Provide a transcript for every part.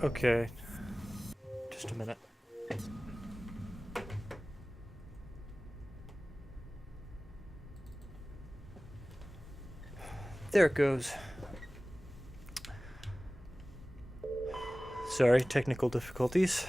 Okay, just a minute. There it goes. Sorry, technical difficulties.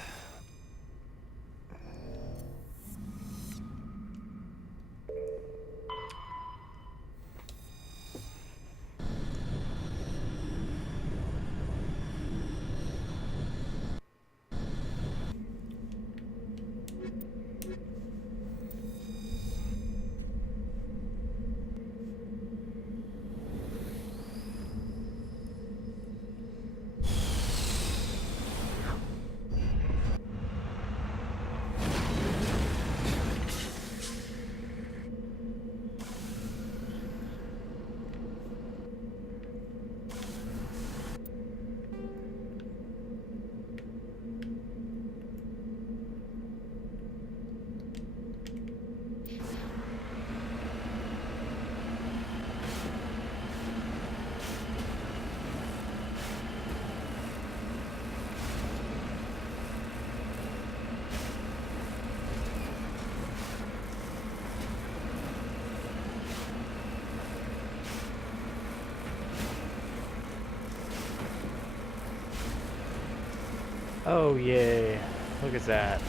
Oh, yay. Look at that.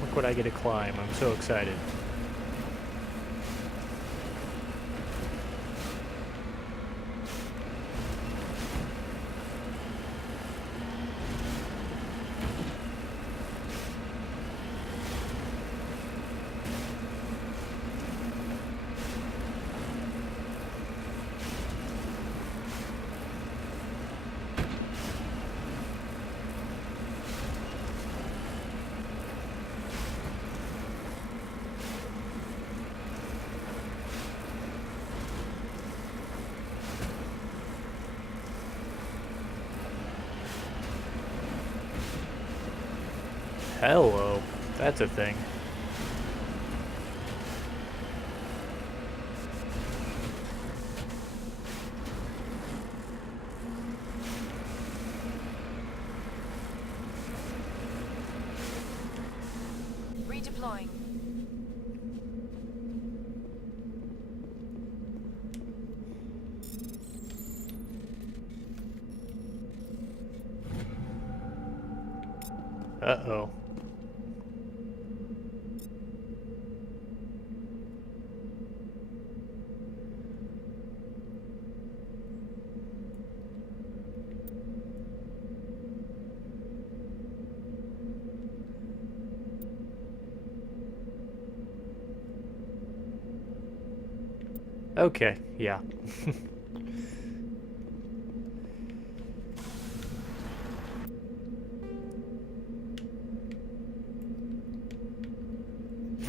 Look what I get to climb. I'm so excited. Hello. That's a thing. Redeploying. Uh-oh. Okay, yeah.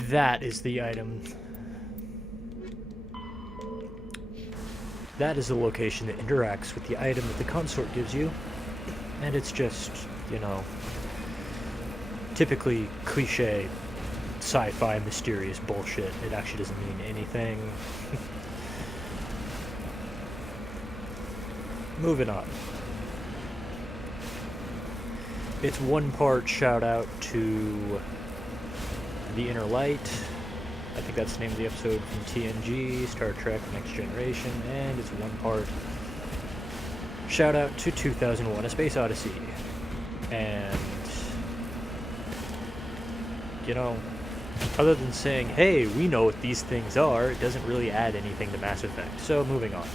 That is the item. That is the location that interacts with the item that the consort gives you. And it's just, you know, typically cliche sci-fi mysterious bullshit. It actually doesn't mean anything. Moving on. It's one part shout out to The Inner Light. I think that's the name of the episode from TNG, Star Trek Next Generation, and it's one part shout out to 2001 A Space Odyssey. And, you know, other than saying, hey, we know what these things are, it doesn't really add anything to Mass Effect. So, moving on.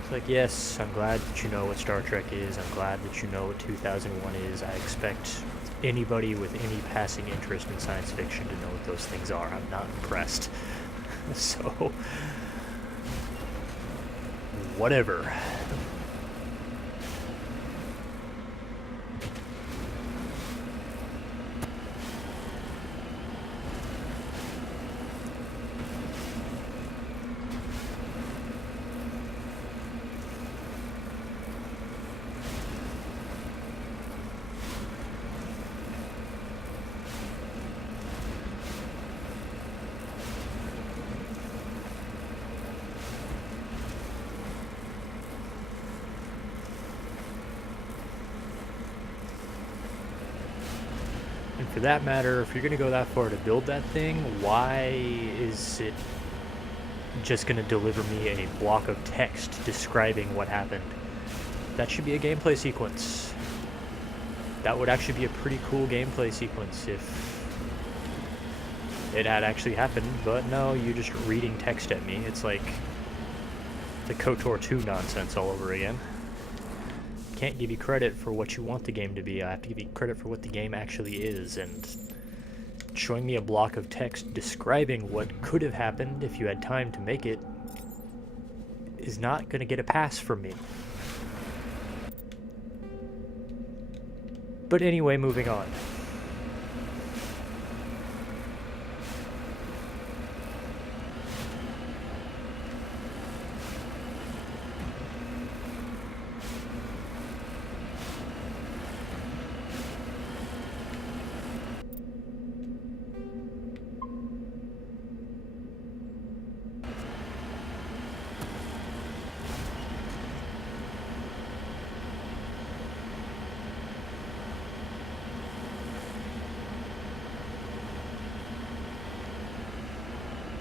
It's like, yes, I'm glad that you know what Star Trek is. I'm glad that you know what 2001 is. I expect anybody with any passing interest in science fiction to know what those things are. I'm not impressed. So, whatever. And for that matter, if you're going to go that far to build that thing, why is it just going to deliver me a block of text describing what happened? That should be a gameplay sequence. That would actually be a pretty cool gameplay sequence if it had actually happened, but no, you're just reading text at me. It's like the KOTOR 2 nonsense all over again. Can't give you credit for what you want the game to be. I have to give you credit for what the game actually is, and showing me a block of text describing what could have happened if you had time to make it is not going to get a pass from me. But anyway, moving on.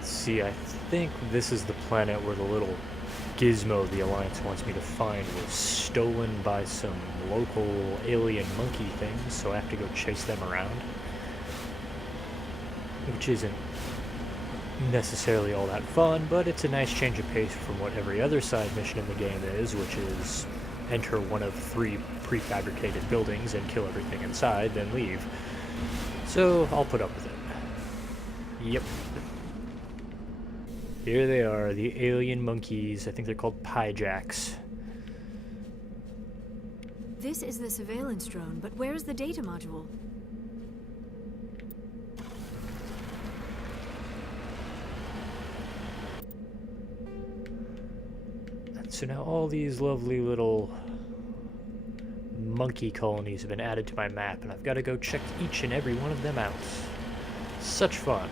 See, I think this is the planet where the little gizmo the Alliance wants me to find was stolen by some local alien monkey things, so I have to go chase them around. Which isn't necessarily all that fun, but it's a nice change of pace from what every other side mission in the game is, which is enter one of 3 prefabricated buildings and kill everything inside, then leave. So I'll put up with it. Yep. Here they are, the alien monkeys. I think they're called Pyjacks. This is the surveillance drone, but where's the data module? And so now all these lovely little monkey colonies have been added to my map, and I've got to go check each and every one of them out. Such fun.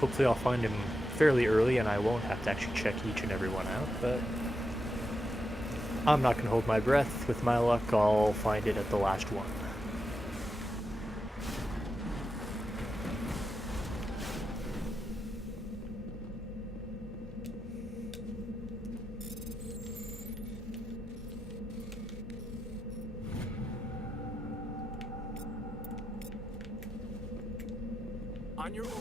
Hopefully I'll find him fairly early and I won't have to actually check each and every one out, but I'm not going to hold my breath. With my luck, I'll find it at the last one. On your order.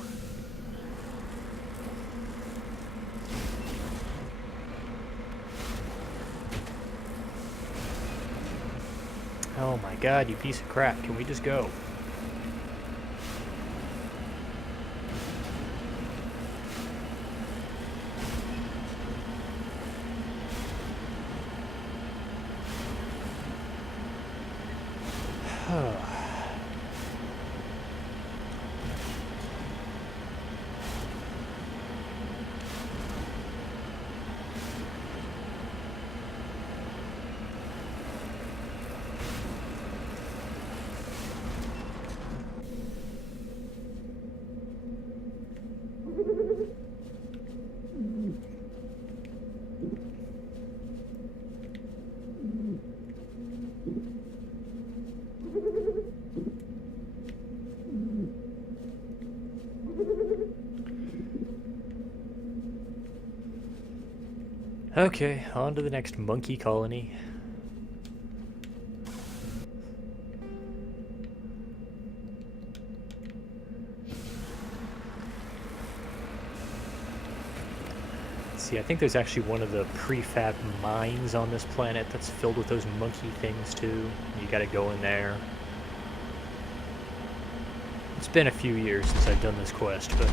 Oh my god, you piece of crap. Can we just go? Okay, on to the next monkey colony. See, I think there's actually one of the prefab mines on this planet that's filled with those monkey things too. You gotta go in there. It's been a few years since I've done this quest, but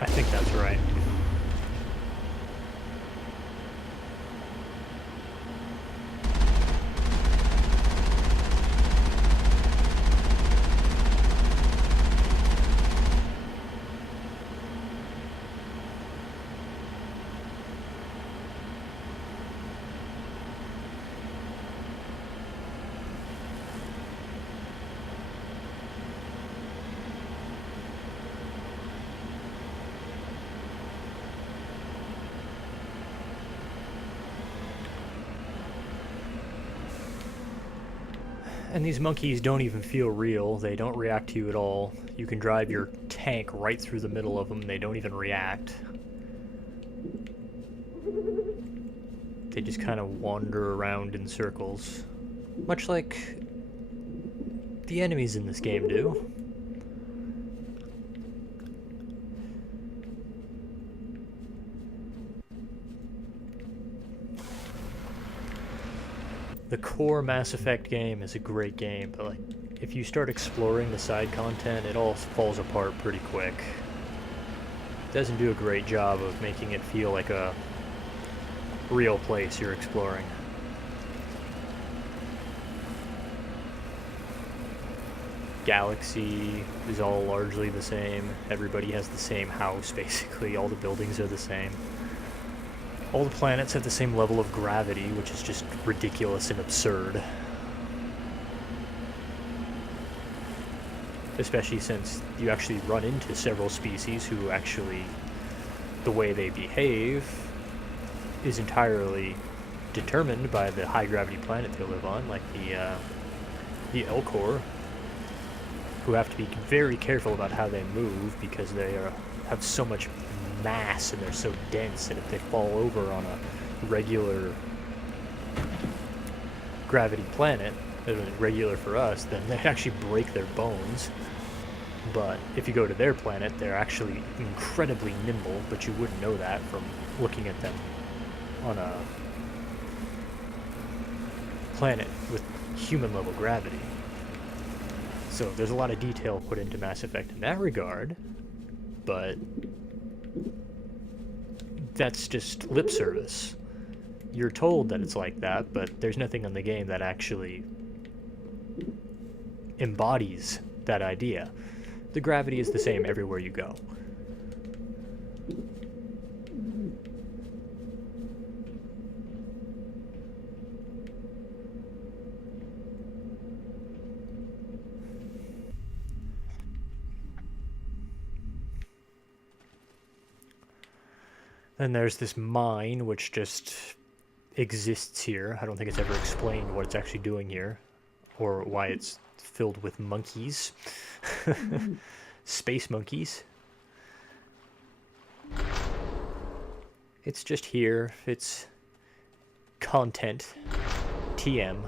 I think that's right. And these monkeys don't even feel real. They don't react to you at all. You can drive your tank right through the middle of them. They don't even react. They just kind of wander around in circles. Much like the enemies in this game do. The core Mass Effect game is a great game, but like, if you start exploring the side content, it all falls apart pretty quick. It doesn't do a great job of making it feel like a real place you're exploring. Galaxy is all largely the same. Everybody has the same house, basically. All the buildings are the same. All the planets have the same level of gravity, which is just ridiculous and absurd. Especially since you actually run into several species who actually, the way they behave is entirely determined by the high gravity planet they live on, like the Elcor, who have to be very careful about how they move because they have so much mass and they're so dense that if they fall over on a regular gravity planet, regular for us, then they actually break their bones. But if you go to their planet, they're actually incredibly nimble, but you wouldn't know that from looking at them on a planet with human level gravity. So there's a lot of detail put into Mass Effect in that regard, but that's just lip service. You're told that it's like that, but there's nothing in the game that actually embodies that idea. The gravity is the same everywhere you go. Then there's this mine, which just exists here. I don't think it's ever explained what it's actually doing here, or why it's filled with monkeys. Space monkeys. It's just here. It's content. TM.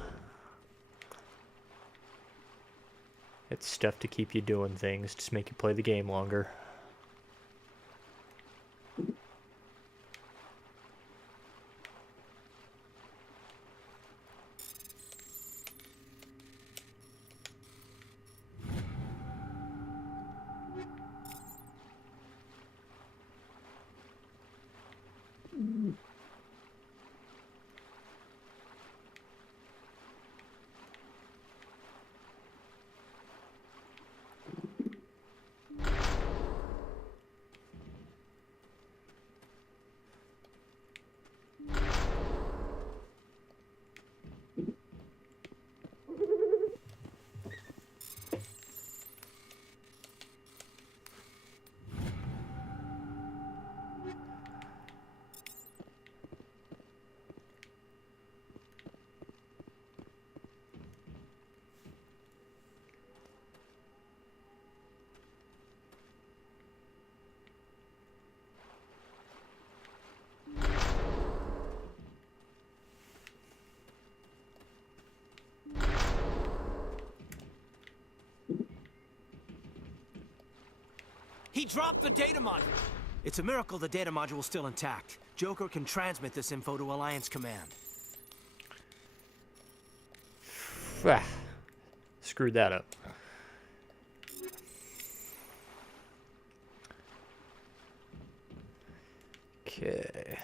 It's stuff to keep you doing things, just make you play the game longer. He dropped the data module! It's a miracle the data module's still intact. Joker can transmit this info to Alliance Command. Screwed that up. Okay.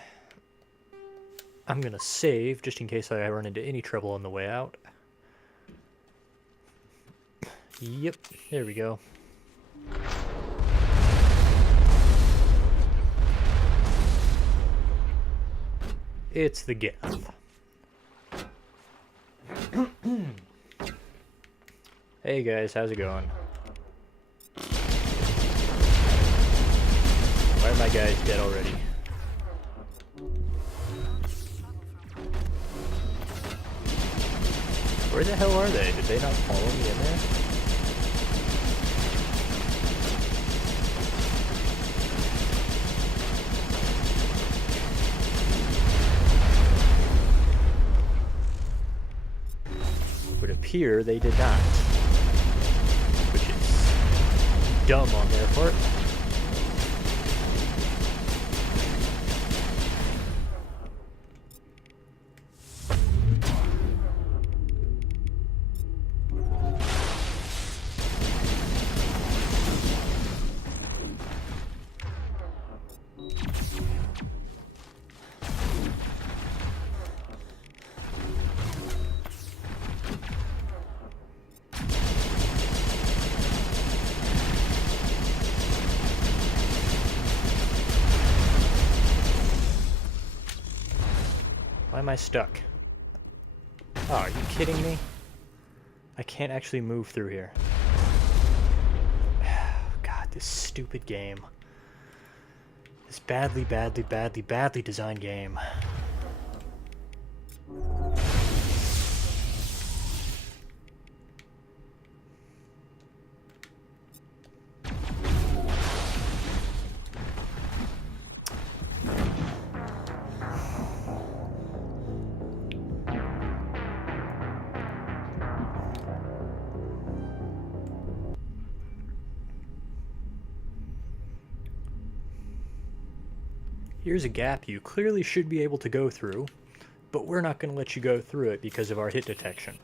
I'm gonna save just in case I run into any trouble on the way out. Yep, there we go. It's the gift. Hey guys, how's it going? Why are my guys dead already? Where the hell are they? Did they not follow me in there? Would appear they did not. Which is dumb on their part. Why am I stuck? Oh, are you kidding me? I can't actually move through here. God, this stupid game. This badly designed game. Here's a gap you clearly should be able to go through, but we're not going to let you go through it because of our hit detection.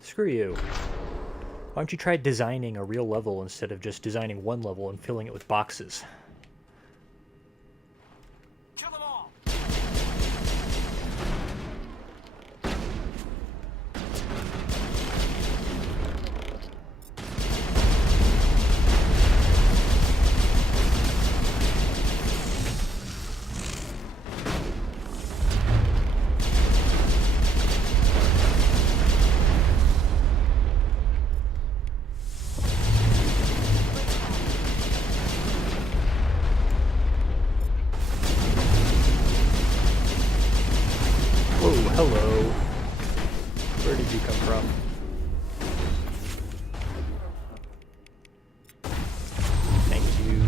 Screw you. Why don't you try designing a real level instead of just designing one level and filling it with boxes? Kill them all! Hello. Where did you come from? Thank you.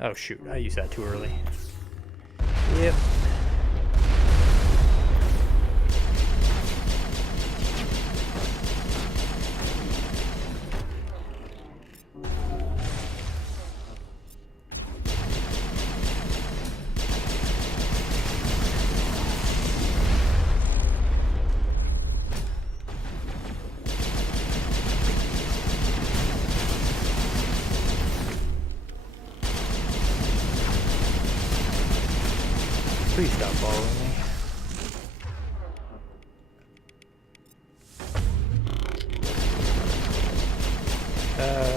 Oh shoot, I used that too early. Yep. Please stop following me.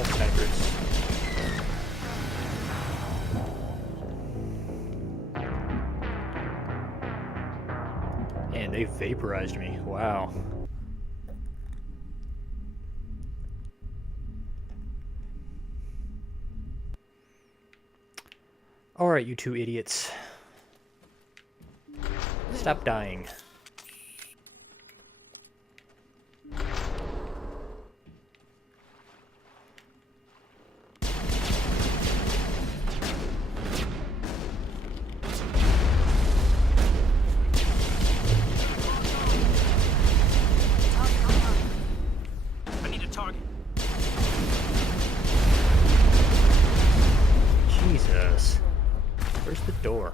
Snipers. And they vaporized me. Wow. Alright, you two idiots. Stop dying. I need a target. Jesus. Where's the door?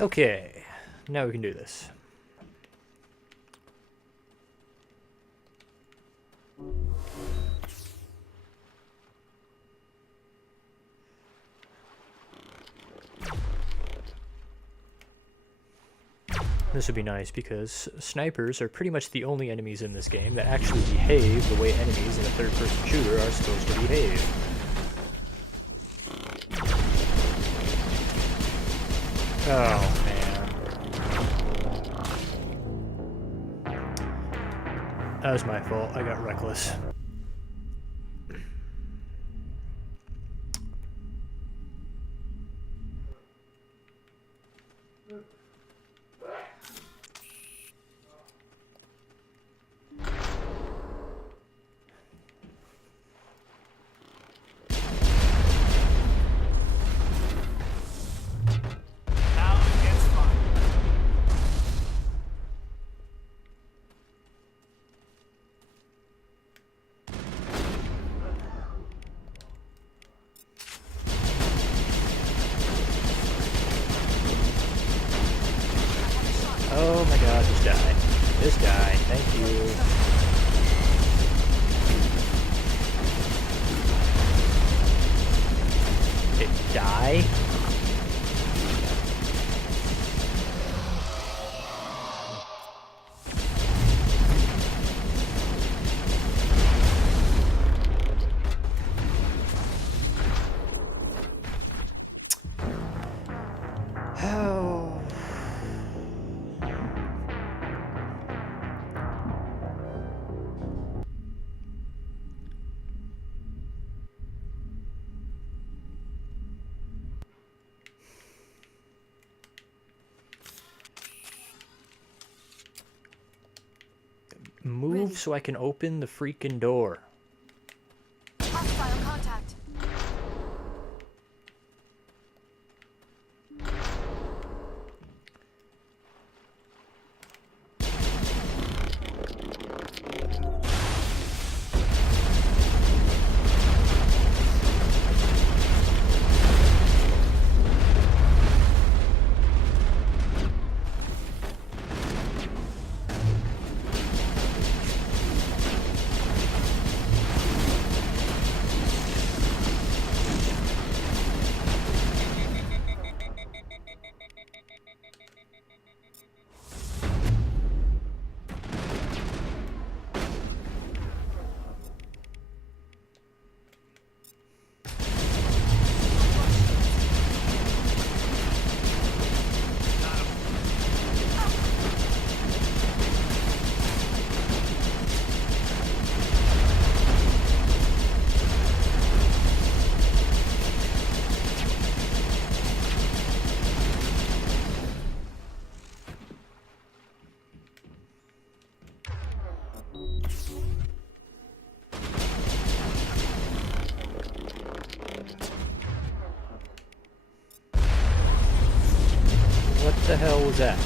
Okay, now we can do this. This would be nice because snipers are pretty much the only enemies in this game that actually behave the way enemies in a third-person shooter are supposed to behave. Oh, man. That was my fault. I got reckless. Now it gets fun. Oh my god, this guy. This guy, thank you. It die? Oh. Move so I can open the freaking door. Hostile contact. What the hell was that?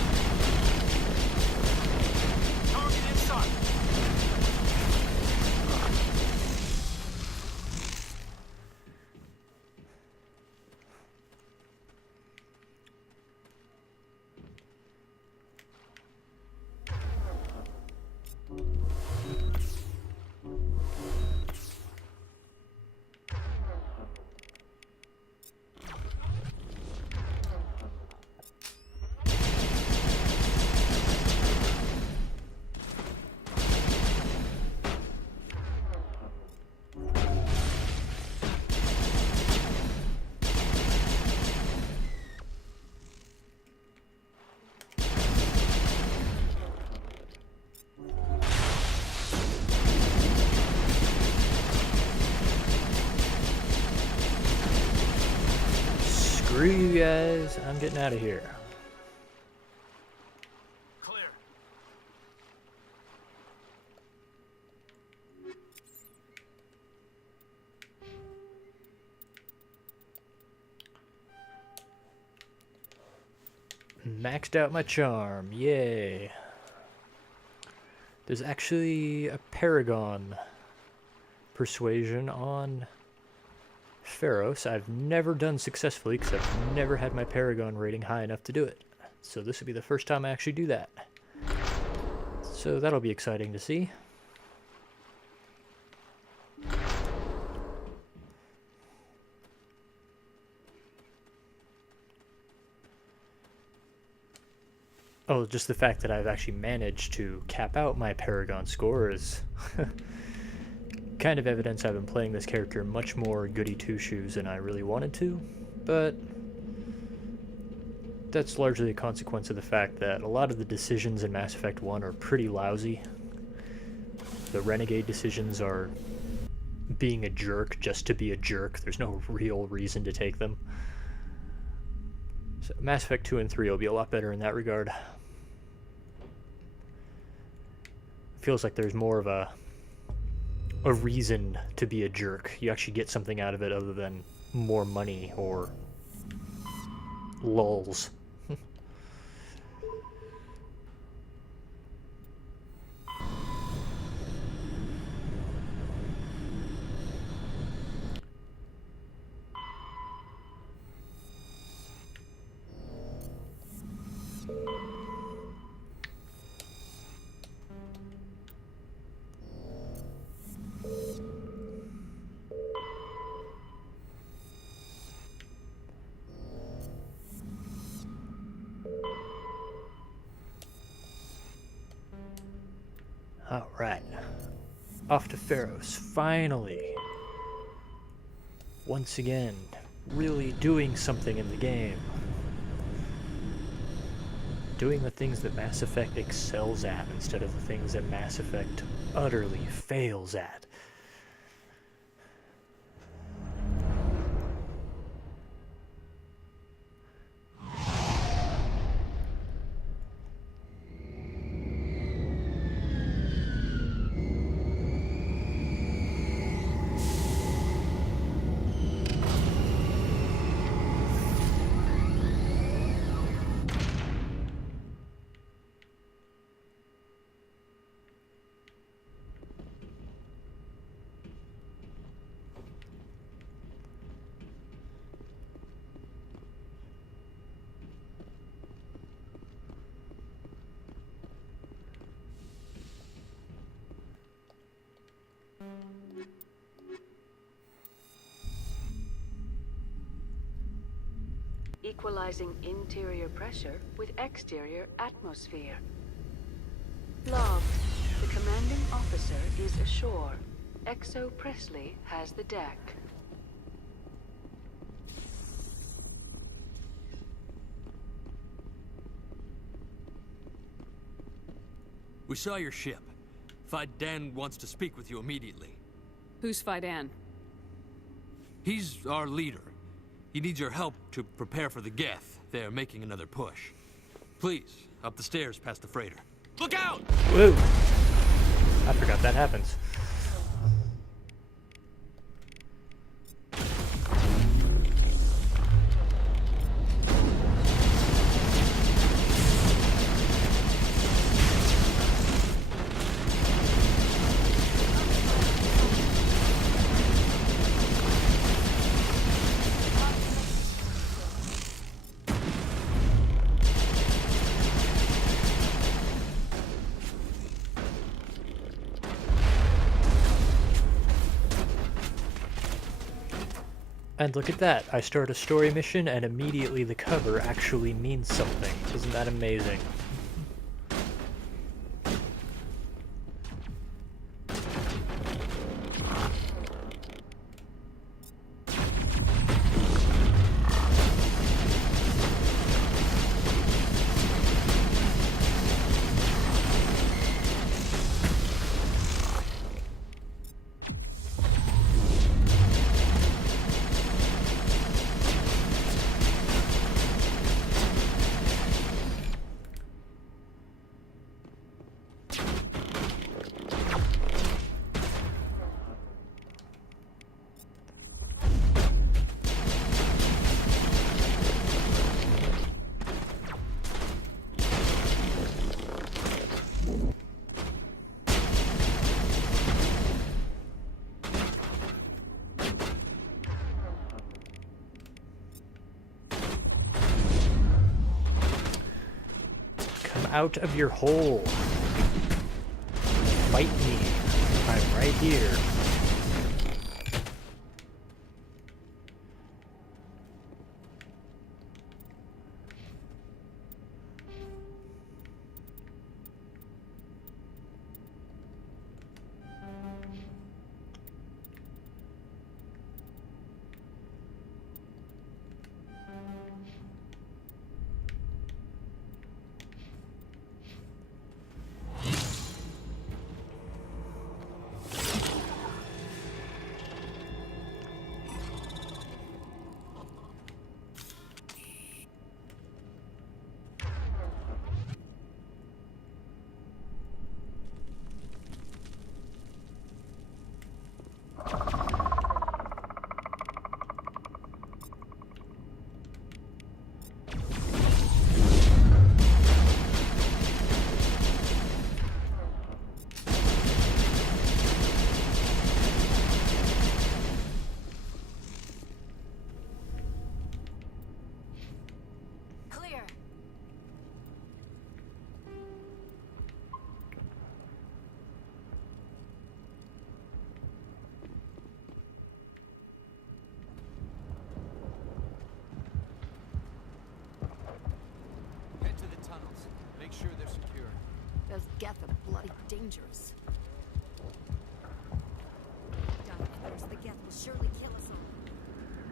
Target inside. Screw you guys, I'm getting out of here. Clear. Maxed out my charm, yay. There's actually a Paragon persuasion on Feros. I've never done successfully because I've never had my Paragon rating high enough to do it. So this would be the first time I actually do that. So that'll be exciting to see. Oh, just the fact that I've actually managed to cap out my Paragon score is kind of evidence I've been playing this character much more goody two-shoes than I really wanted to, but that's largely a consequence of the fact that a lot of the decisions in Mass Effect 1 are pretty lousy. The Renegade decisions are being a jerk just to be a jerk. There's no real reason to take them. So Mass Effect 2 and 3 will be a lot better in that regard. Feels like there's more of a reason to be a jerk. You actually get something out of it other than more money or lulz. Alright. Off to Feros, finally. Once again, really doing something in the game. Doing the things that Mass Effect excels at instead of the things that Mass Effect utterly fails at. Equalizing interior pressure with exterior atmosphere. Log. The commanding officer is ashore. Exo Presley has the deck. We saw your ship. Fidan wants to speak with you immediately. Who's Fidan? He's our leader. He needs your help to prepare for the Geth. They're making another push. Please, up the stairs past the freighter. Look out! Whoa! I forgot that happens. And look at that, I start a story mission and immediately the cover actually means something. Isn't that amazing? out of your hole. Fight me. I'm right here. Clear. Head to the tunnels. Make sure they're secure. Those Geth are bloody dangerous. First, the Geth will surely kill us all.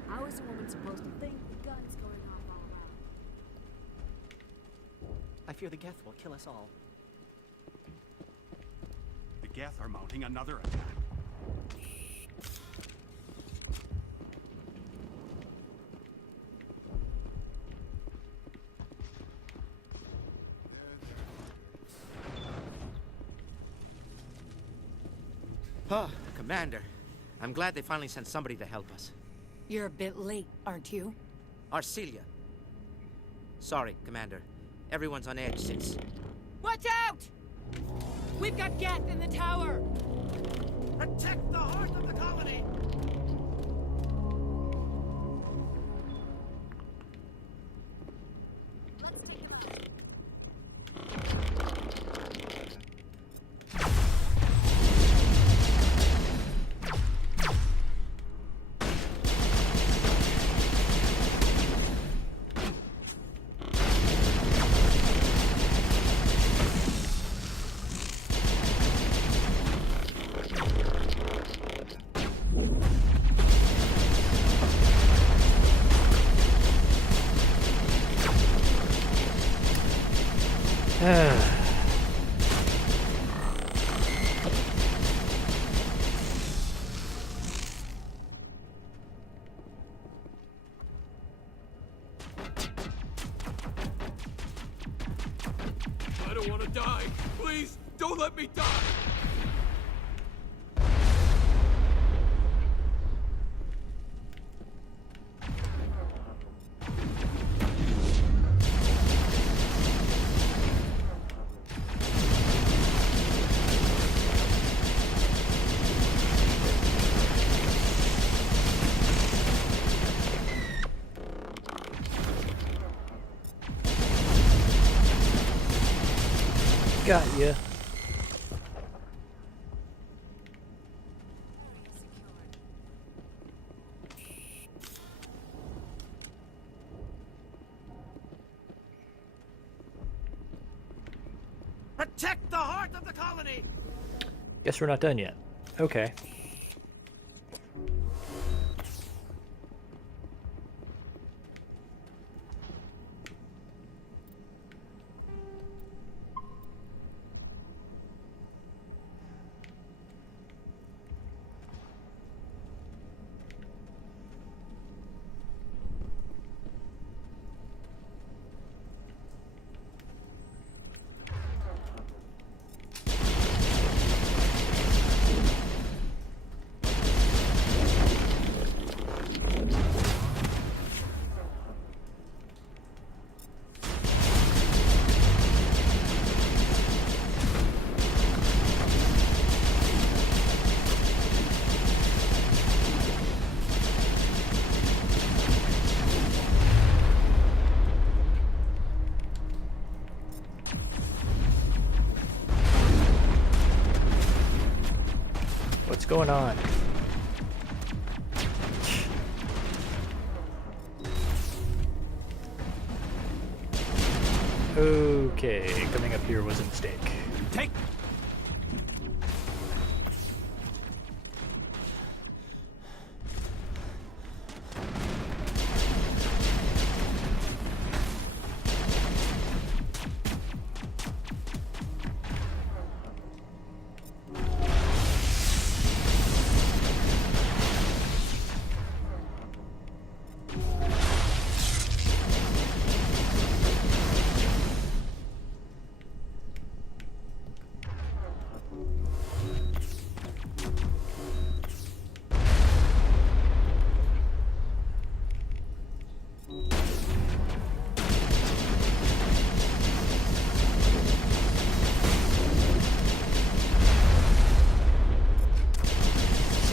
How is a woman supposed to think with guns going off all around? I fear the Geth will kill us all. The Geth are mounting another attack. Oh, Commander. I'm glad they finally sent somebody to help us. You're a bit late, aren't you? Arcelia. Sorry, Commander. Everyone's on edge since... Watch out! We've got Geth in the tower! Protect the heart of the colony! I don't want to die. Please, don't let me die. Got ya. Protect the heart of the colony! Guess we're not done yet. Okay. What's going on? Okay, coming up here was a mistake. Take.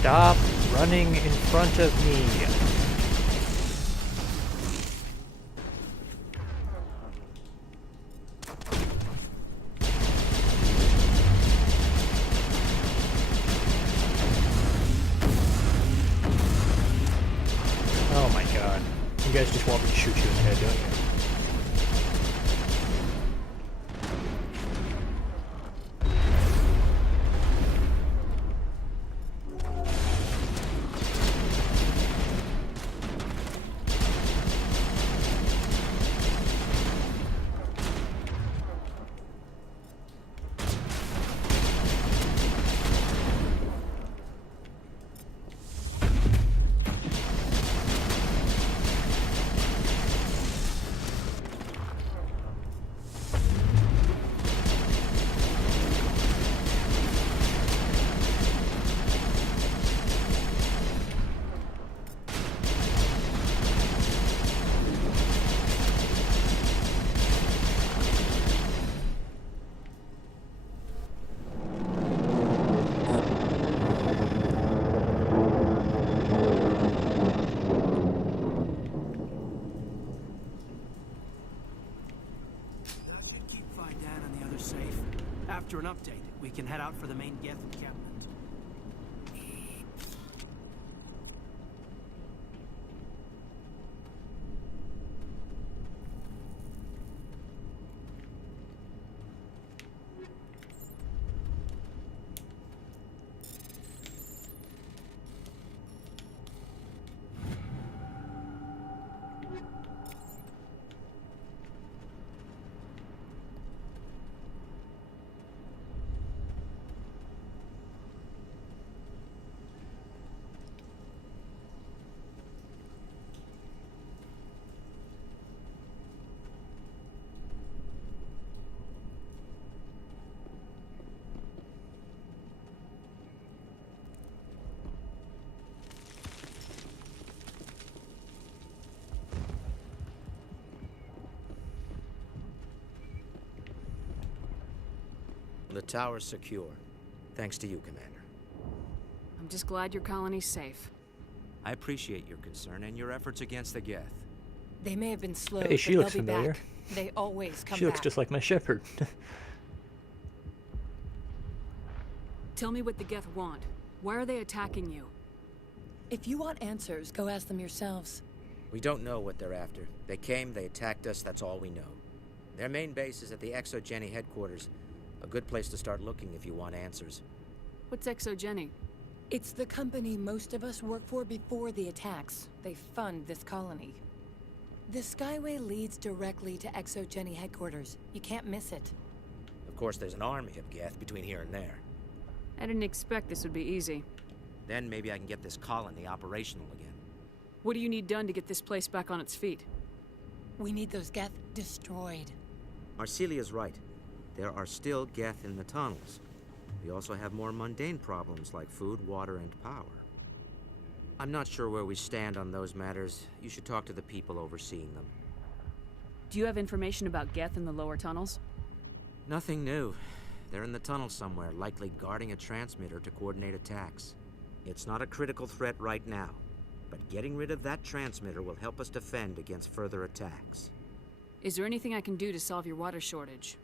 Stop running in front of me. Oh my god. You guys just want me to shoot you in the head, don't you? After an update, we can head out for the main Geth encampment. The tower's secure. Thanks to you, Commander. I'm just glad your colony's safe. I appreciate your concern and your efforts against the Geth. They may have been slow, Hey, but she they'll looks be familiar. back. They always come She looks back. just like my shepherd. Tell me what the Geth want. Why are they attacking you? If you want answers, go ask them yourselves. We don't know what they're after. They came, they attacked us, that's all we know. Their main base is at the ExoGeni headquarters. A good place to start looking if you want answers. What's ExoGeni? It's the company most of us work for before the attacks. They fund this colony. The Skyway leads directly to ExoGeni headquarters. You can't miss it. Of course, there's an army of Geth between here and there. I didn't expect this would be easy. Then maybe I can get this colony operational again. What do you need done to get this place back on its feet? We need those Geth destroyed. Arcelia's right. There are still Geth in the tunnels. We also have more mundane problems like food, water, and power. I'm not sure where we stand on those matters. You should talk to the people overseeing them. Do you have information about Geth in the lower tunnels? Nothing new. They're in the tunnel somewhere, likely guarding a transmitter to coordinate attacks. It's not a critical threat right now, but getting rid of that transmitter will help us defend against further attacks. Is there anything I can do to solve your water shortage?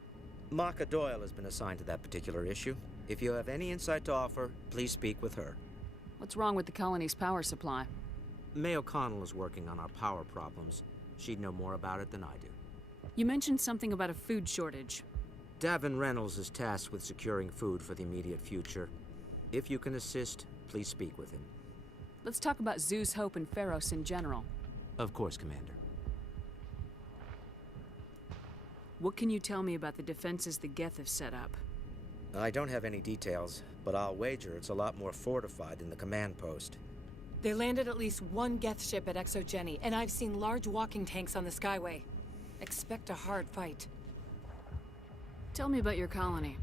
Maka Doyle has been assigned to that particular issue. If you have any insight to offer, please speak with her. What's wrong with the colony's power supply? May O'Connell is working on our power problems. She'd know more about it than I do. You mentioned something about a food shortage. Davin Reynolds is tasked with securing food for the immediate future. If you can assist, please speak with him. Let's talk about Zeus, Hope, and Feros in general. Of course, Commander. What can you tell me about the defenses the Geth have set up? I don't have any details, but I'll wager it's a lot more fortified than the command post. They landed at least one Geth ship at ExoGeni, and I've seen large walking tanks on the Skyway. Expect a hard fight. Tell me about your colony.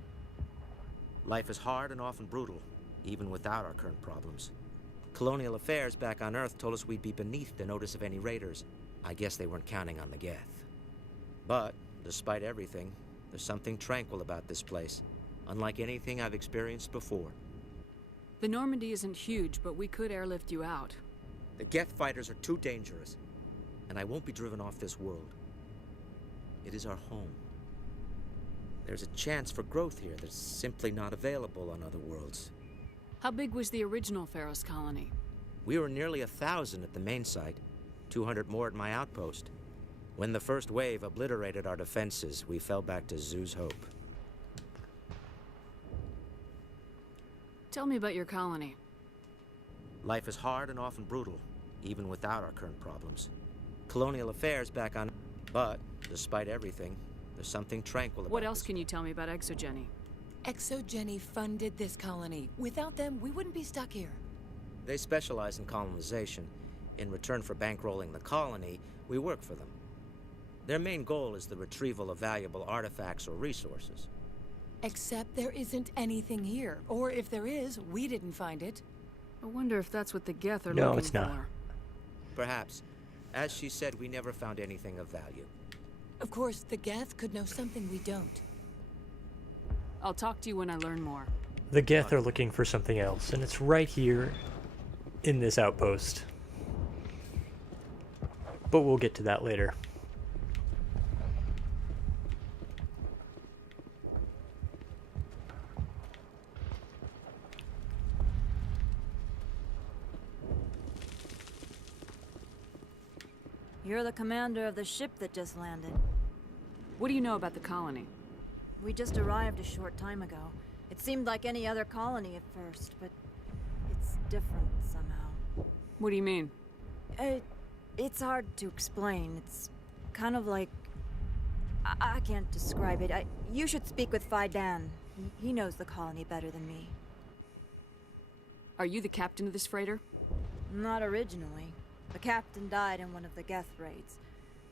Life is hard and often brutal, even without our current problems. Colonial affairs back on Earth told us we'd be beneath the notice of any raiders. I guess they weren't counting on the Geth. But, despite everything, there's something tranquil about this place, unlike anything I've experienced before. The Normandy isn't huge, but we could airlift you out. The Geth fighters are too dangerous, and I won't be driven off this world. It is our home. There's a chance for growth here that's simply not available on other worlds. How big was the original Feros colony? We were nearly 1,000 at the main site, 200 more at my outpost. When the first wave obliterated our defenses, we fell back to Zeus' Hope. Tell me about your colony. Life is hard and often brutal, even without our current problems. Colonial affairs back on... But, despite everything, there's something tranquil about What else this. can you tell me about ExoGeni? ExoGeni funded this colony. Without them, we wouldn't be stuck here. They specialize in colonization. In return for bankrolling the colony, we work for them. Their main goal is the retrieval of valuable artifacts or resources. Except there isn't anything here. Or if there is, we didn't find it. I wonder if that's what the Geth are No, looking it's not. for. Perhaps. As she said, we never found anything of value. Of course, the Geth could know something we don't. I'll talk to you when I learn more. The Geth are looking for something else, and it's right here in this outpost. But we'll get to that later. You're the commander of the ship that just landed. What do you know about the colony? We just arrived a short time ago. It seemed like any other colony at first, but it's different somehow. What do you mean? It's hard to explain. It's kind of like... I can't describe it. You should speak with Fidan. He knows the colony better than me. Are you the captain of this freighter? Not originally. The captain died in one of the Geth raids.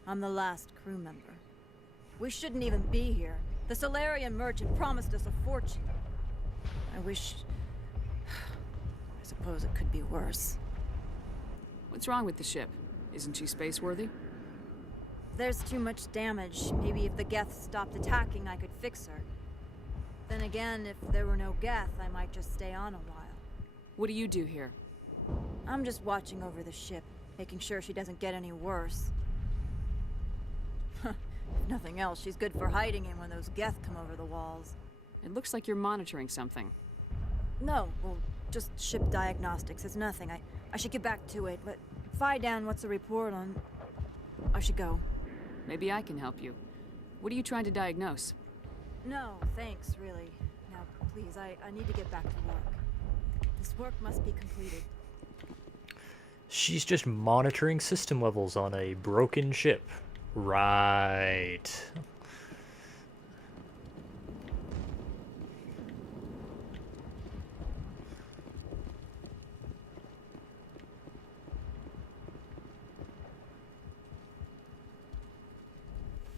I'm the last crew member. We shouldn't even be here. The Solarian merchant promised us a fortune. I wish... I suppose it could be worse. What's wrong with the ship? Isn't she space-worthy? There's too much damage. Maybe if the Geth stopped attacking, I could fix her. Then again, if there were no Geth, I might just stay on a while. What do you do here? I'm just watching over the ship, making sure she doesn't get any worse. If nothing else, she's good for hiding in when those Geth come over the walls. It looks like you're monitoring something. No, well, just ship diagnostics. It's nothing. I should get back to it, but Fidan, what's the report on... I should go. Maybe I can help you. What are you trying to diagnose? No, thanks, really. Now, please, I need to get back to work. This work must be completed. She's just monitoring system levels on a broken ship. Right.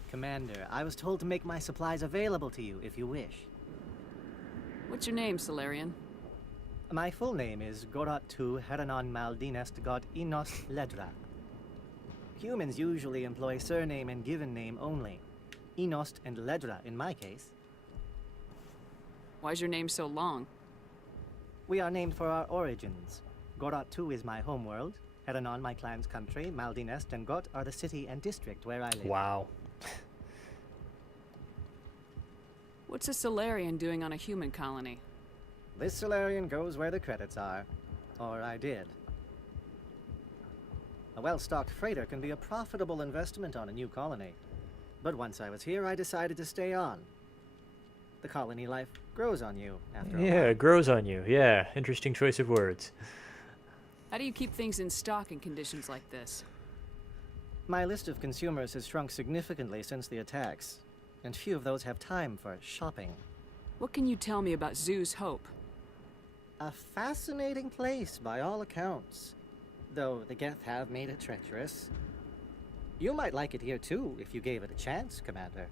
Commander, I was told to make my supplies available to you if you wish. What's your name, Solarian? My full name is Gorat Tu Heranon Maldinest God Inost Ledra. Humans usually employ surname and given name only. Inost and Ledra in my case. Why's your name so long? We are named for our origins. Gorat Tu is my homeworld, Heranon my clan's country, Maldinest and Got are the city and district where I live. Wow. What's a Solarian doing on a human colony? This Solarian goes where the credits are. Or I did. A well-stocked freighter can be a profitable investment on a new colony. But once I was here, I decided to stay on. The colony life grows on you after a Yeah, while. it grows on you. Yeah, interesting choice of words. How do you keep things in stock in conditions like this? My list of consumers has shrunk significantly since the attacks, and few of those have time for shopping. What can you tell me about Zoo's Hope? A fascinating place by all accounts, though the Geth have made it treacherous. You might like it here too, if you gave it a chance, Commander.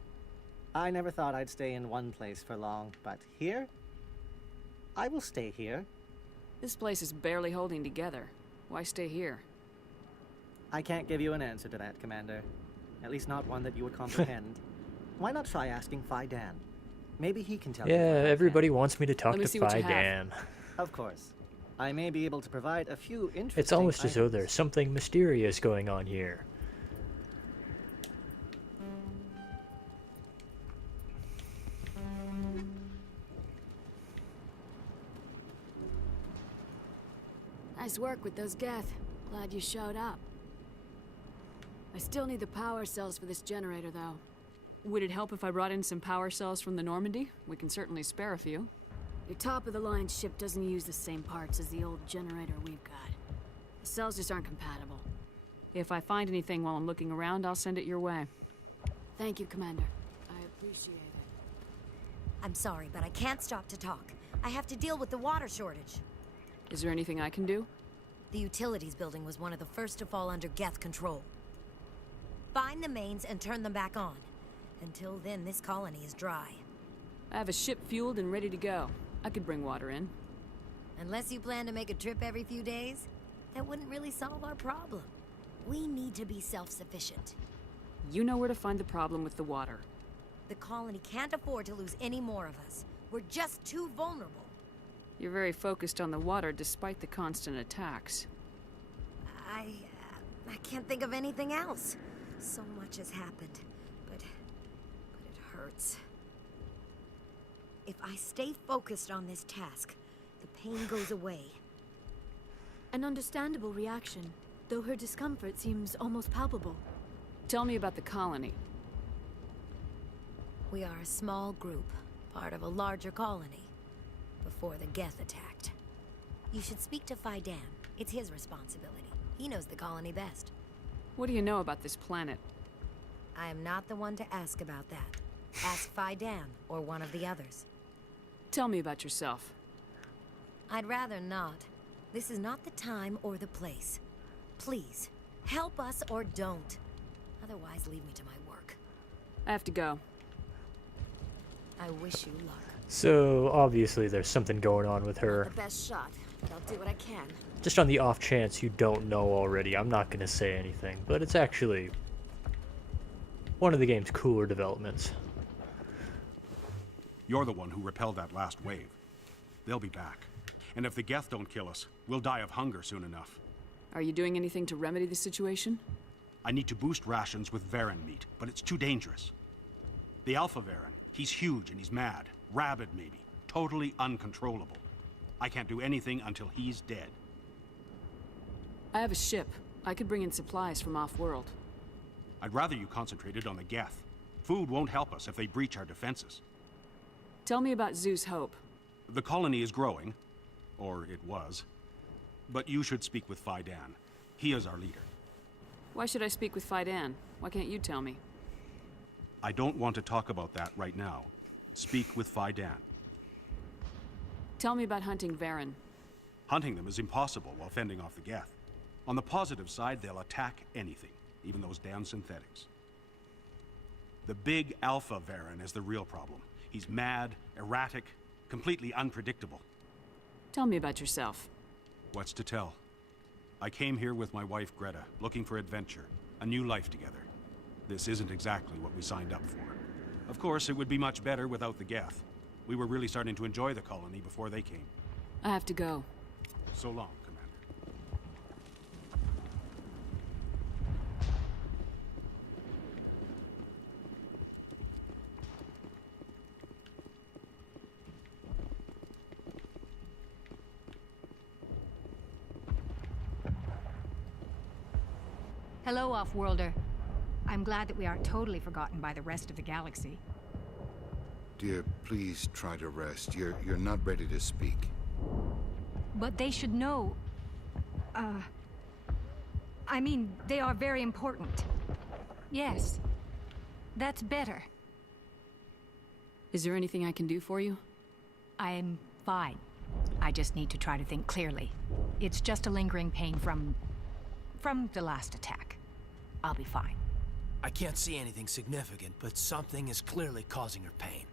I never thought I'd stay in one place for long, but here? I will stay here. This place is barely holding together. Why stay here? I can't give you an answer to that, Commander. At least not one that you would comprehend. Why not try asking Phi Dan? Maybe he can tell you. Yeah, what I everybody can. wants me to talk Let me to see what Phi you have. Dan. Of course. I may be able to provide a few interesting It's almost as though items. there's something mysterious going on here. Nice work with those Geth. Glad you showed up. I still need the power cells for this generator, though. Would it help if I brought in some power cells from the Normandy? We can certainly spare a few. Your top-of-the-line ship doesn't use the same parts as the old generator we've got. The cells just aren't compatible. If I find anything while I'm looking around, I'll send it your way. Thank you, Commander. I appreciate it. I'm sorry, but I can't stop to talk. I have to deal with the water shortage. Is there anything I can do? The utilities building was one of the first to fall under Geth control. Find the mains and turn them back on. Until then, this colony is dry. I have a ship fueled and ready to go. I could bring water in. Unless you plan to make a trip every few days, that wouldn't really solve our problem. We need to be self-sufficient. You know where to find the problem with the water. The colony can't afford to lose any more of us. We're just too vulnerable. You're very focused on the water despite the constant attacks. I can't think of anything else. So much has happened, but it hurts. If I stay focused on this task, the pain goes away. An understandable reaction, though her discomfort seems almost palpable. Tell me about the colony. We are a small group, part of a larger colony, before the Geth attacked. You should speak to Phi Dan. It's his responsibility. He knows the colony best. What do you know about this planet? I am not the one to ask about that. Ask Phi Dan, or one of the others. Tell me about yourself. I'd rather not. This is not the time or the place. Please, help us or don't. Otherwise, leave me to my work. I have to go. I wish you luck. So, obviously there's something going on with her. The best shot, but I'll do what I can. Just on the off chance you don't know already, I'm not going to say anything, but it's actually one of the game's cooler developments. You're the one who repelled that last wave. They'll be back. And if the Geth don't kill us, we'll die of hunger soon enough. Are you doing anything to remedy the situation? I need to boost rations with Varen meat, but it's too dangerous. The Alpha Varen, he's huge and he's mad. Rabid, maybe. Totally uncontrollable. I can't do anything until he's dead. I have a ship. I could bring in supplies from off-world. I'd rather you concentrated on the Geth. Food won't help us if they breach our defenses. Tell me about Zoo's Hope. The colony is growing. Or it was. But you should speak with Phi Dan. He is our leader. Why should I speak with Phi Dan? Why can't you tell me? I don't want to talk about that right now. Speak with Phi Dan. Tell me about hunting Varen. Hunting them is impossible while fending off the Geth. On the positive side, they'll attack anything, even those damn synthetics. The big Alpha Varen is the real problem. He's mad, erratic, completely unpredictable. Tell me about yourself. What's to tell? I came here with my wife Greta, looking for adventure, a new life together. This isn't exactly what we signed up for. Of course, it would be much better without the Geth. We were really starting to enjoy the colony before they came. I have to go. So long, Commander. Hello, Off-Worlder. I'm glad that we aren't totally forgotten by the rest of the galaxy. Dear, please try to rest. You're not ready to speak. But they should know... I mean, they are very important. Yes. That's better. Is there anything I can do for you? I'm fine. I just need to try to think clearly. It's just a lingering pain from the last attack. I'll be fine. I can't see anything significant, but something is clearly causing her pain.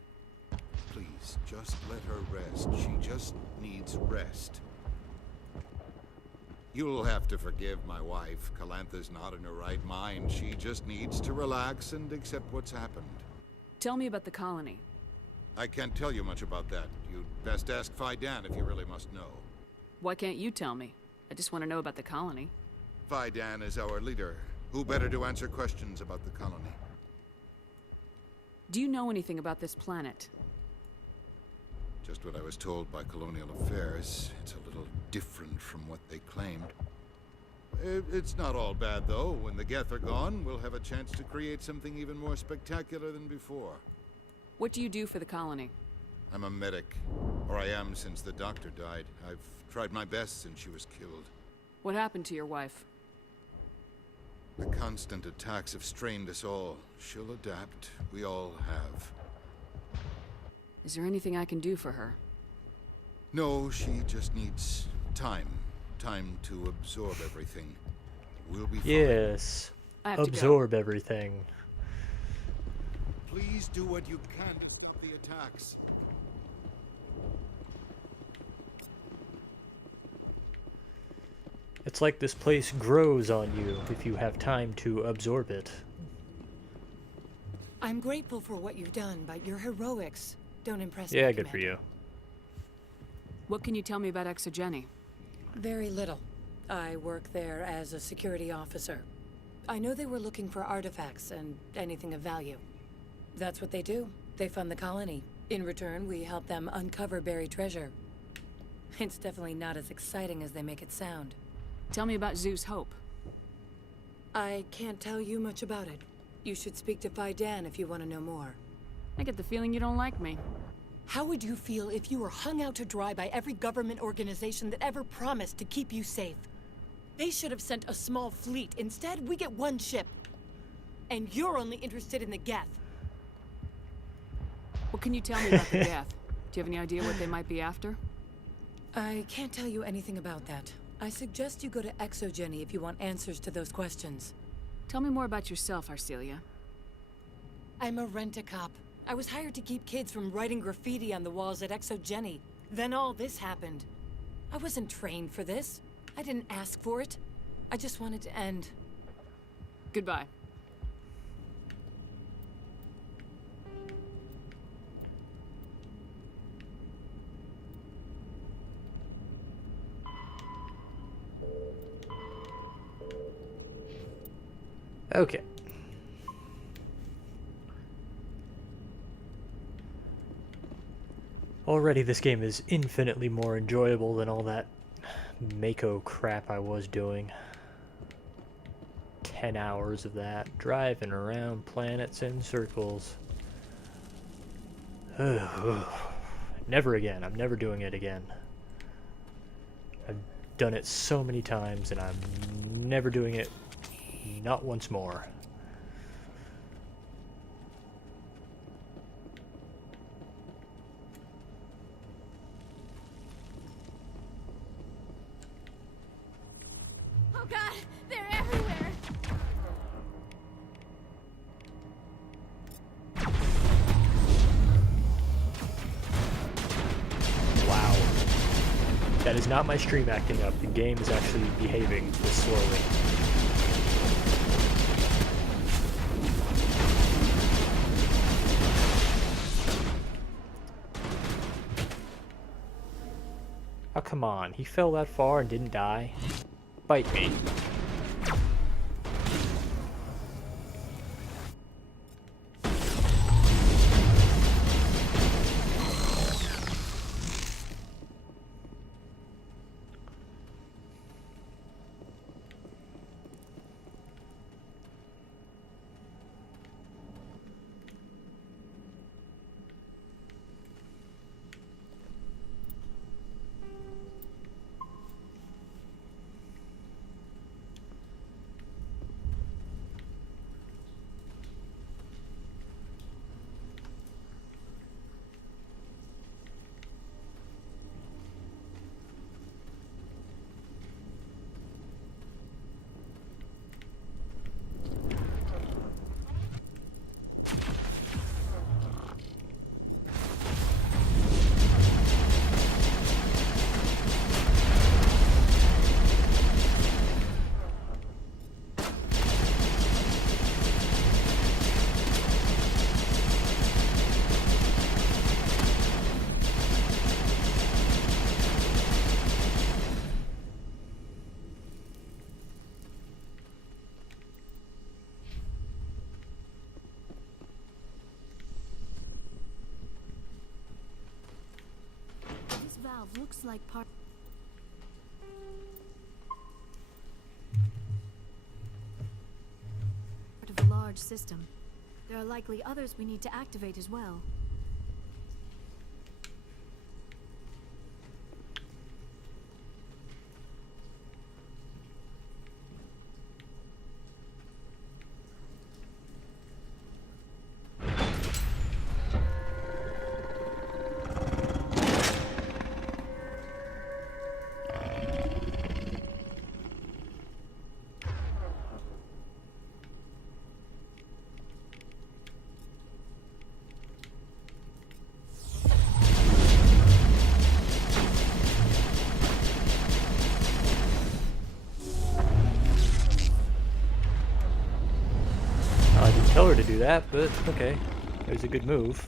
Please, just let her rest. She just needs rest. You'll have to forgive my wife. Calantha's not in her right mind. She just needs to relax and accept what's happened. Tell me about the colony. I can't tell you much about that. You'd best ask Fidan if you really must know. Why can't you tell me? I just want to know about the colony. Fidan is our leader. Who better to answer questions about the colony? Do you know anything about this planet? Just what I was told by Colonial Affairs. It's a little different from what they claimed. It's not all bad, though. When the Geth are gone, we'll have a chance to create something even more spectacular than before. What do you do for the colony? I'm a medic. Or I am since the doctor died. I've tried my best since she was killed. What happened to your wife? The constant attacks have strained us all. She'll adapt. We all have. Is there anything I can do for her? No, she just needs time. Time to absorb everything. We'll be fine. Yes. Absorb everything. Please do what you can to stop the attacks. It's like this place grows on you if you have time to absorb it. I'm grateful for what you've done, but your heroics don't impress me. Yeah, good for you. What can you tell me about Exogeny? Very little. I work there as a security officer. I know they were looking for artifacts and anything of value. That's what they do. They fund the colony. In return, we help them uncover buried treasure. It's definitely not as exciting as they make it sound. Tell me about Zeus Hope. I can't tell you much about it. You should speak to Fidan if you want to know more. I get the feeling you don't like me. How would you feel if you were hung out to dry by every government organization that ever promised to keep you safe? They should have sent a small fleet. Instead, we get one ship. And you're only interested in the Geth. What can you tell me about the Geth? Do you have any idea what they might be after? I can't tell you anything about that. I suggest you go to Exogeny if you want answers to those questions. Tell me more about yourself, Arcelia. I'm a rent-a-cop. I was hired to keep kids from writing graffiti on the walls at Exogeny. Then all this happened. I wasn't trained for this. I didn't ask for it. I just wanted to end. Goodbye. Okay. Already this game is infinitely more enjoyable than all that Mako crap I was doing. 10 hours of that, driving around planets in circles. Never again. I'm never doing it again. I've done it so many times and I'm never doing it, not once more. Oh god, they're everywhere! Wow. That is not my stream acting up. The game is actually behaving this slowly. Oh, come on. He fell that far and didn't die? Bite me. looks like part of a large system. There are likely others we need to activate as well. I didn't tell her to do that, but okay. It was a good move.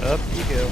Up you go.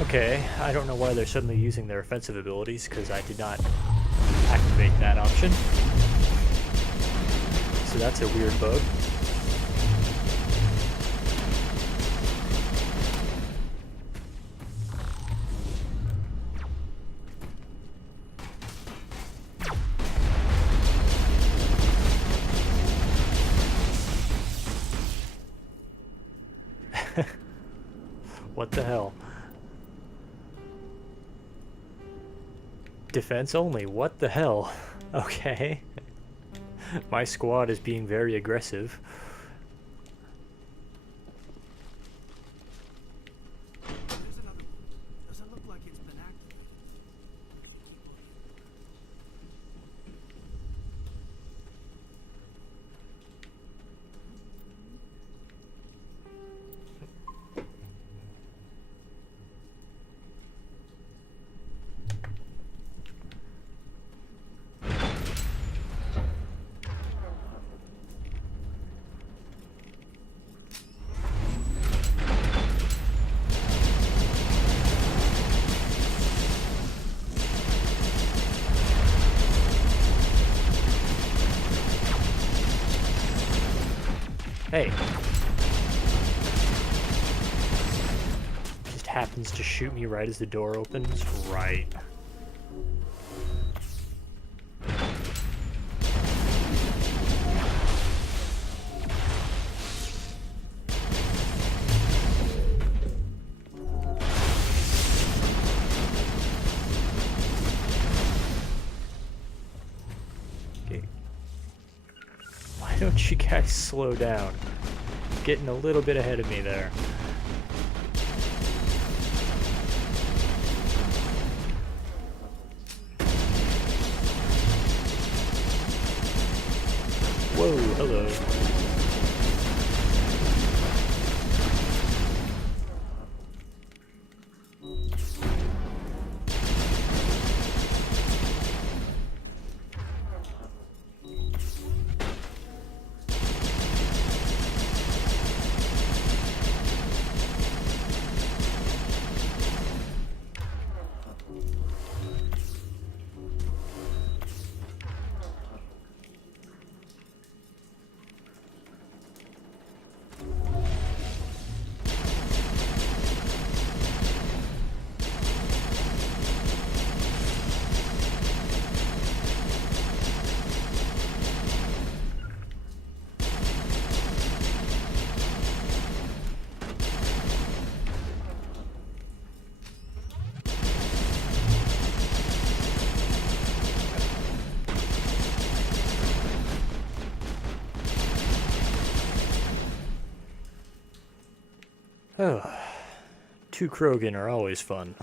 Okay, I don't know why they're suddenly using their offensive abilities, because I did not activate that option. So that's a weird bug. What the hell? Defense only, what the hell? Okay. My squad is being very aggressive. Doesn't look like it's been active. Hey. Just happens to shoot me right as the door opens. Right. Okay. Why don't you guys slow down? Getting a little bit ahead of me there. hello. Oh, 2 Krogan are always fun.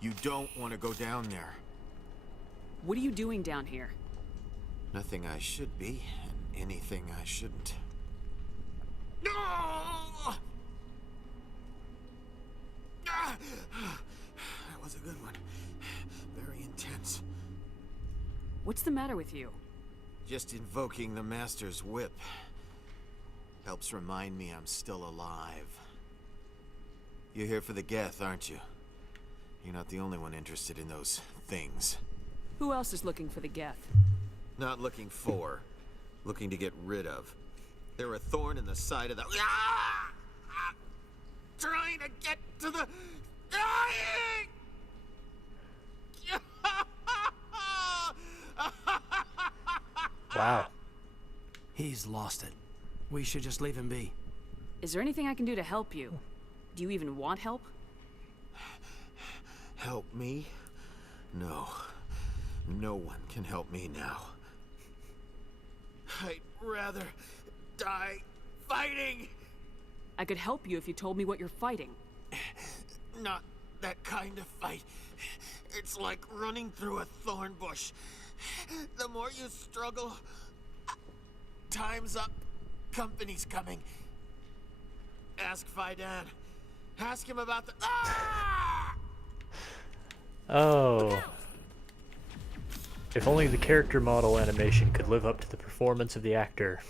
You don't want to go down there. What are you doing down here? Nothing I should be, and anything I shouldn't. No! That was a good one. Very intense. What's the matter with you? Just invoking the Master's whip helps remind me I'm still alive. You're here for the Geth, aren't you? You're not the only one interested in those things. Who else is looking for the Geth? Not looking for, looking to get rid of. They're a thorn in the side of the... Ah! I'm trying to get to the... Dying! Wow. He's lost it. We should just leave him be. Is there anything I can do to help you? Do you even want help? Help me? No. No one can help me now. I'd rather die fighting! I could help you if you told me what you're fighting. Not that kind of fight. It's like running through a thorn bush. The more you struggle, time's up. Company's coming. Ask Faidan. Ask him about the... Ah! Oh. If only the character model animation could live up to the performance of the actor.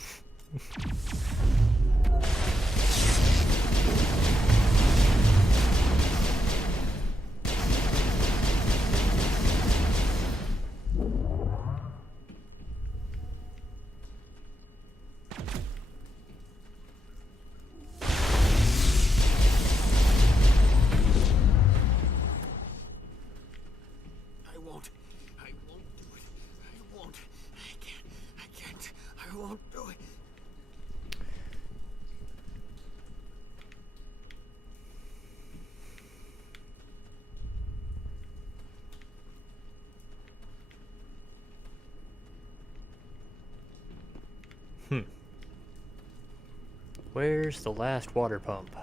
Where's the last water pump?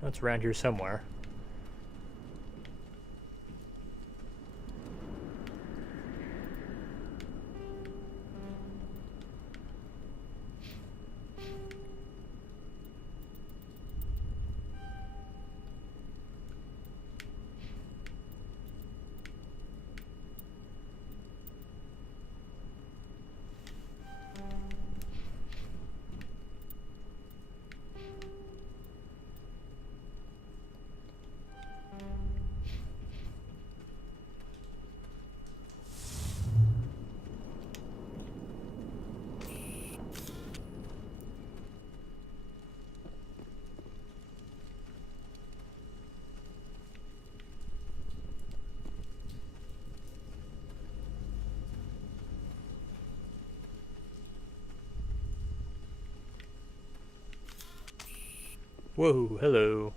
That's around here somewhere. Whoa, hello.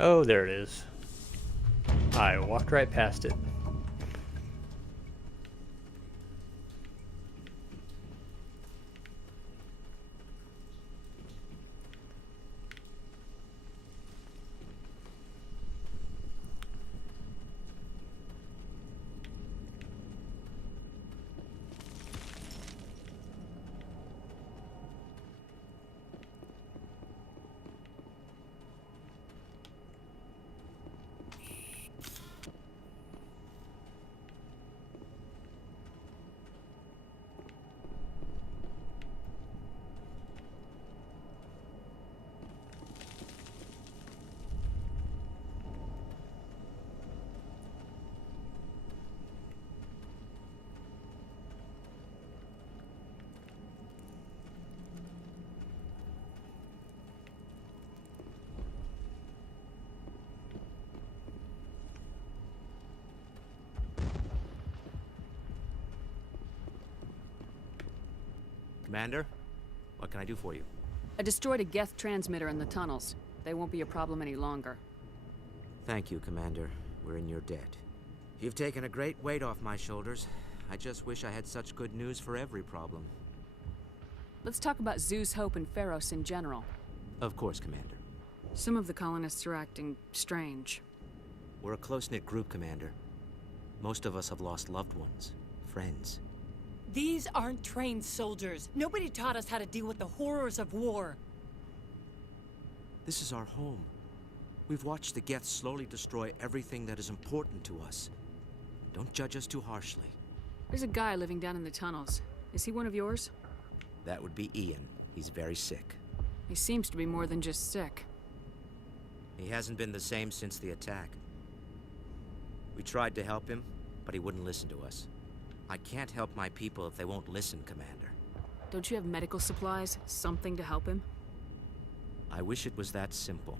Oh, there it is. I walked right past it. Commander, what can I do for you? I destroyed a Geth transmitter in the tunnels. They won't be a problem any longer. Thank you, Commander. We're in your debt. You've taken a great weight off my shoulders. I just wish I had such good news for every problem. Let's talk about Zoo's Hope and Feros in general. Of course, Commander. Some of the colonists are acting strange. We're a close-knit group, Commander. Most of us have lost loved ones, friends. These aren't trained soldiers. Nobody taught us how to deal with the horrors of war. This is our home. We've watched the Geth slowly destroy everything that is important to us. Don't judge us too harshly. There's a guy living down in the tunnels. Is he one of yours? That would be Ian. He's very sick. He seems to be more than just sick. He hasn't been the same since the attack. We tried to help him, but he wouldn't listen to us. I can't help my people if they won't listen, Commander. Don't you have medical supplies? Something to help him? I wish it was that simple.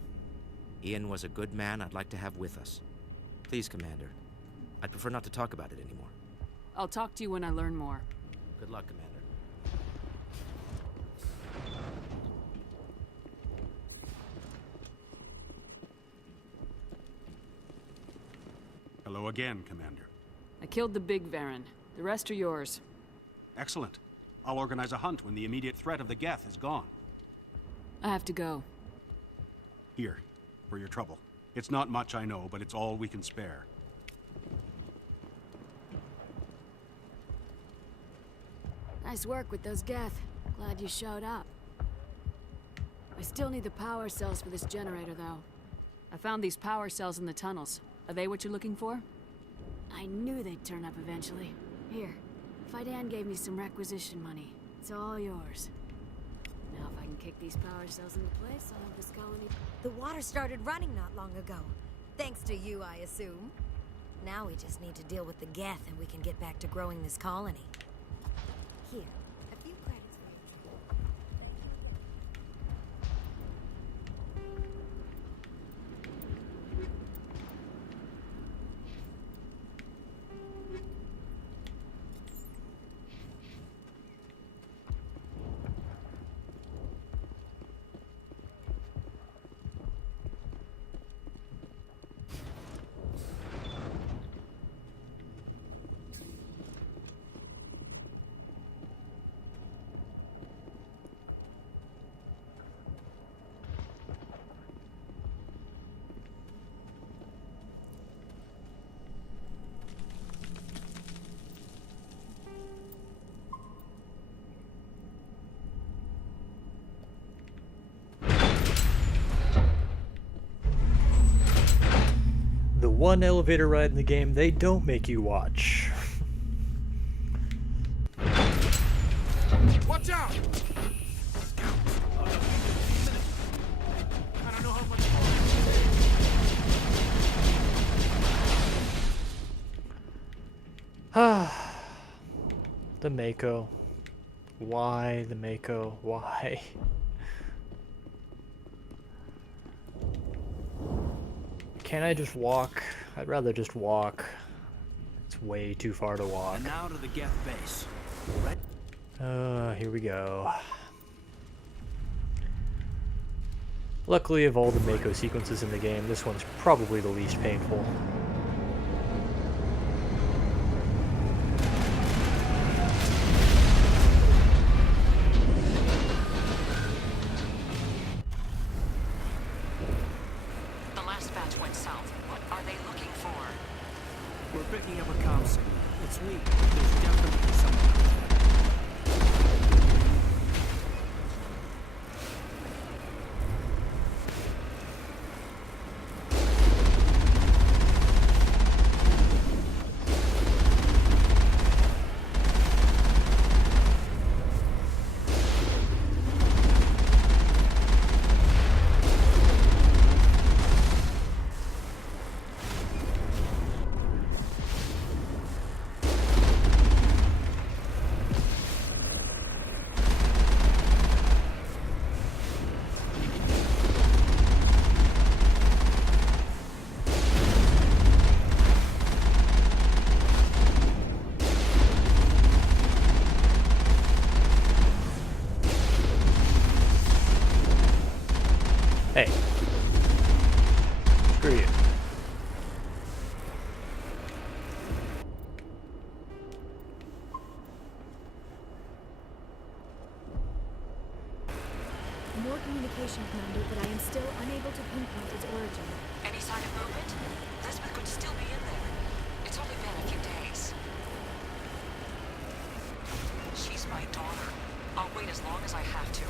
Ian was a good man I'd like to have with us. Please, Commander. I'd prefer not to talk about it anymore. I'll talk to you when I learn more. Good luck, Commander. Hello again, Commander. I killed the big Varen. The rest are yours. Excellent. I'll organize a hunt when the immediate threat of the Geth is gone. I have to go. Here, for your trouble. It's not much, I know, but it's all we can spare. Nice work with those Geth. Glad you showed up. I still need the power cells for this generator, though. I found these power cells in the tunnels. Are they what you're looking for? I knew they'd turn up eventually. Here, Fidan gave me some requisition money. It's all yours. Now if I can kick these power cells into place, I'll have this colony... The water started running not long ago. Thanks to you, I assume. Now we just need to deal with the Geth and we can get back to growing this colony. Here, a few credits for you. The one elevator ride in the game they don't make you watch. Watch out! I don't know how much Ah, the Mako. Why the Mako? Why? Can't I just walk? I'd rather just walk. It's way too far to walk. And now to the Geth base. Here we go. Luckily, of all the Mako sequences in the game, this one's probably the least painful. The last batch went south. What are they looking for? We're picking up a comm signal. It's weak, but there's definitely something out there. Hey. Screw you. More communication, Commander, but I am still unable to pinpoint its origin. Any sign of movement? Lisbeth could still be in there. It's only been a few days. She's my daughter. I'll wait as long as I have to.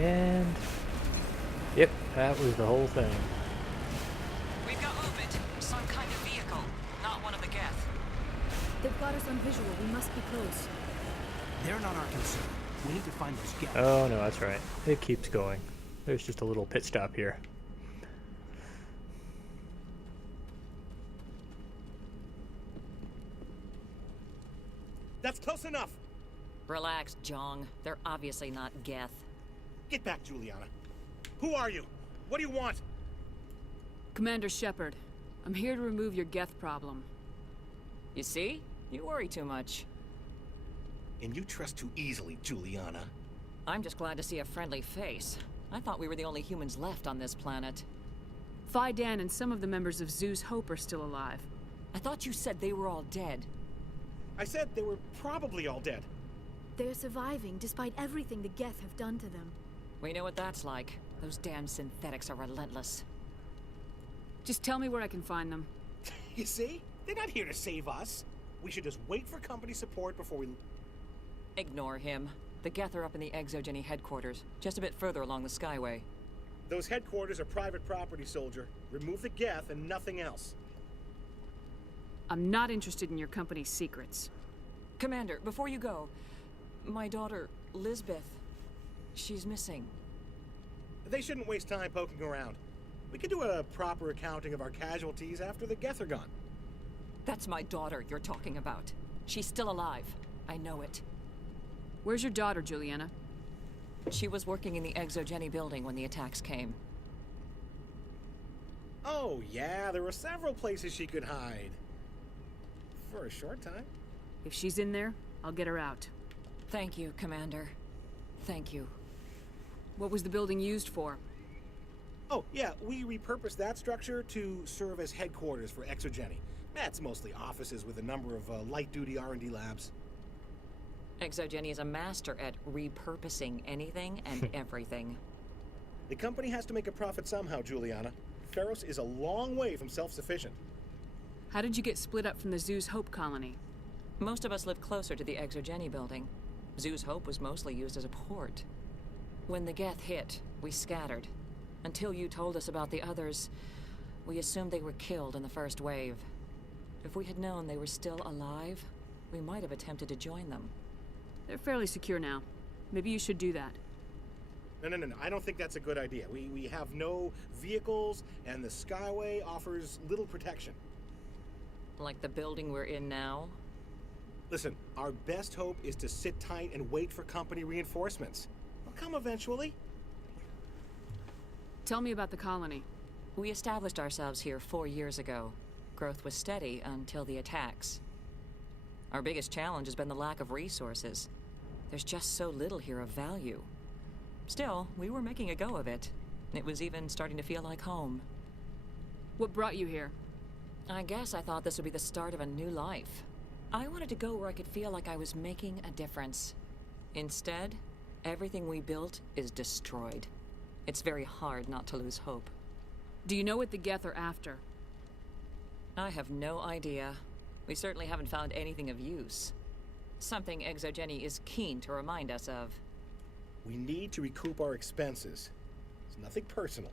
And yep, that was the whole thing. We've got movement. Some kind of vehicle. Not one of the Geth. They've got us on visual. We must be close. They're not our concern. We need to find those Geth. Oh no, that's right. It keeps going. There's just a little pit stop here. That's close enough. Relax, Jong. They're obviously not Geth. Get back, Juliana. Who are you? What do you want? Commander Shepard, I'm here to remove your Geth problem. You see? You worry too much. And you trust too easily, Juliana. I'm just glad to see a friendly face. I thought we were the only humans left on this planet. Phi Dan and some of the members of Zoo's Hope are still alive. I thought you said they were all dead. I said they were probably all dead. They're surviving despite everything the Geth have done to them. We know what that's like. Those damn synthetics are relentless. Just tell me where I can find them. You see? They're not here to save us. We should just wait for company support before we... Ignore him. The Geth are up in the Exogeny headquarters, just a bit further along the Skyway. Those headquarters are private property, soldier. Remove the Geth and nothing else. I'm not interested in your company's secrets. Commander, before you go, my daughter, Lisbeth, she's missing. They shouldn't waste time poking around. We could do a proper accounting of our casualties after the Geth are gone. That's my daughter you're talking about. She's still alive. I know it. Where's your daughter, Juliana? She was working in the Exogeny building when the attacks came. Oh, yeah, there were several places she could hide. For a short time. If she's in there, I'll get her out. Thank you, Commander. Thank you. What was the building used for? Oh, yeah, we repurposed that structure to serve as headquarters for Exogeny. That's mostly offices with a number of light-duty R&D labs. Exogeny is a master at repurposing anything and everything. The company has to make a profit somehow, Juliana. Feros is a long way from self-sufficient. How did you get split up from the Zoo's Hope colony? Most of us lived closer to the Exogeny building. Zoo's Hope was mostly used as a port. When the Geth hit, we scattered. Until you told us about the others, we assumed they were killed in the first wave. If we had known they were still alive, we might have attempted to join them. They're fairly secure now. Maybe you should do that. No. I don't think that's a good idea. We have no vehicles, and the Skyway offers little protection. Like the building we're in now? Listen, our best hope is to sit tight and wait for company reinforcements. They'll come eventually. Tell me about the colony. We established ourselves here 4 years ago. Growth was steady until the attacks. Our biggest challenge has been the lack of resources. There's just so little here of value. Still, we were making a go of it. It was even starting to feel like home. What brought you here? I guess I thought this would be the start of a new life. I wanted to go where I could feel like I was making a difference. Instead, everything we built is destroyed. It's very hard not to lose hope. Do you know what the Geth are after? I have no idea. We certainly haven't found anything of use. Something Exogeny is keen to remind us of. We need to recoup our expenses. It's nothing personal.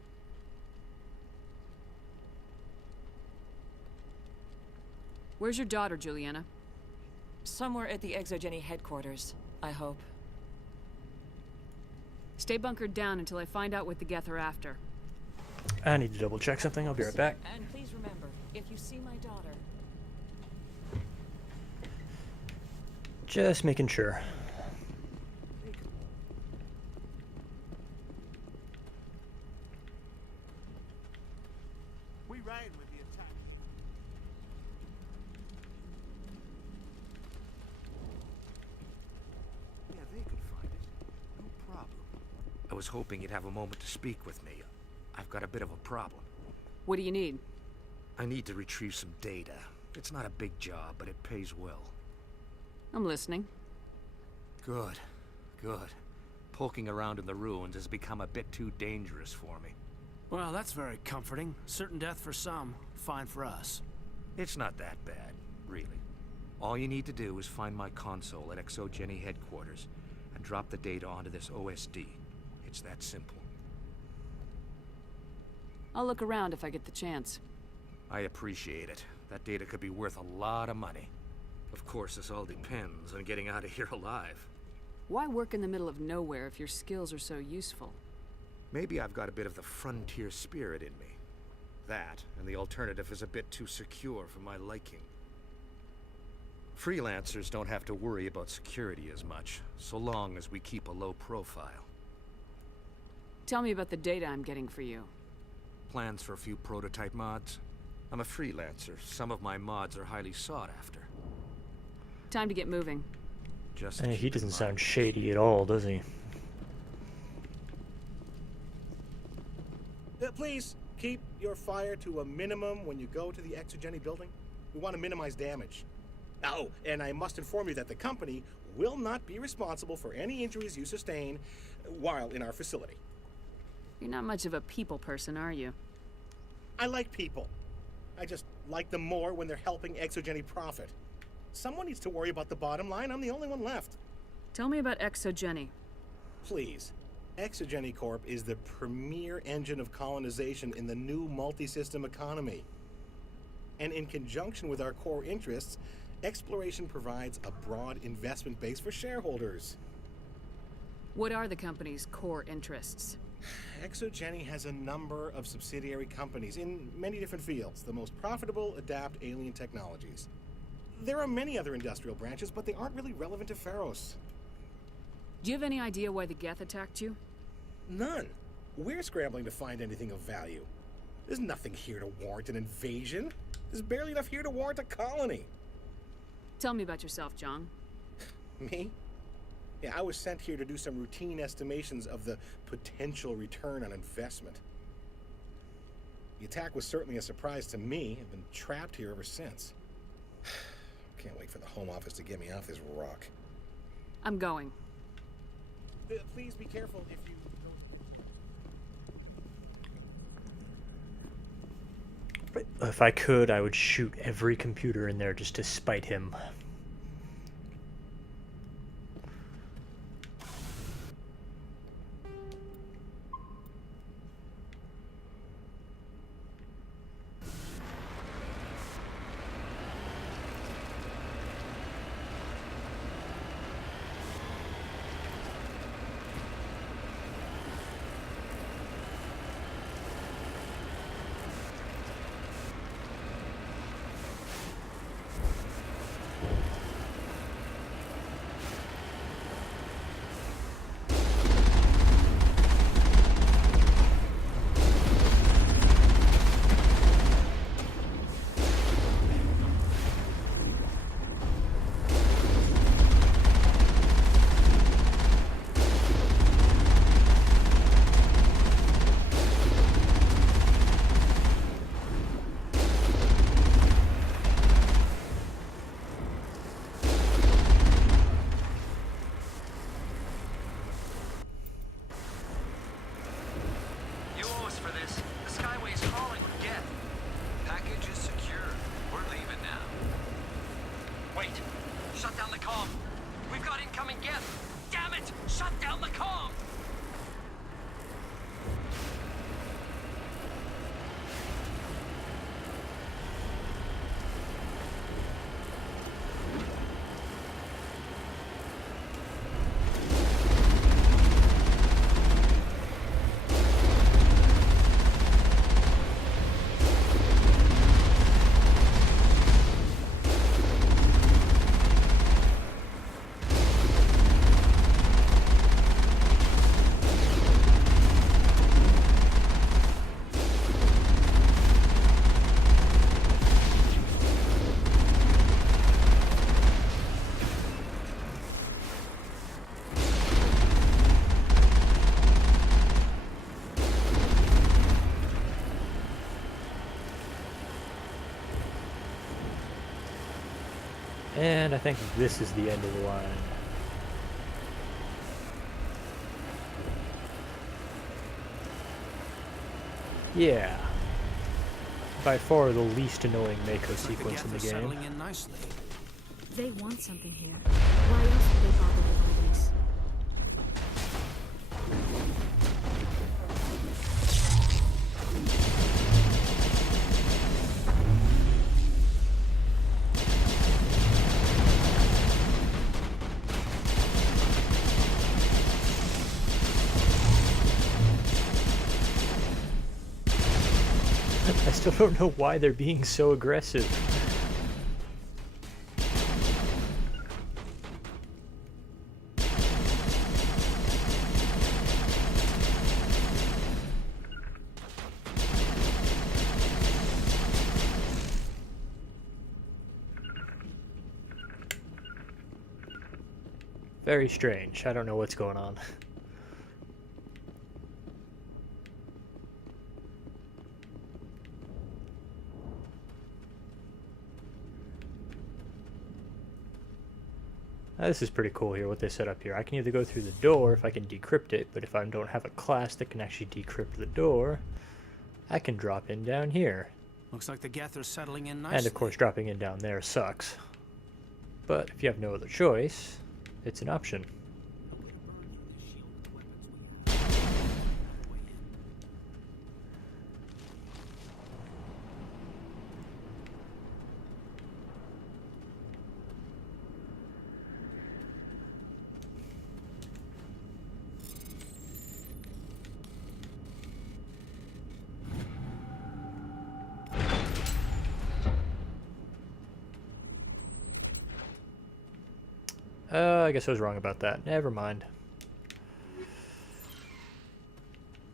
Where's your daughter, Juliana? Somewhere at the Exogeny headquarters, I hope. Stay bunkered down until I find out what the Geth are after. I need to double check something. I'll be right back. And please remember, if you see my daughter... Just making sure. We ran with the attack. Yeah, they could find it. No problem. I was hoping you'd have a moment to speak with me. I've got a bit of a problem. What do you need? I need to retrieve some data. It's not a big job, but it pays well. I'm listening. Good. Poking around in the ruins has become a bit too dangerous for me. Well, that's very comforting. Certain death for some, fine for us. It's not that bad, really. All you need to do is find my console at Exogeny headquarters and drop the data onto this OSD. It's that simple. I'll look around if I get the chance. I appreciate it. That data could be worth a lot of money. Of course, this all depends on getting out of here alive. Why work in the middle of nowhere if your skills are so useful? Maybe I've got a bit of the frontier spirit in me. That, and the alternative is a bit too secure for my liking. Freelancers don't have to worry about security as much, so long as we keep a low profile. Tell me about the data I'm getting for you. Plans for a few prototype mods? I'm a freelancer. Some of my mods are highly sought after. Time to get moving. Just He doesn't sound shady at all, does he? Please, keep your fire to a minimum when you go to the Exogeny building. We want to minimize damage. Oh, and I must inform you that the company will not be responsible for any injuries you sustain while in our facility. You're not much of a people person, are you? I like people. I just like them more when they're helping Exogeny profit. Someone needs to worry about the bottom line. I'm the only one left. Tell me about Exogeny. Please. Exogeny Corp is the premier engine of colonization in the new multi-system economy. And in conjunction with our core interests, exploration provides a broad investment base for shareholders. What are the company's core interests? Exogeny has a number of subsidiary companies in many different fields. The most profitable adapt alien technologies. There are many other industrial branches, but they aren't really relevant to Feros. Do you have any idea why the Geth attacked you? None. We're scrambling to find anything of value. There's nothing here to warrant an invasion. There's barely enough here to warrant a colony. Tell me about yourself, John. Me? Yeah, I was sent here to do some routine estimations of the potential return on investment. The attack was certainly a surprise to me. I've been trapped here ever since. Can't wait for the Home Office to get me off this rock. I'm going. Please be careful if you... If I could, I would shoot every computer in there just to spite him. And I think this is the end of the line. Yeah. By far the least annoying Mako sequence in the game. Settling in nicely. They want something here. Why else would they bother with all this? I still don't know why they're being so aggressive. Very strange. I don't know what's going on. This is pretty cool here, what they set up here. I can either go through the door if I can decrypt it, but if I don't have a class that can actually decrypt the door, I can drop in down here. Looks like the Geth are settling in nicely. And of course, dropping in down there sucks. But if you have no other choice, it's an option. I guess I was wrong about that. Never mind.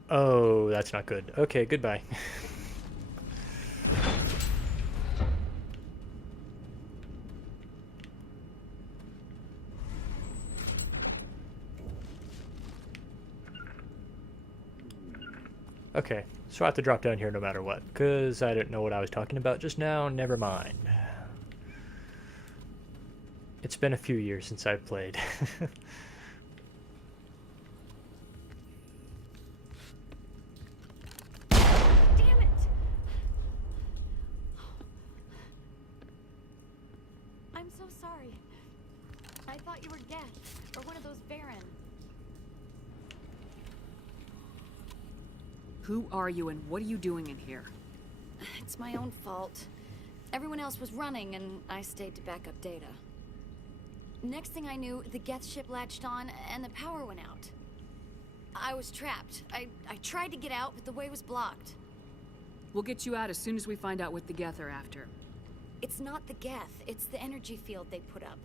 Oh, that's not good. Okay, goodbye. Okay, so I have to drop down here no matter what, because I didn't know what I was talking about just now. Never mind. It's been a few years since I've played. Damn it! I'm so sorry. I thought you were Geth, or one of those Baron. Who are you and what are you doing in here? It's my own fault. Everyone else was running, and I stayed to back up data. Next thing I knew, the Geth ship latched on, and the power went out. I was trapped. I tried to get out, but the way was blocked. We'll get you out as soon as we find out what the Geth are after. It's not the Geth, it's the energy field they put up.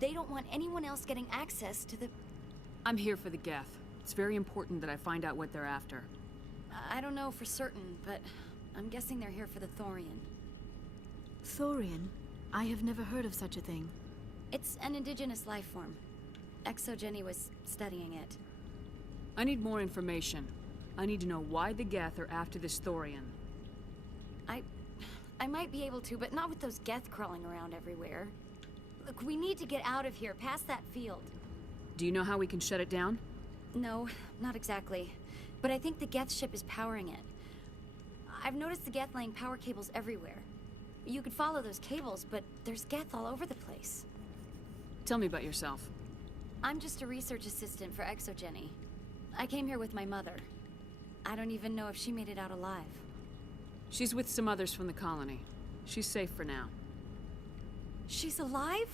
They don't want anyone else getting access to the... I'm here for the Geth. It's very important that I find out what they're after. I don't know for certain, but I'm guessing they're here for the Thorian. Thorian? I have never heard of such a thing. It's an indigenous life form. Exogeny was studying it. I need more information. I need to know why the Geth are after this Thorian. I might be able to, but not with those Geth crawling around everywhere. Look, we need to get out of here, past that field. Do you know how we can shut it down? No, not exactly. But I think the Geth ship is powering it. I've noticed the Geth laying power cables everywhere. You could follow those cables, but there's Geth all over the place. Tell me about yourself. I'm just a research assistant for Exogeny. I came here with my mother. I don't even know if she made it out alive. She's with some others from the colony. She's safe for now. She's alive?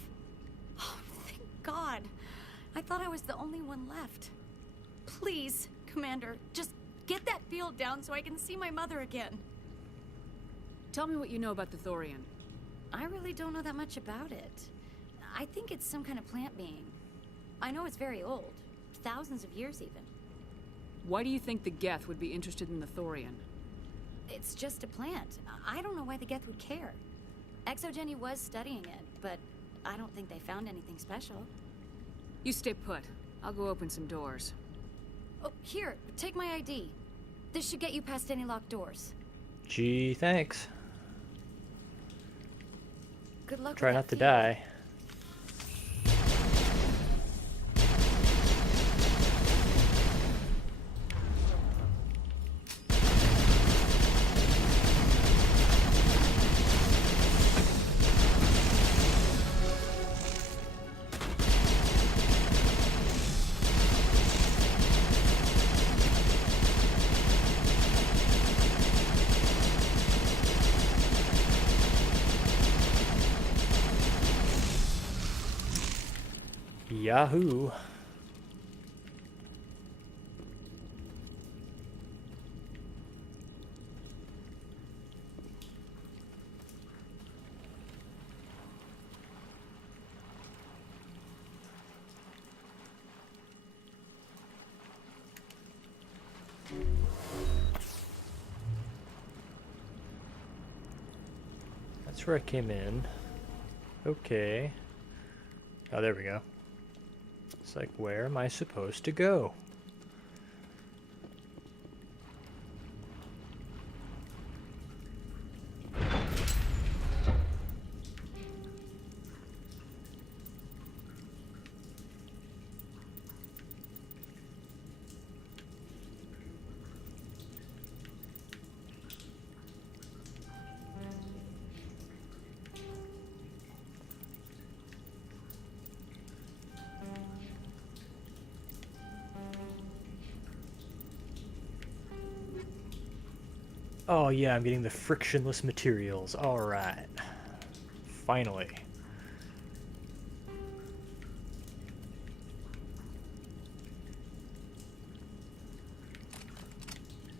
Oh, thank God. I thought I was the only one left. Please, Commander, just get that field down so I can see my mother again. Tell me what you know about the Thorian. I really don't know that much about it. I think it's some kind of plant being. I know it's very old. Thousands of years, even. Why do you think the Geth would be interested in the Thorian? It's just a plant. I don't know why the Geth would care. Exogeny was studying it, but I don't think they found anything special. You stay put. I'll go open some doors. Oh, here, take my ID. This should get you past any locked doors. Gee, thanks. Good luck. Try not to die. Yahoo! That's where I came in. Okay. Oh, there we go. It's like, where am I supposed to go? Oh yeah, I'm getting the frictionless materials. Alright. Finally.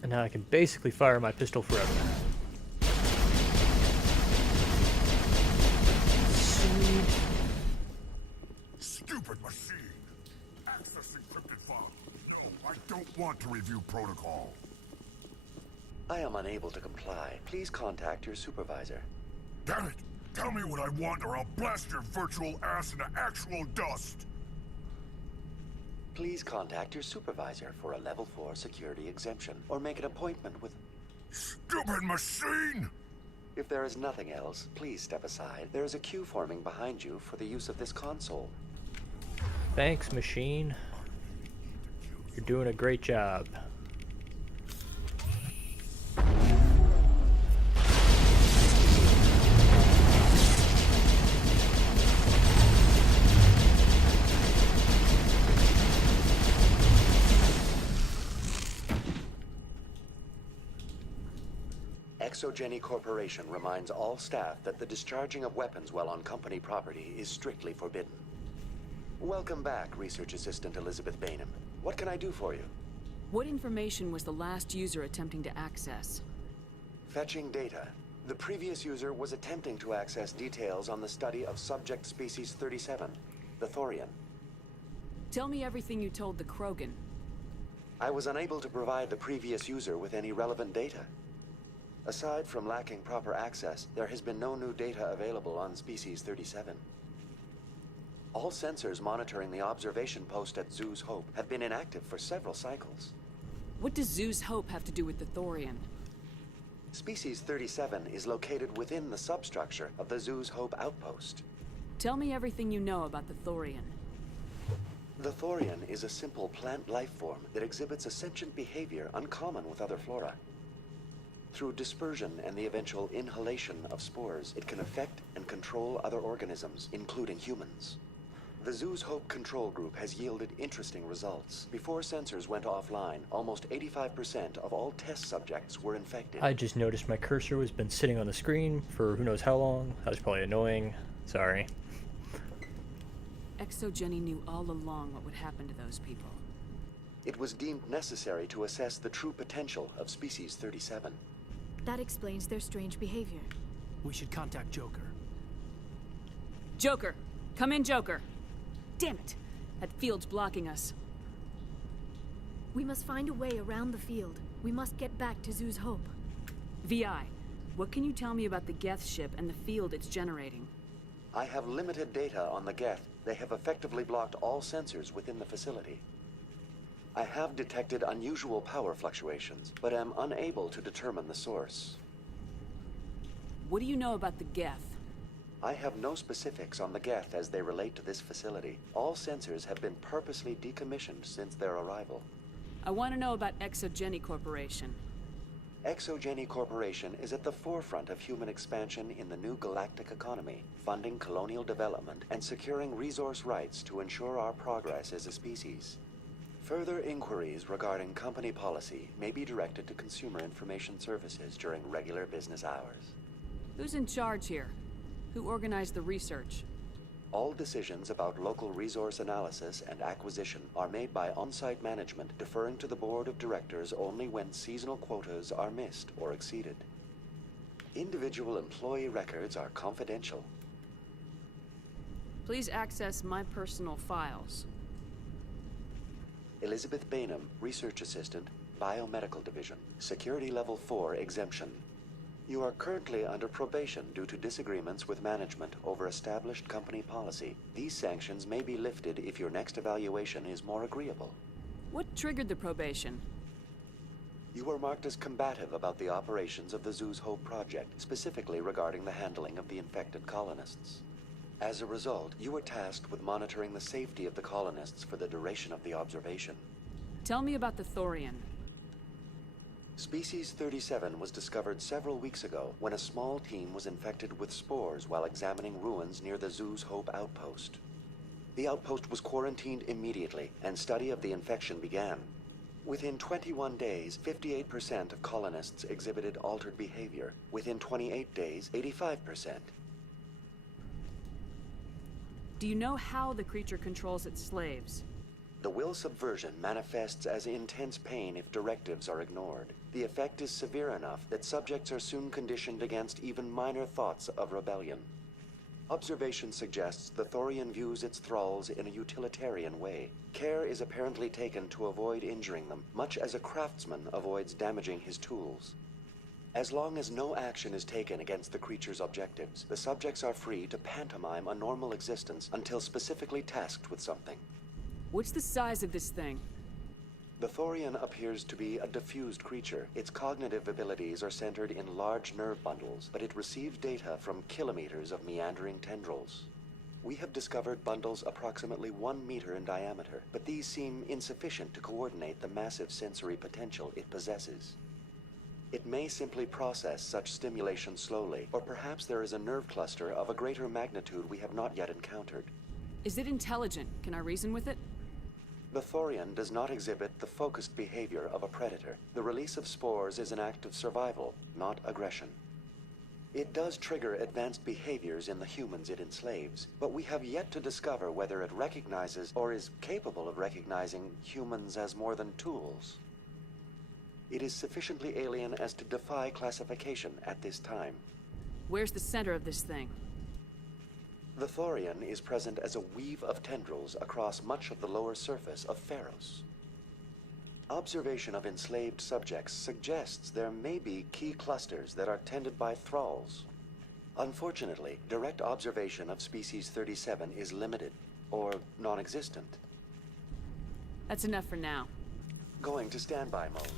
And now I can basically fire my pistol forever. Sweet. Stupid machine! Access encrypted file. No, I don't want to review protocol. I am unable to comply. Please contact your supervisor. Damn it! Tell me what I want or I'll blast your virtual ass into actual dust! Please contact your supervisor for a level 4 security exemption, or make an appointment with... Stupid machine! If there is nothing else, please step aside. There is a queue forming behind you for the use of this console. Thanks, machine. You're doing a great job. Exogeny Corporation reminds all staff that the discharging of weapons while on company property is strictly forbidden. Welcome back, Research Assistant Elizabeth Bainham. What can I do for you? What information was the last user attempting to access? Fetching data. The previous user was attempting to access details on the study of subject species 37, the Thorian. Tell me everything you told the Krogan. I was unable to provide the previous user with any relevant data. Aside from lacking proper access, there has been no new data available on Species 37. All sensors monitoring the observation post at Zoo's Hope have been inactive for several cycles. What does Zoo's Hope have to do with the Thorian? Species 37 is located within the substructure of the Zoo's Hope outpost. Tell me everything you know about the Thorian. The Thorian is a simple plant life form that exhibits a sentient behavior uncommon with other flora. Through dispersion and the eventual inhalation of spores, it can affect and control other organisms, including humans. The Zoo's Hope control group has yielded interesting results. Before sensors went offline, almost 85% of all test subjects were infected. I just noticed my cursor has been sitting on the screen for who knows how long. That was probably annoying. Sorry. Exogeny knew all along what would happen to those people. It was deemed necessary to assess the true potential of Species 37. That explains their strange behavior. We should contact Joker. Joker! Come in, Joker! Damn it! That field's blocking us. We must find a way around the field. We must get back to Zoo's Hope. VI, what can you tell me about the Geth ship and the field it's generating? I have limited data on the Geth. They have effectively blocked all sensors within the facility. I have detected unusual power fluctuations, but am unable to determine the source. What do you know about the Geth? I have no specifics on the Geth as they relate to this facility. All sensors have been purposely decommissioned since their arrival. I want to know about Exogeny Corporation. Exogeny Corporation is at the forefront of human expansion in the new galactic economy, funding colonial development and securing resource rights to ensure our progress as a species. Further inquiries regarding company policy may be directed to Consumer Information Services during regular business hours. Who's in charge here? Who organized the research? All decisions about local resource analysis and acquisition are made by on-site management, deferring to the board of directors only when seasonal quotas are missed or exceeded. Individual employee records are confidential. Please access my personal files. Elizabeth Bainham, Research Assistant, Biomedical Division, Security Level 4 exemption. You are currently under probation due to disagreements with management over established company policy. These sanctions may be lifted if your next evaluation is more agreeable. What triggered the probation? You were marked as combative about the operations of the Zoo's Hope project, specifically regarding the handling of the infected colonists. As a result, you were tasked with monitoring the safety of the colonists for the duration of the observation. Tell me about the Thorian. Species 37 was discovered several weeks ago when a small team was infected with spores while examining ruins near the Zoo's Hope outpost. The outpost was quarantined immediately, and study of the infection began. Within 21 days, 58% of colonists exhibited altered behavior. Within 28 days, 85%. Do you know how the creature controls its slaves? The will subversion manifests as intense pain if directives are ignored. The effect is severe enough that subjects are soon conditioned against even minor thoughts of rebellion. Observation suggests the Thorian views its thralls in a utilitarian way. Care is apparently taken to avoid injuring them, much as a craftsman avoids damaging his tools. As long as no action is taken against the creature's objectives, the subjects are free to pantomime a normal existence until specifically tasked with something. What's the size of this thing? The Thorian appears to be a diffused creature. Its cognitive abilities are centered in large nerve bundles, but it receives data from kilometers of meandering tendrils. We have discovered bundles approximately 1 meter in diameter, but these seem insufficient to coordinate the massive sensory potential it possesses. It may simply process such stimulation slowly, or perhaps there is a nerve cluster of a greater magnitude we have not yet encountered. Is it intelligent? Can I reason with it? The Thorian does not exhibit the focused behavior of a predator. The release of spores is an act of survival, not aggression. It does trigger advanced behaviors in the humans it enslaves, but we have yet to discover whether it recognizes or is capable of recognizing humans as more than tools. It is sufficiently alien as to defy classification at this time. Where's the center of this thing? The Thorian is present as a weave of tendrils across much of the lower surface of Feros. Observation of enslaved subjects suggests there may be key clusters that are tended by thralls. Unfortunately, direct observation of species 37 is limited, or non-existent. That's enough for now. Going to standby mode.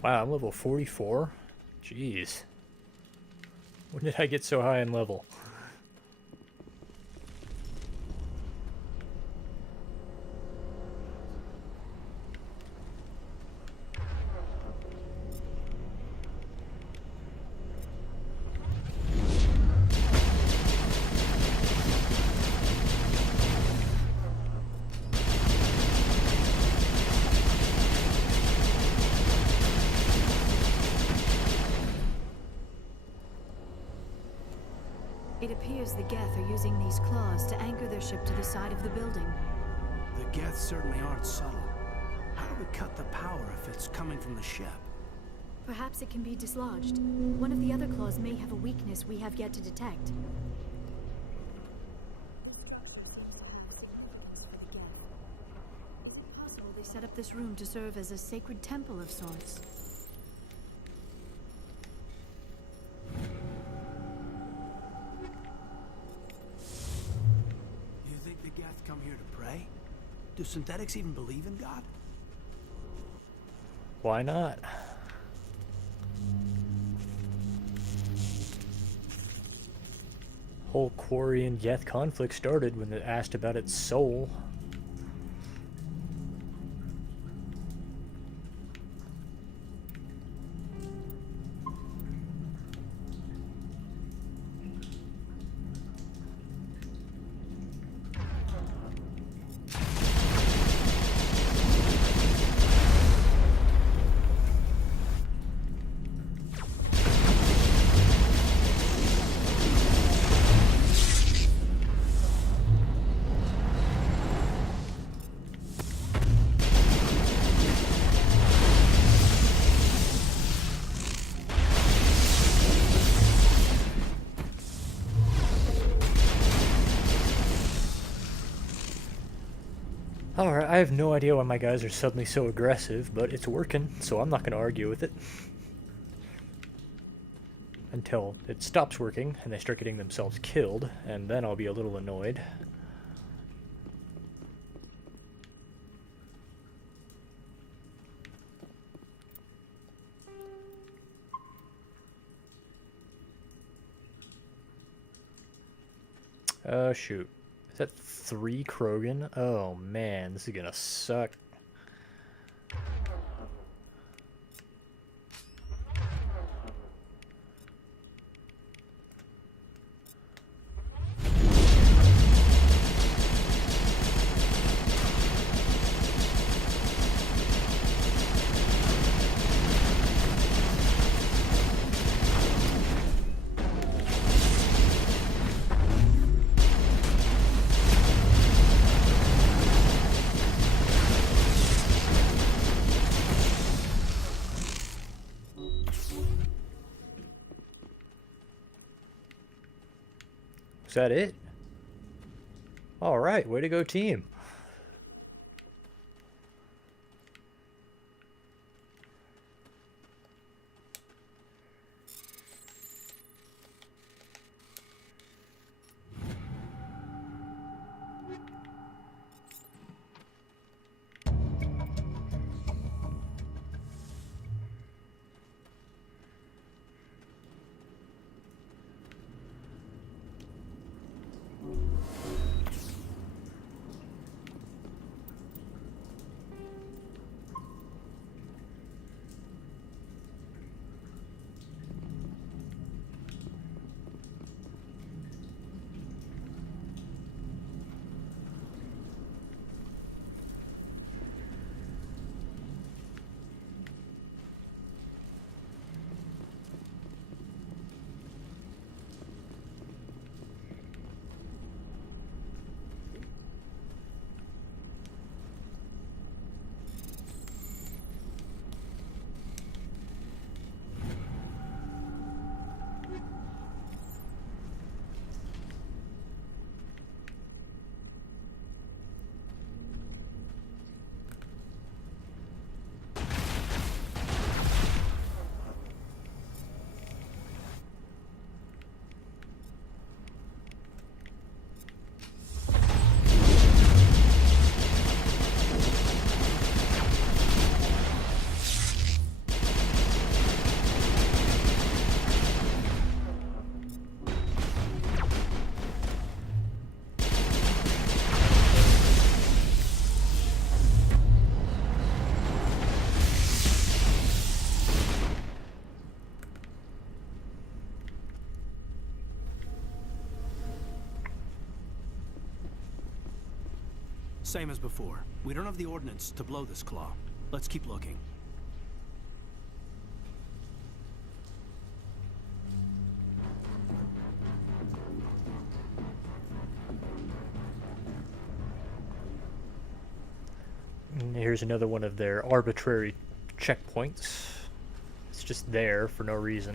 Wow, I'm level 44? Jeez. When did I get so high in level? It appears the Geth are using these claws to anchor their ship to the side of the building. The Geth certainly aren't subtle. How do we cut the power if it's coming from the ship? Perhaps it can be dislodged. One of the other claws may have a weakness we have yet to detect. Possible they set up this room to serve as a sacred temple of sorts. You think the Geth come here to pray? Do synthetics even believe in God? Why not? Whole Quarry and Geth conflict started when it asked about its soul. Alright, I have no idea why my guys are suddenly so aggressive, but it's working, so I'm not going to argue with it. Until it stops working, and they start getting themselves killed, and then I'll be a little annoyed. Oh, shoot. Is that 3 Krogan? Oh, man, this is gonna suck. Is that it? Alright, way to go, team. Same as before. We don't have the ordnance to blow this claw. Let's keep looking. And here's another one of their arbitrary checkpoints. It's just there for no reason.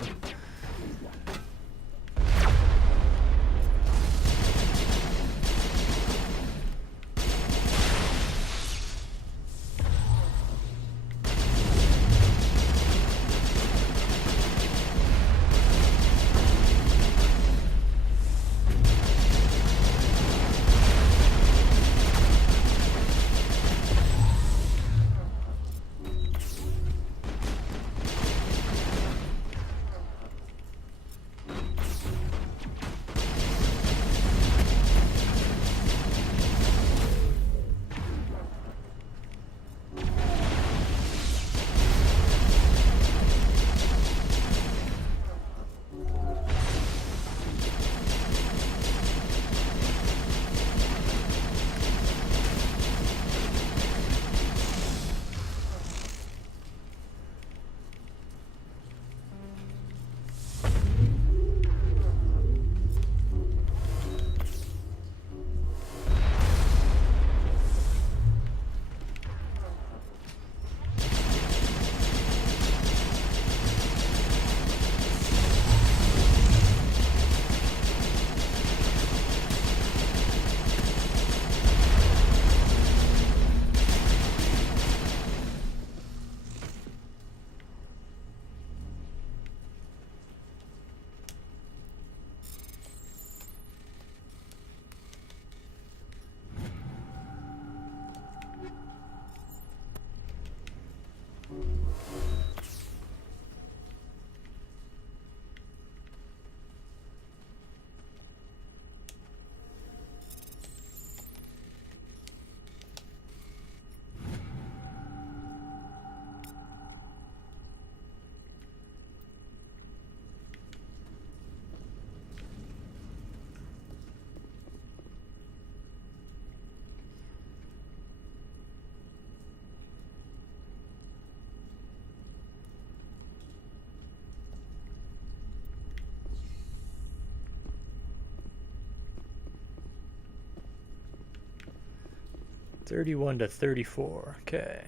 31 to 34. Okay.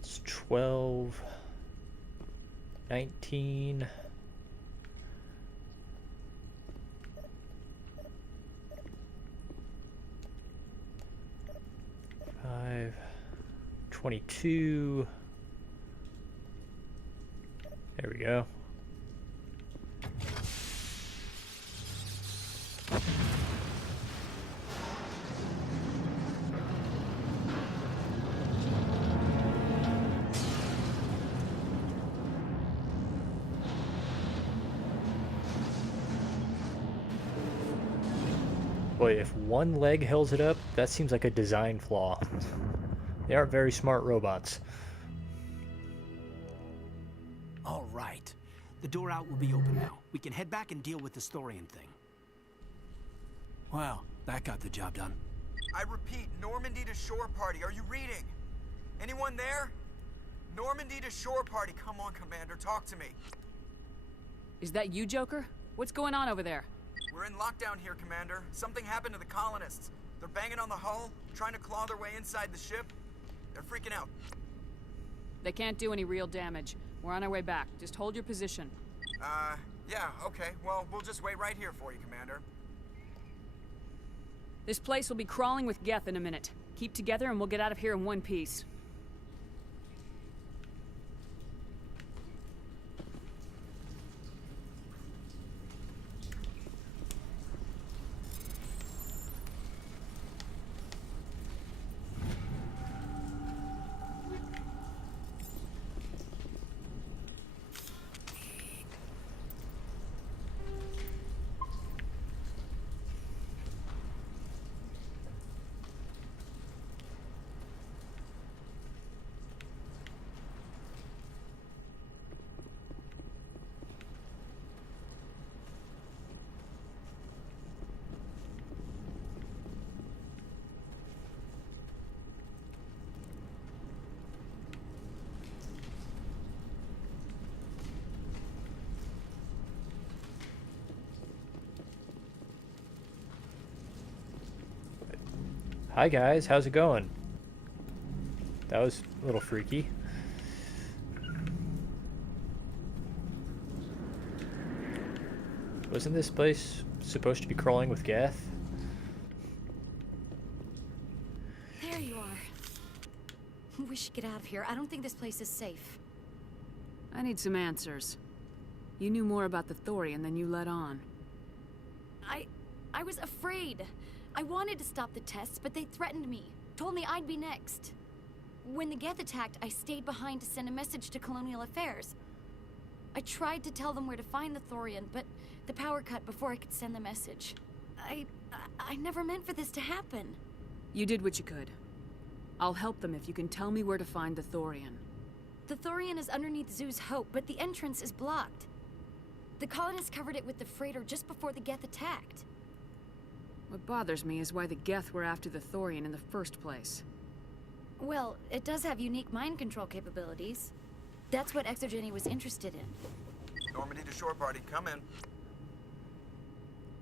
It's 12, 19. 5, 22. There we go. Boy, if one leg holds it up, that seems like a design flaw. They aren't very smart robots. All right. The door out will be open now. We can head back and deal with this Thorian thing. Well, that got the job done. I repeat, Normandy to shore party. Are you reading? Anyone there? Normandy to shore party. Come on, Commander. Talk to me. Is that you, Joker? What's going on over there? We're in lockdown here, Commander. Something happened to the colonists. They're banging on the hull, trying to claw their way inside the ship. They're freaking out. They can't do any real damage. We're on our way back. Just hold your position. Yeah, okay. Well, we'll just wait right here for you, Commander. This place will be crawling with Geth in a minute. Keep together and we'll get out of here in one piece. Hi guys, how's it going? That was a little freaky. Wasn't this place supposed to be crawling with Geth? There you are. We should get out of here. I don't think this place is safe. I need some answers. You knew more about the Thorian than you let on. I was afraid. I wanted to stop the tests, but they threatened me. Told me I'd be next. When the Geth attacked, I stayed behind to send a message to Colonial Affairs. I tried to tell them where to find the Thorian, but the power cut before I could send the message. I never meant for this to happen. You did what you could. I'll help them if you can tell me where to find the Thorian. The Thorian is underneath Zoo's Hope, but the entrance is blocked. The colonists covered it with the freighter just before the Geth attacked. What bothers me is why the Geth were after the Thorian in the first place. Well, it does have unique mind control capabilities. That's what Exogeny was interested in. Normandy to shore party, come in.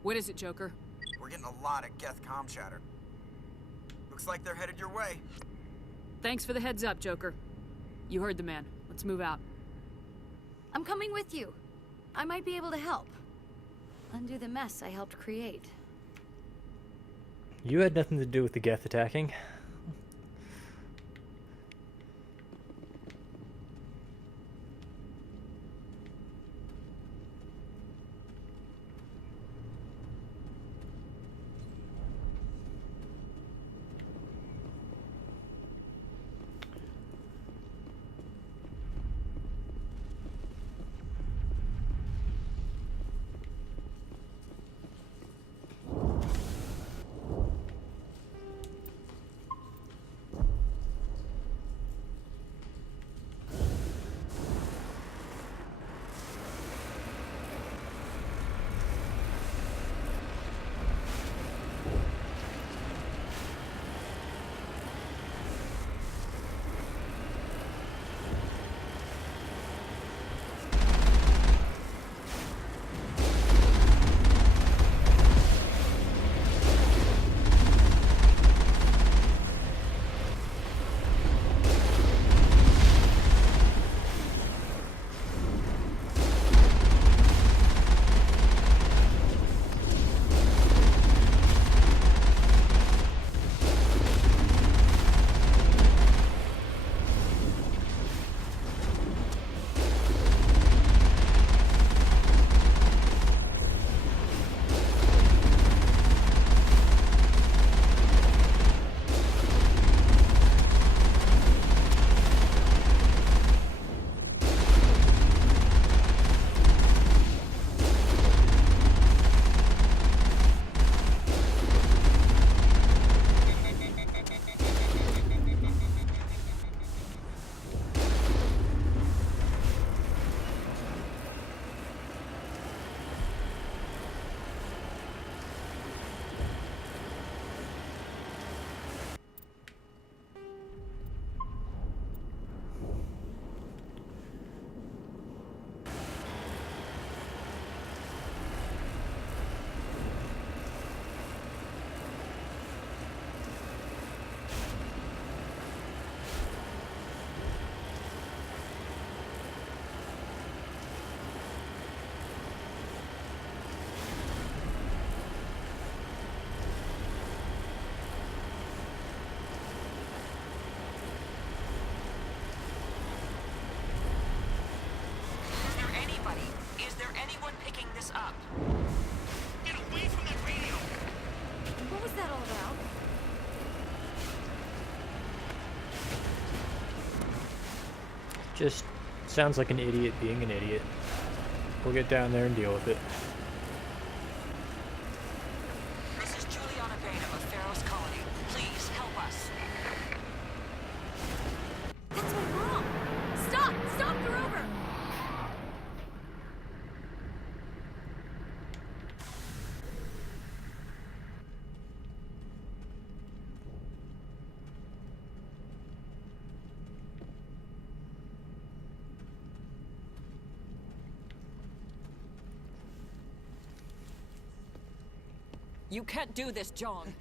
What is it, Joker? We're getting a lot of Geth comm chatter. Looks like they're headed your way. Thanks for the heads up, Joker. You heard the man. Let's move out. I'm coming with you. I might be able to help. Undo the mess I helped create. You had nothing to do with the Geth attacking. us up. Get away from that radio! What was that all about? Just sounds like an idiot being an idiot. We'll get down there and deal with it. This is Juliana Bainham of Feros Colony. Please help us. That's my mom! Stop! Stop the rover! You can't do this, John.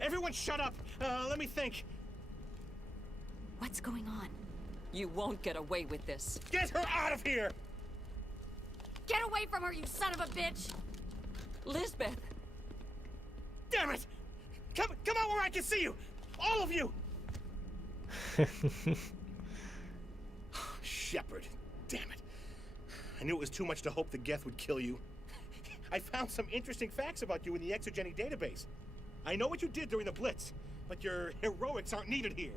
Everyone shut up! Let me think. What's going on? You won't get away with this. Get her out of here! Get away from her, you son of a bitch! Lisbeth! Damn it! Come out where I can see you! All of you! Shepard, damn it. I knew it was too much to hope the Geth would kill you. I found some interesting facts about you in the Exogeny database. I know what you did during the Blitz, but your heroics aren't needed here.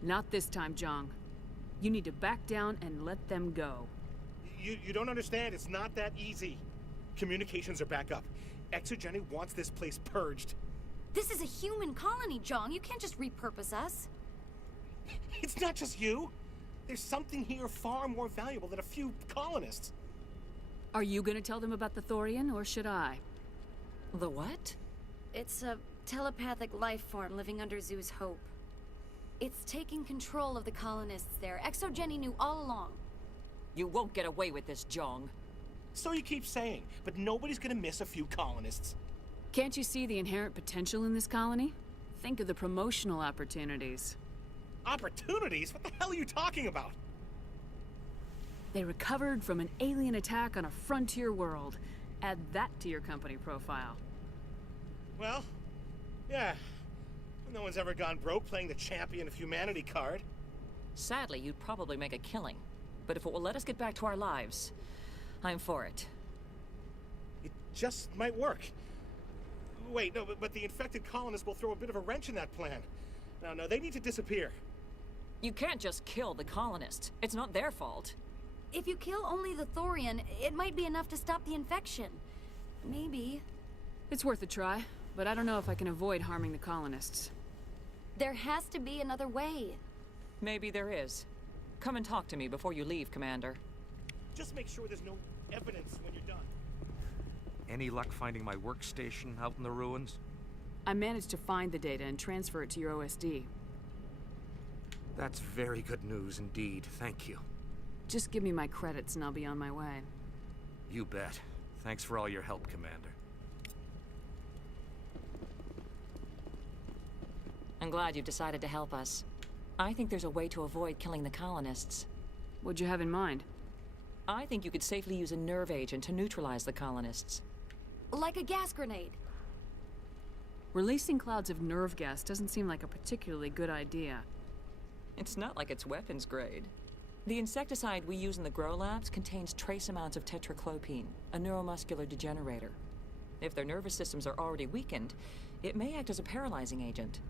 Not this time, Jong. You need to back down and let them go. You don't understand. It's not that easy. Communications are back up. Exogeny wants this place purged. This is a human colony, Jong. You can't just repurpose us. It's not just you. There's something here far more valuable than a few colonists. Are you gonna tell them about the Thorian, or should I? The what? It's a telepathic life form living under Zeus' Hope. It's taking control of the colonists there. Exogeny knew all along. You won't get away with this, Jong. So you keep saying, but nobody's gonna miss a few colonists. Can't you see the inherent potential in this colony? Think of the promotional opportunities. Opportunities? What the hell are you talking about? They recovered from an alien attack on a frontier world. Add that to your company profile. Well, yeah. No one's ever gone broke playing the champion of humanity card. Sadly, you'd probably make a killing. But if it will let us get back to our lives, I'm for it. It just might work. Wait, no, but the infected colonists will throw a bit of a wrench in that plan. No, they need to disappear. You can't just kill the colonists. It's not their fault. If you kill only the Thorian, it might be enough to stop the infection. Maybe. It's worth a try, but I don't know if I can avoid harming the colonists. There has to be another way. Maybe there is. Come and talk to me before you leave, Commander. Just make sure there's no evidence when you're done. Any luck finding my workstation out in the ruins? I managed to find the data and transfer it to your OSD. That's very good news indeed. Thank you. Just give me my credits and I'll be on my way. You bet. Thanks for all your help, Commander. I'm glad you've decided to help us. I think there's a way to avoid killing the colonists. What'd you have in mind? I think you could safely use a nerve agent to neutralize the colonists. Like a gas grenade. Releasing clouds of nerve gas doesn't seem like a particularly good idea. It's not like it's weapons grade. The insecticide we use in the grow labs contains trace amounts of tetraclopine, a neuromuscular degenerator. If their nervous systems are already weakened, it may act as a paralyzing agent.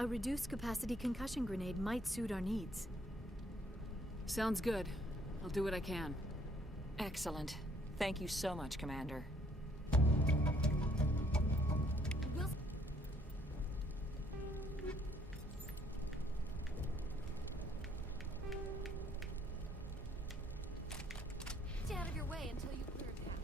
A reduced capacity concussion grenade might suit our needs. Sounds good. I'll do what I can. Excellent. Thank you so much, Commander. Stay out of your way until you clear a path.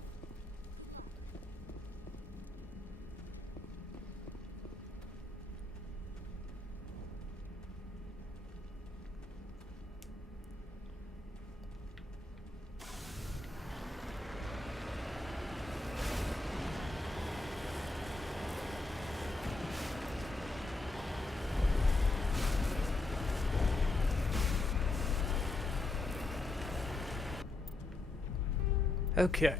Okay.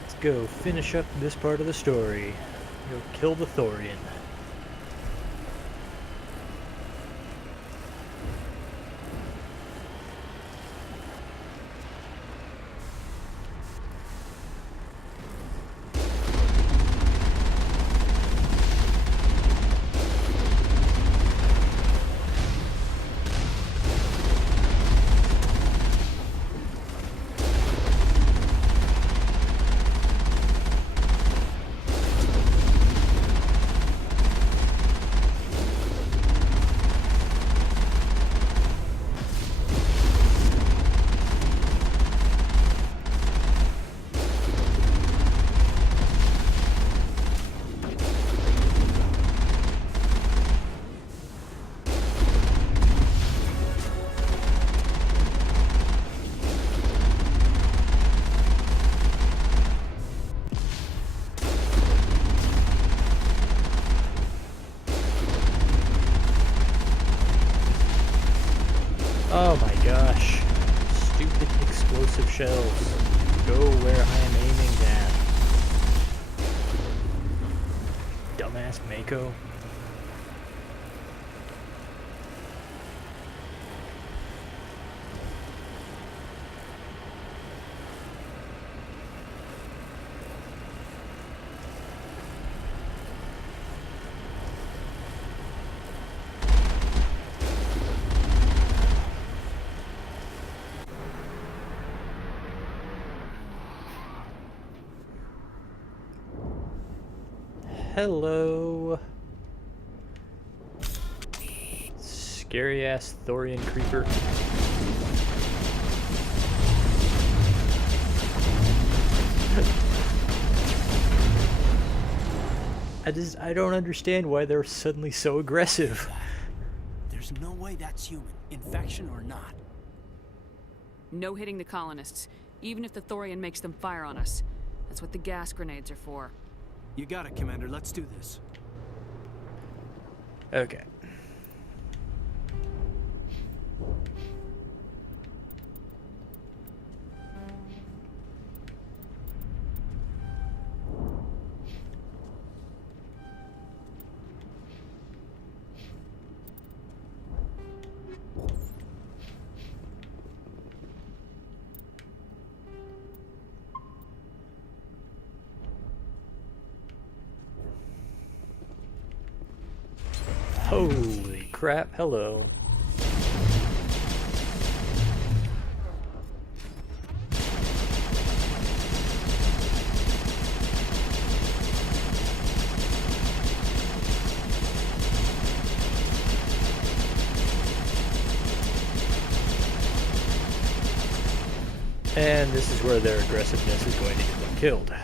Let's go finish up this part of the story. Go kill the Thorian. Oh my gosh. Stupid explosive shells. Go where I am aiming at. Dumbass Mako. Hello. Scary ass Thorian creeper. I don't understand why they're suddenly so aggressive. There's no way that's human, infection or not. No hitting the colonists, even if the Thorian makes them fire on us. That's what the gas grenades are for. You got it, Commander. Let's do this. Okay. Holy crap, hello. And this is where their aggressiveness is going to get them killed.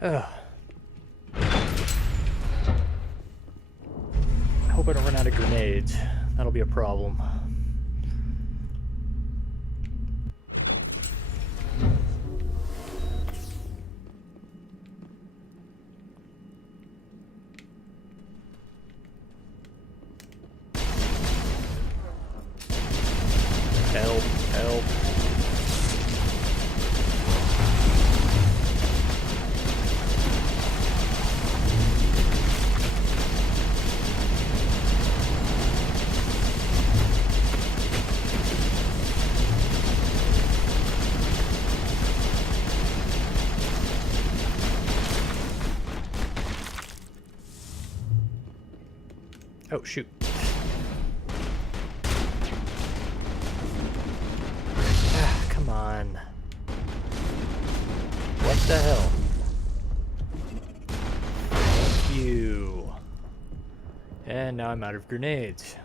Ugh. I hope I don't run out of grenades. That'll be a problem. Help, help. Oh, shoot. Ah, come on. What the hell? Thank you. And now I'm out of grenades.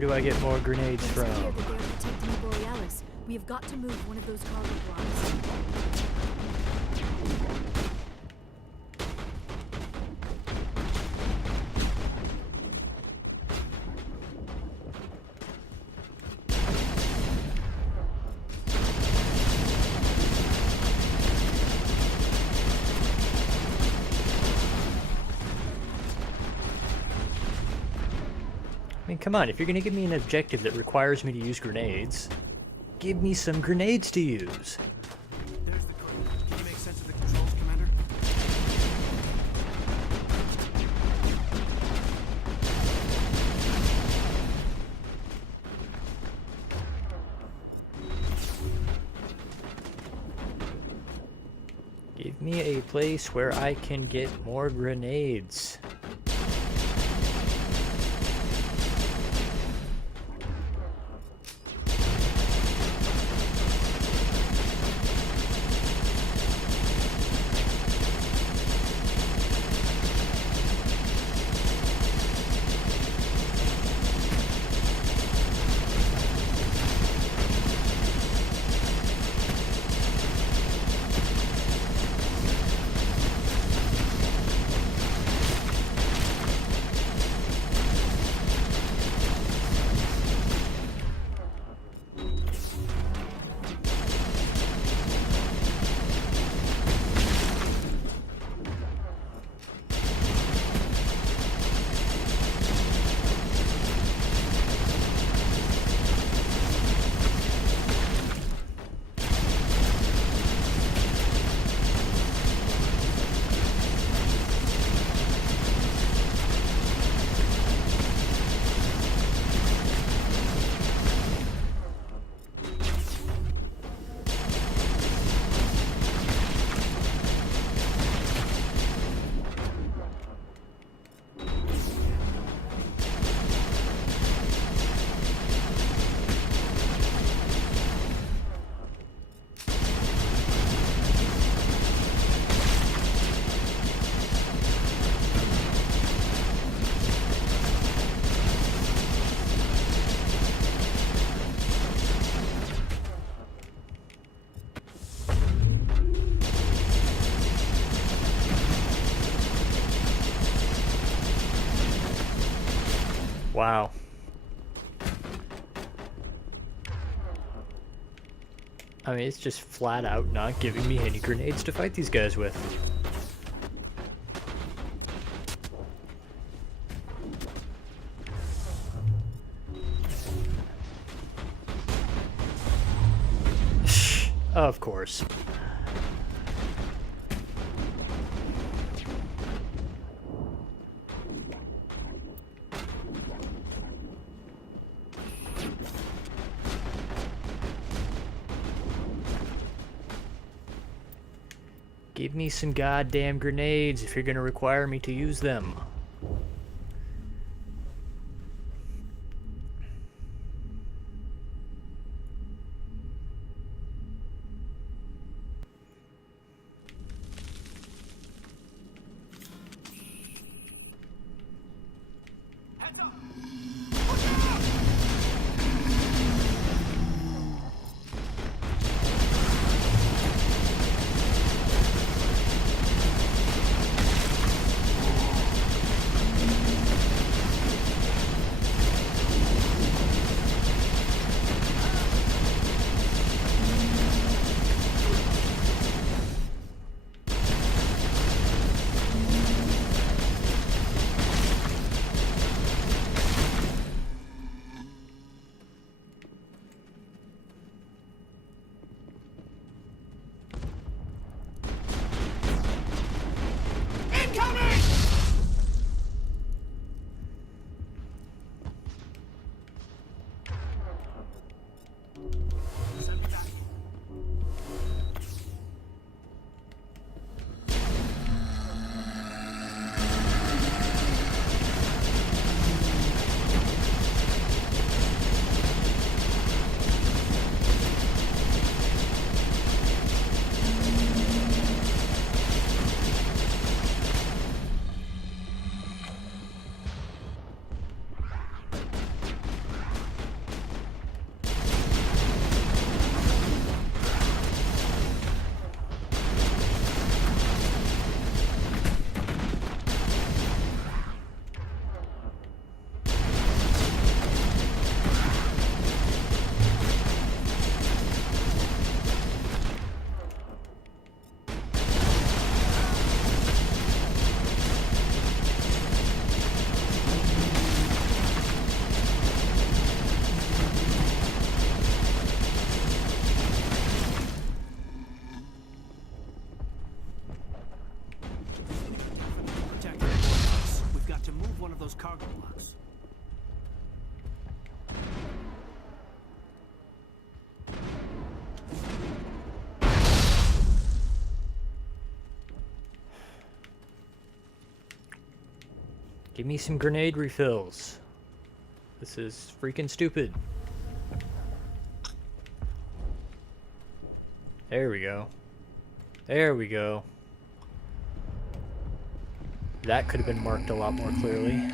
Where do I get more grenades It's from? clear that they are protecting the Borealis. We have got to move one of those cargo blocks. I mean, come on, if you're gonna give me an objective that requires me to use grenades, give me some grenades to use. There's the code. Can you make sense of the controls, Commander? Give me a place where I can get more grenades. Wow. I mean, it's just flat out not giving me any grenades to fight these guys with. Of course. Give me some goddamn grenades if you're gonna require me to use them. cargo blocks. Give me some grenade refills. This is freaking stupid. There we go. There we go. That could have been marked a lot more clearly.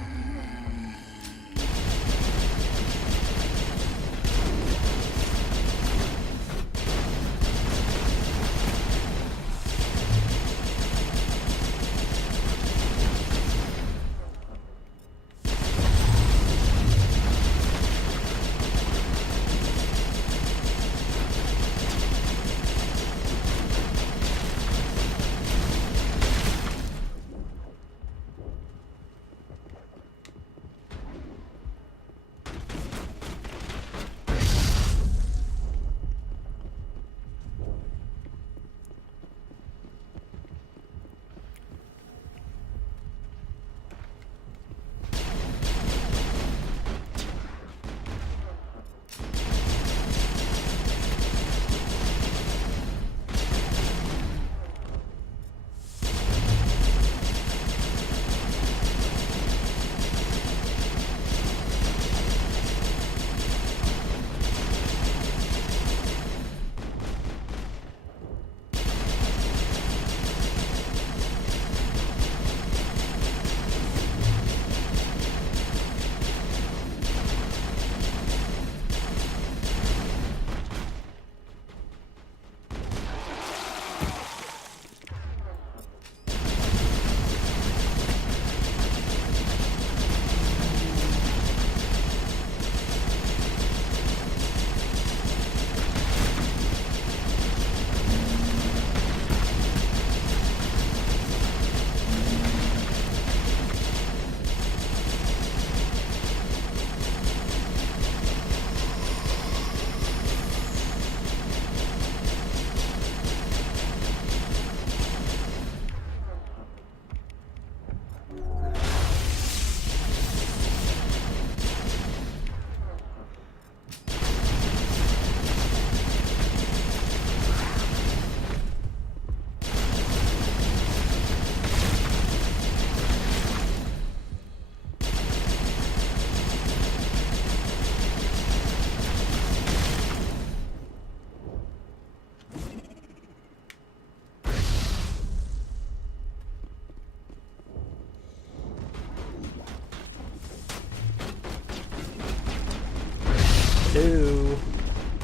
Two.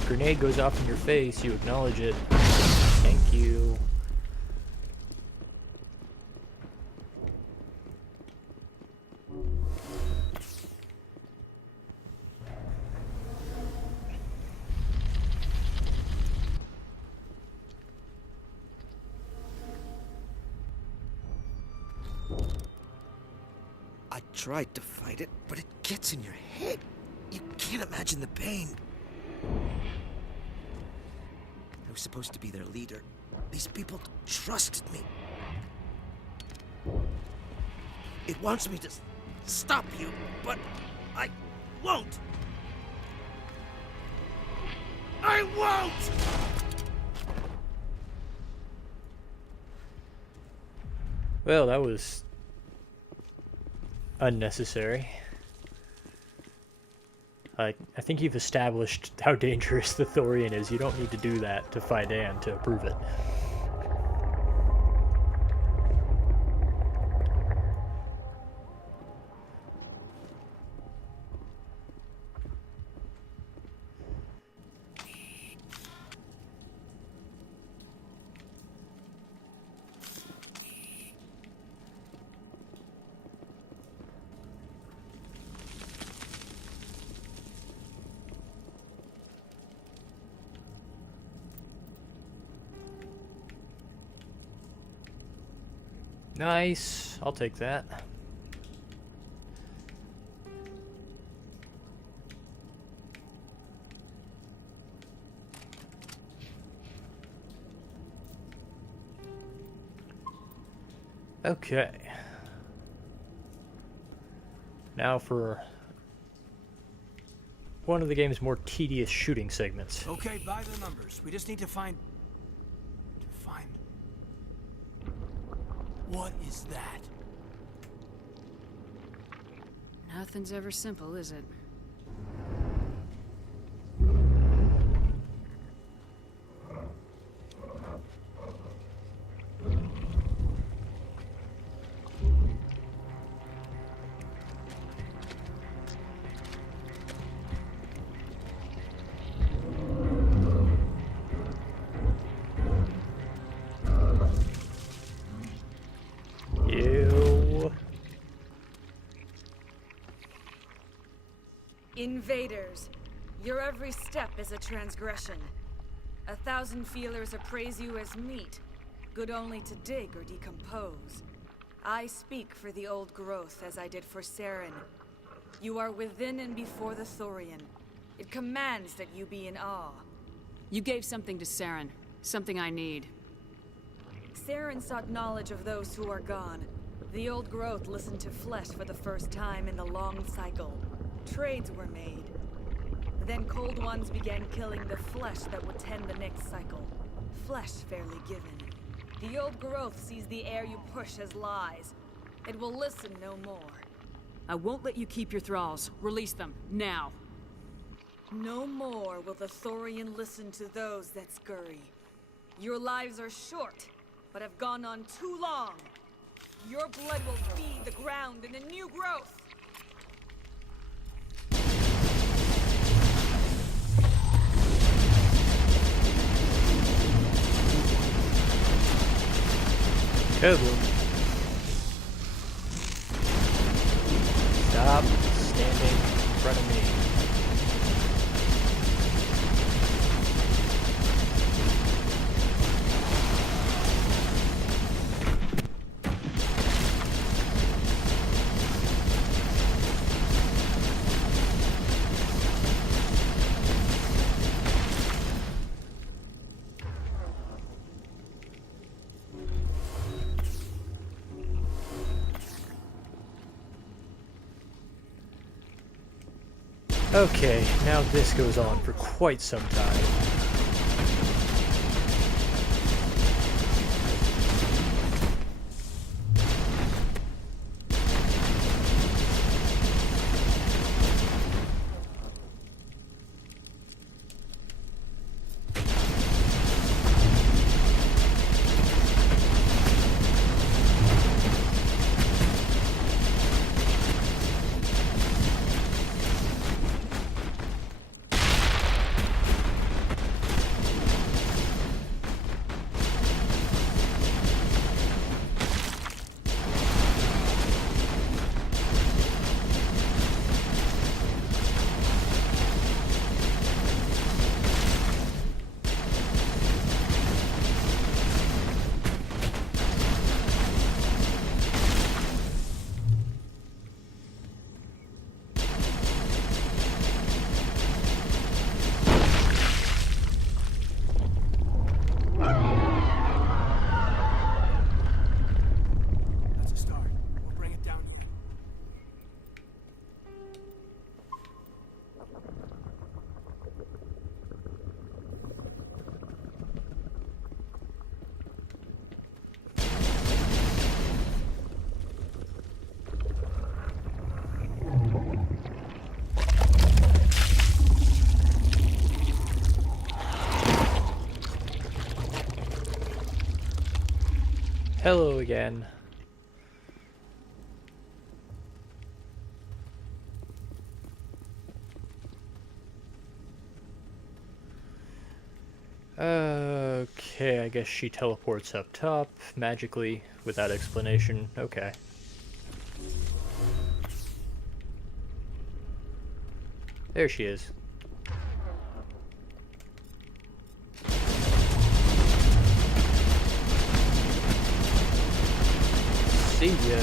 Grenade goes off in your face, you acknowledge it. Thank you. I tried to fight it, but it gets in your head. You can't imagine the pain. I was supposed to be their leader. These people trusted me. It wants me to stop you, but I won't. I won't! Well, that was unnecessary. I think you've established how dangerous the Thorian is. You don't need to do that to Fidan to prove it. Nice. I'll take that. Okay. Now for one of the game's more tedious shooting segments. Okay, by the numbers. We just need to find... What is that? Nothing's ever simple, is it? Invaders, your every step is a transgression. 1,000 feelers appraise you as meat, good only to dig or decompose. I speak for the old growth as I did for Saren. You are within and before the Thorian. It commands that you be in awe. You gave something to Saren, something I need. Saren sought knowledge of those who are gone. The old growth listened to flesh for the first time in the long cycle. Trades were made. Then Cold Ones began killing the flesh that would tend the next cycle. Flesh fairly given. The old growth sees the air you push as lies. It will listen no more. I won't let you keep your thralls. Release them, now. No more will the Thorian listen to those that scurry. Your lives are short, but have gone on too long. Your blood will feed the ground in a new growth. Kaboom. Stop standing in front of me. Okay, now this goes on for quite some time. Hello again. Okay, I guess she teleports up top, magically, without explanation. Okay. There she is. See ya.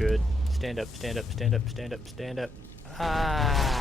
good. Stand up, stand up, stand up, stand up, stand up. Ah!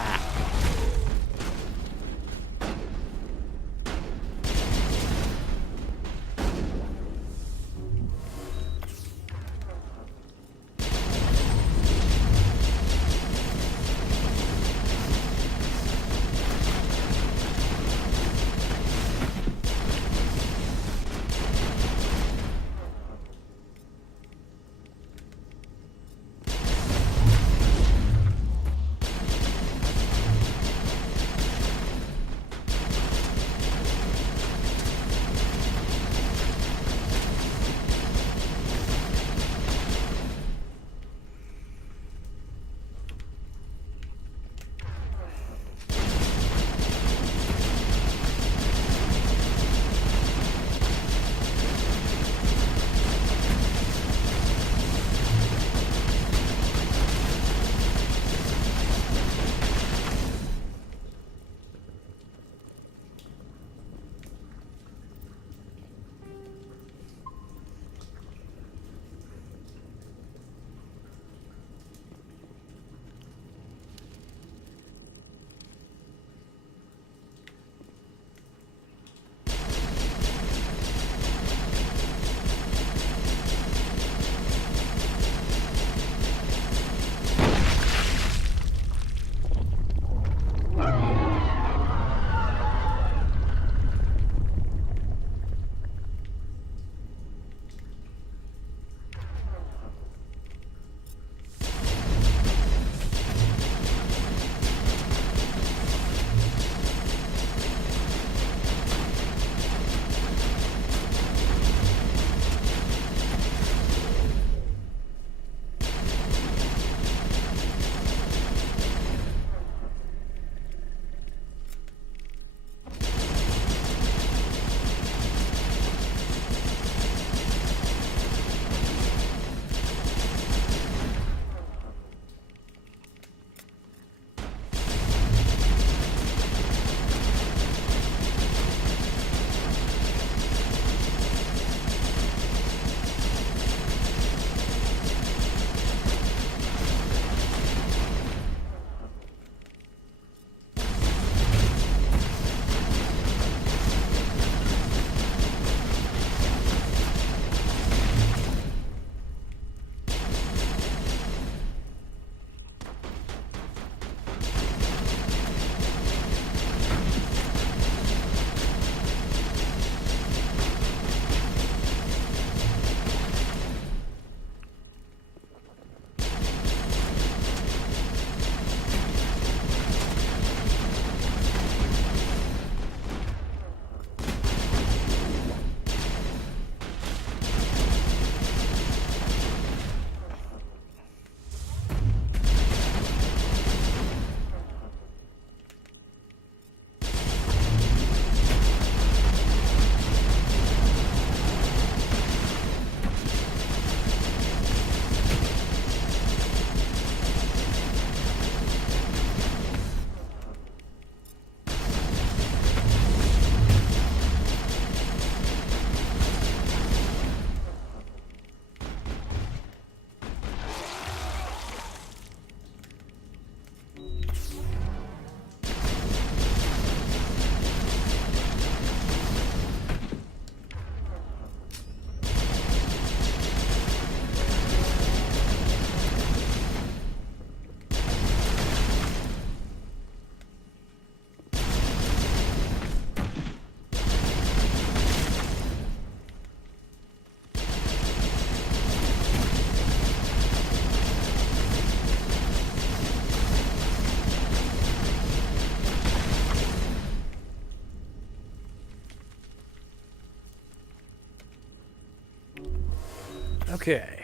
Okay.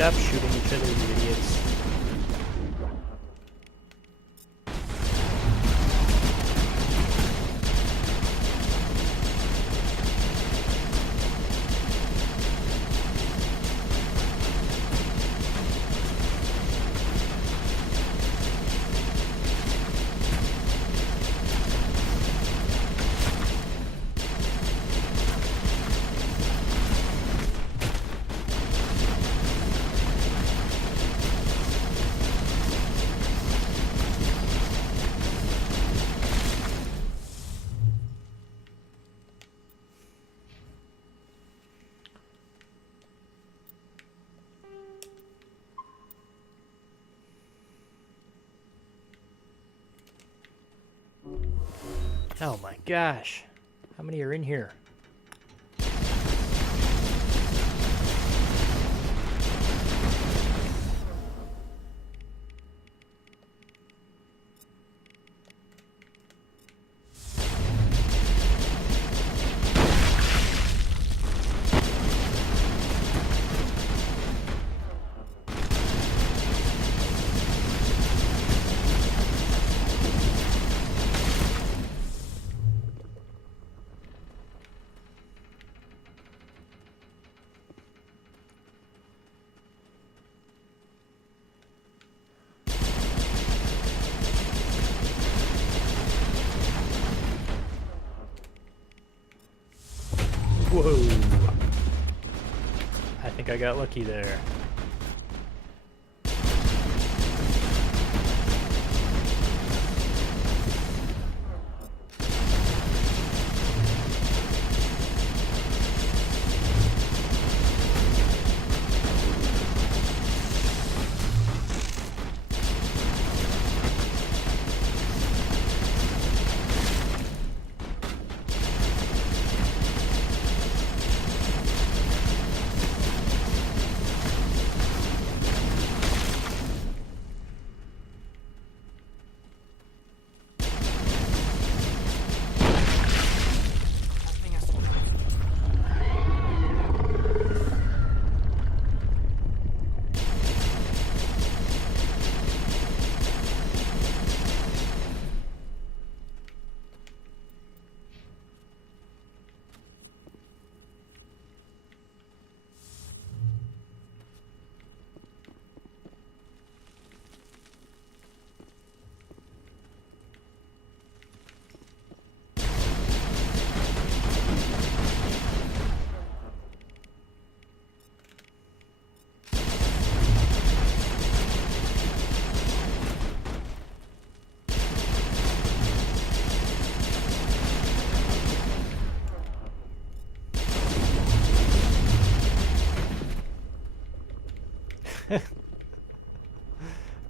Stop shooting each other, you idiots. Oh my gosh. How many are in here? Whoa. I think I got lucky there.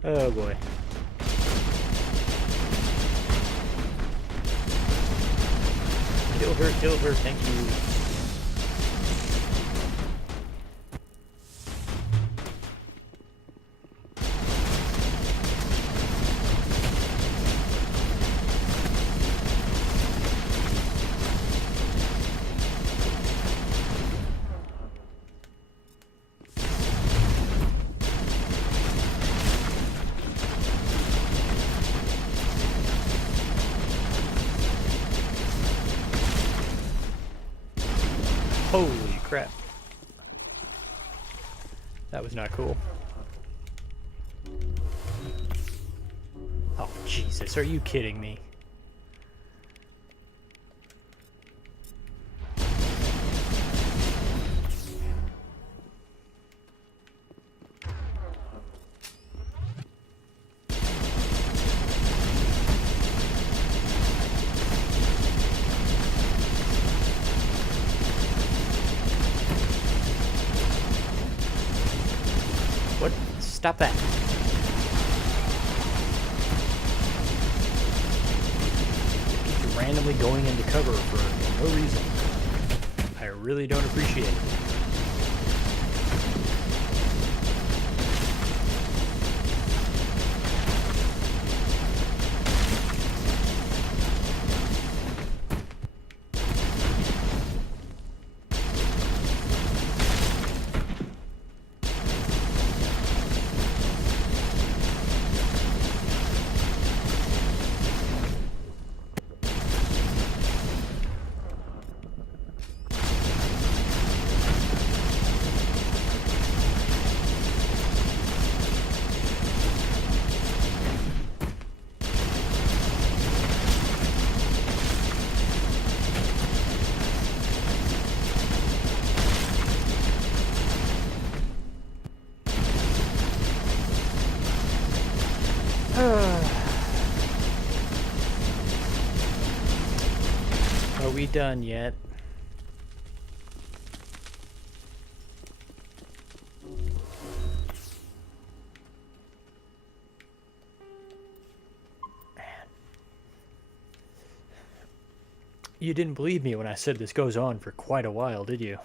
Oh boy. Kill her, thank you. Holy crap. That was not cool. Oh, Jesus, are you kidding me? What? Stop that. Keep randomly going into cover for no reason. I really don't appreciate it. Are we done yet? You didn't believe me when I said this goes on for quite a while, did you?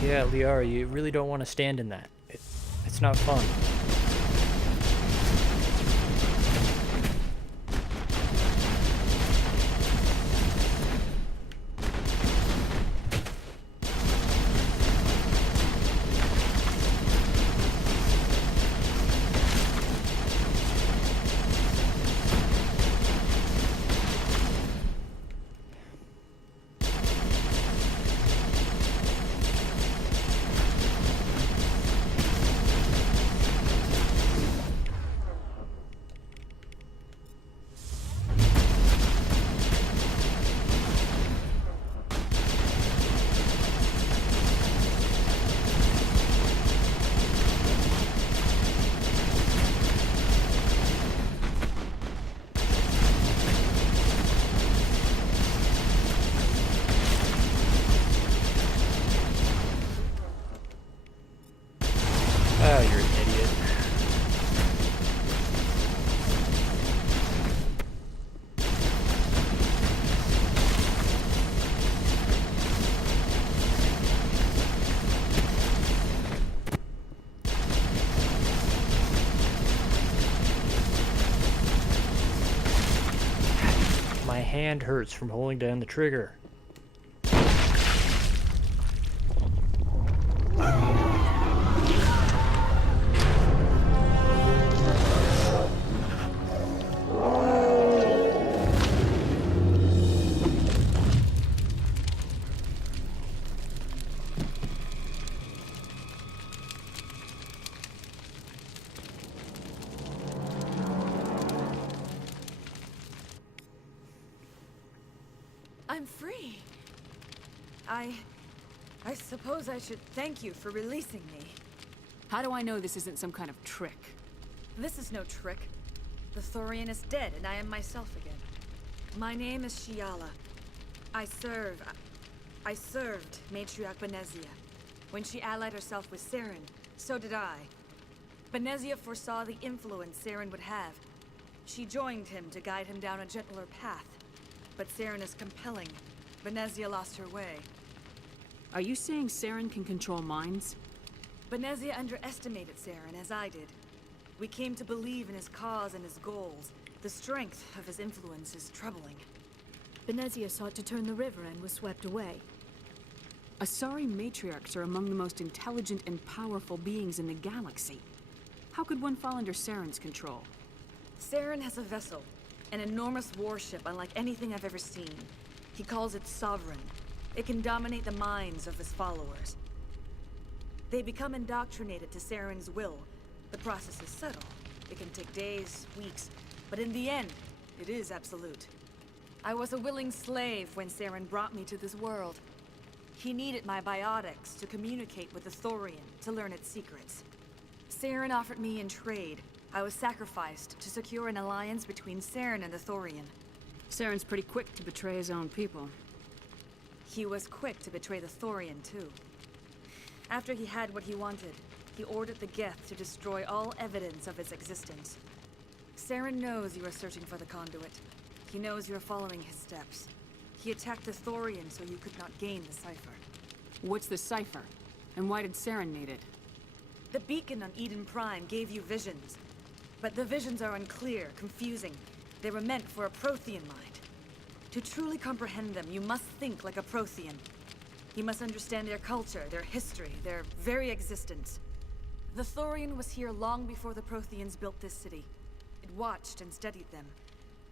Yeah, Liara, you really don't want to stand in that. It's not fun. Oh, you're an idiot. My hand hurts from holding down the trigger. I'm free. I suppose I should thank you for releasing me. How do I know this isn't some kind of trick? This is no trick. The Thorian is dead, and I am myself again. My name is Shiala. I served Matriarch Benezia. When she allied herself with Saren, so did I. Benezia foresaw the influence Saren would have. She joined him to guide him down a gentler path. But Saren is compelling. Benezia lost her way. Are you saying Saren can control minds? Benezia underestimated Saren, as I did. We came to believe in his cause and his goals. The strength of his influence is troubling. Benezia sought to turn the river and was swept away. Asari matriarchs are among the most intelligent and powerful beings in the galaxy. How could one fall under Saren's control? Saren has a vessel, an enormous warship unlike anything I've ever seen. He calls it Sovereign. It can dominate the minds of his followers. They become indoctrinated to Saren's will. The process is subtle. It can take days, weeks, but in the end, it is absolute. I was a willing slave when Saren brought me to this world. He needed my biotics to communicate with the Thorian, to learn its secrets. Saren offered me in trade. I was sacrificed to secure an alliance between Saren and the Thorian. Saren's pretty quick to betray his own people. He was quick to betray the Thorian, too. After he had what he wanted, he ordered the Geth to destroy all evidence of its existence. Saren knows you are searching for the conduit. He knows you are following his steps. He attacked the Thorian so you could not gain the cipher. What's the cipher? And why did Saren need it? The beacon on Eden Prime gave you visions. But the visions are unclear, confusing. They were meant for a Prothean mind. To truly comprehend them, you must think like a Prothean. You must understand their culture, their history, their very existence. The Thorian was here long before the Protheans built this city. It watched and studied them.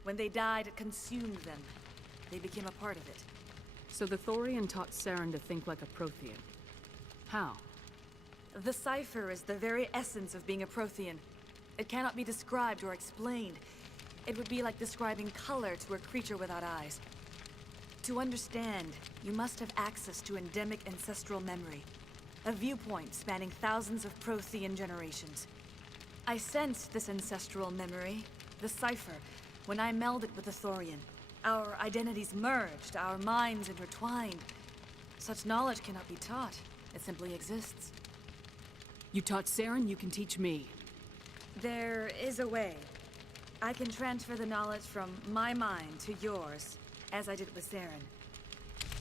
When they died, it consumed them. They became a part of it. So the Thorian taught Saren to think like a Prothean. How? The cipher is the very essence of being a Prothean. It cannot be described or explained. It would be like describing color to a creature without eyes. To understand, you must have access to endemic ancestral memory. A viewpoint spanning thousands of Prothean generations. I sensed this ancestral memory, the cipher, when I melded with the Thorian. Our identities merged, our minds intertwined. Such knowledge cannot be taught. It simply exists. You taught Saren, you can teach me. There is a way. I can transfer the knowledge from my mind to yours, as I did with Saren.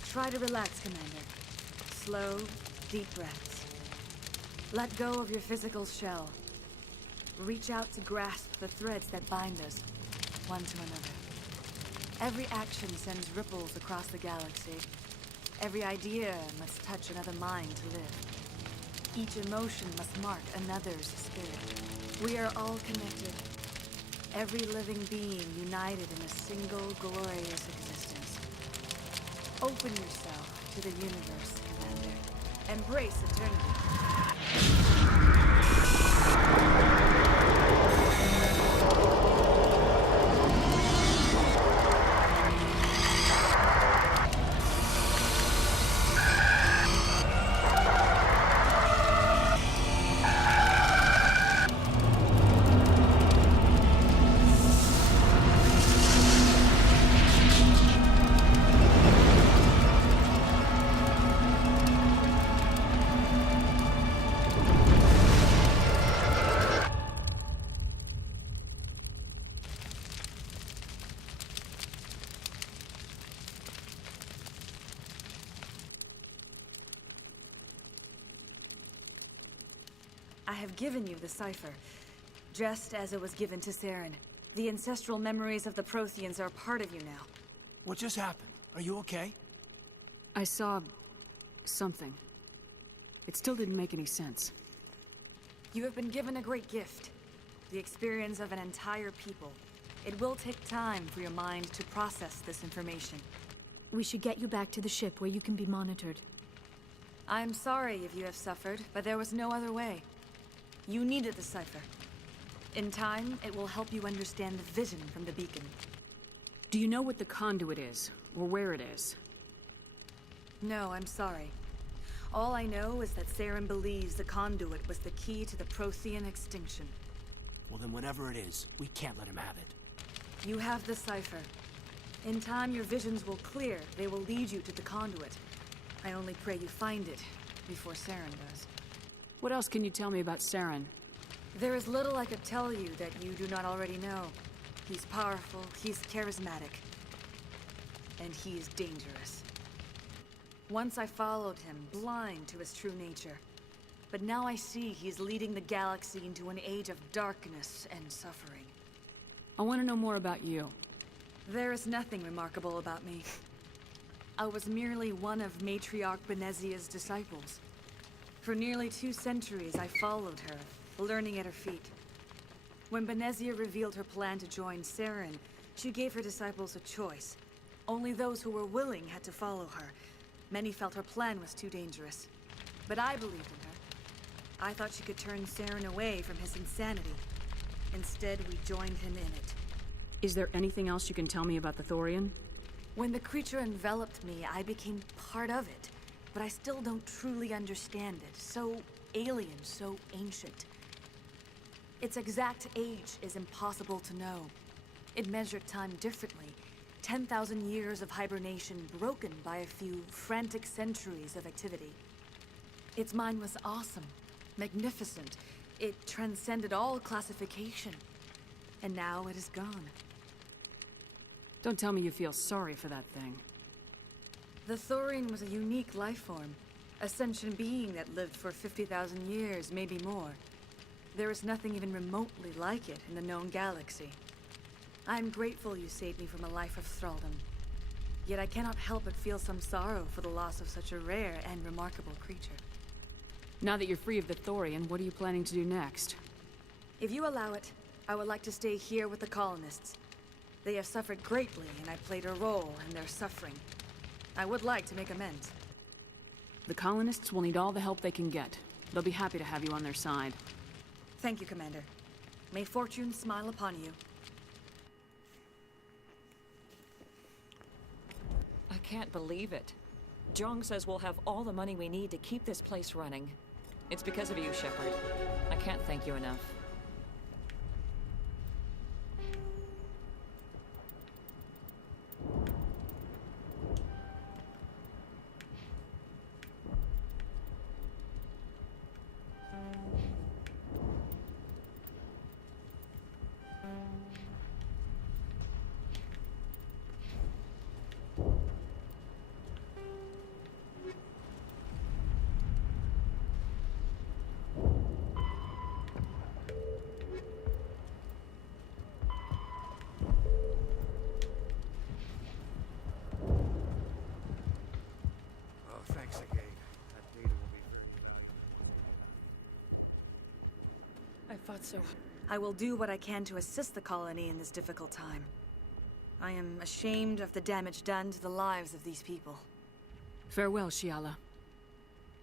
Try to relax, Commander. Slow, deep breaths. Let go of your physical shell. Reach out to grasp the threads that bind us, one to another. Every action sends ripples across the galaxy. Every idea must touch another mind to live. Each emotion must mark another's spirit. We are all connected. Every living being united in a single glorious existence. Open yourself to the universe, Commander. Embrace eternity. I have given you the cipher, just as it was given to Saren. The ancestral memories of the Protheans are part of you now. What just happened? Are you okay? I saw... something. It still didn't make any sense. You have been given a great gift. The experience of an entire people. It will take time for your mind to process this information. We should get you back to the ship where you can be monitored. I'm sorry if you have suffered, but there was no other way. You needed the cipher. In time, it will help you understand the vision from the beacon. Do you know what the conduit is, or where it is? No, I'm sorry. All I know is that Saren believes the conduit was the key to the Prothean extinction. Well then, whatever it is, we can't let him have it. You have the cipher. In time, your visions will clear. They will lead you to the conduit. I only pray you find it before Saren does. What else can you tell me about Saren? There is little I could tell you that you do not already know. He's powerful, he's charismatic, and he is dangerous. Once I followed him, blind to his true nature. But now I see he's leading the galaxy into an age of darkness and suffering. I want to know more about you. There is nothing remarkable about me. I was merely one of Matriarch Benezia's disciples. For nearly 2 centuries, I followed her, learning at her feet. When Benezia revealed her plan to join Saren, she gave her disciples a choice. Only those who were willing had to follow her. Many felt her plan was too dangerous. But I believed in her. I thought she could turn Saren away from his insanity. Instead, we joined him in it. Is there anything else you can tell me about the Thorian? When the creature enveloped me, I became part of it. But I still don't truly understand it. So alien, so ancient. Its exact age is impossible to know. It measured time differently. 10,000 years of hibernation broken by a few frantic centuries of activity. Its mind was awesome, magnificent. It transcended all classification. And now it is gone. Don't tell me you feel sorry for that thing. The Thorian was a unique life form. A sentient being that lived for 50,000 years, maybe more. There is nothing even remotely like it in the known galaxy. I'm grateful you saved me from a life of thraldom. Yet I cannot help but feel some sorrow for the loss of such a rare and remarkable creature. Now that you're free of the Thorian, what are you planning to do next? If you allow it, I would like to stay here with the colonists. They have suffered greatly, and I played a role in their suffering. I would like to make amends. The colonists will need all the help they can get. They'll be happy to have you on their side. Thank you, Commander. May fortune smile upon you. I can't believe it. Jong says we'll have all the money we need to keep this place running. It's because of you, Shepard. I can't thank you enough. Thanks again. That data will be... I thought so. I will do what I can to assist the colony in this difficult time. I am ashamed of the damage done to the lives of these people. Farewell, Shiala.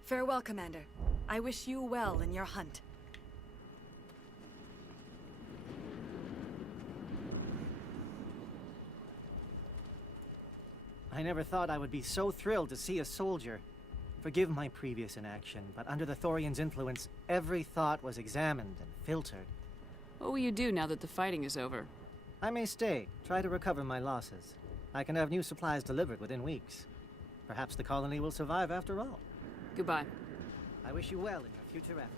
Farewell, Commander. I wish you well in your hunt. I never thought I would be so thrilled to see a soldier. Forgive my previous inaction, but under the Thorian's influence, every thought was examined and filtered. What will you do now that the fighting is over? I may stay, try to recover my losses. I can have new supplies delivered within weeks. Perhaps the colony will survive after all. Goodbye. I wish you well in your future efforts.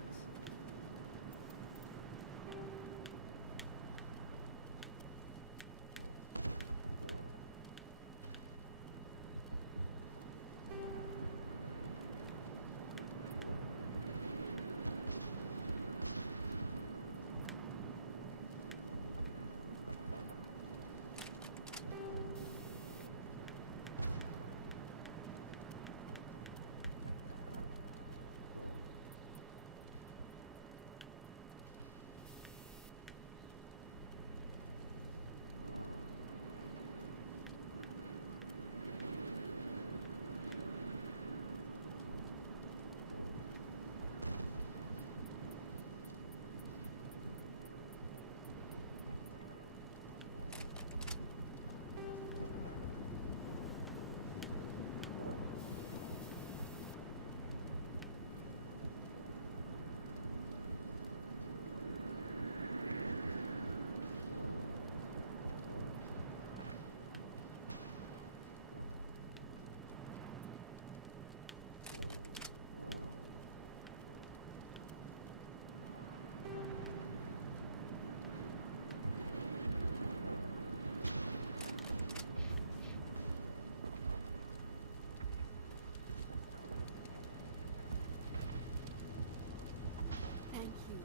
Thank you.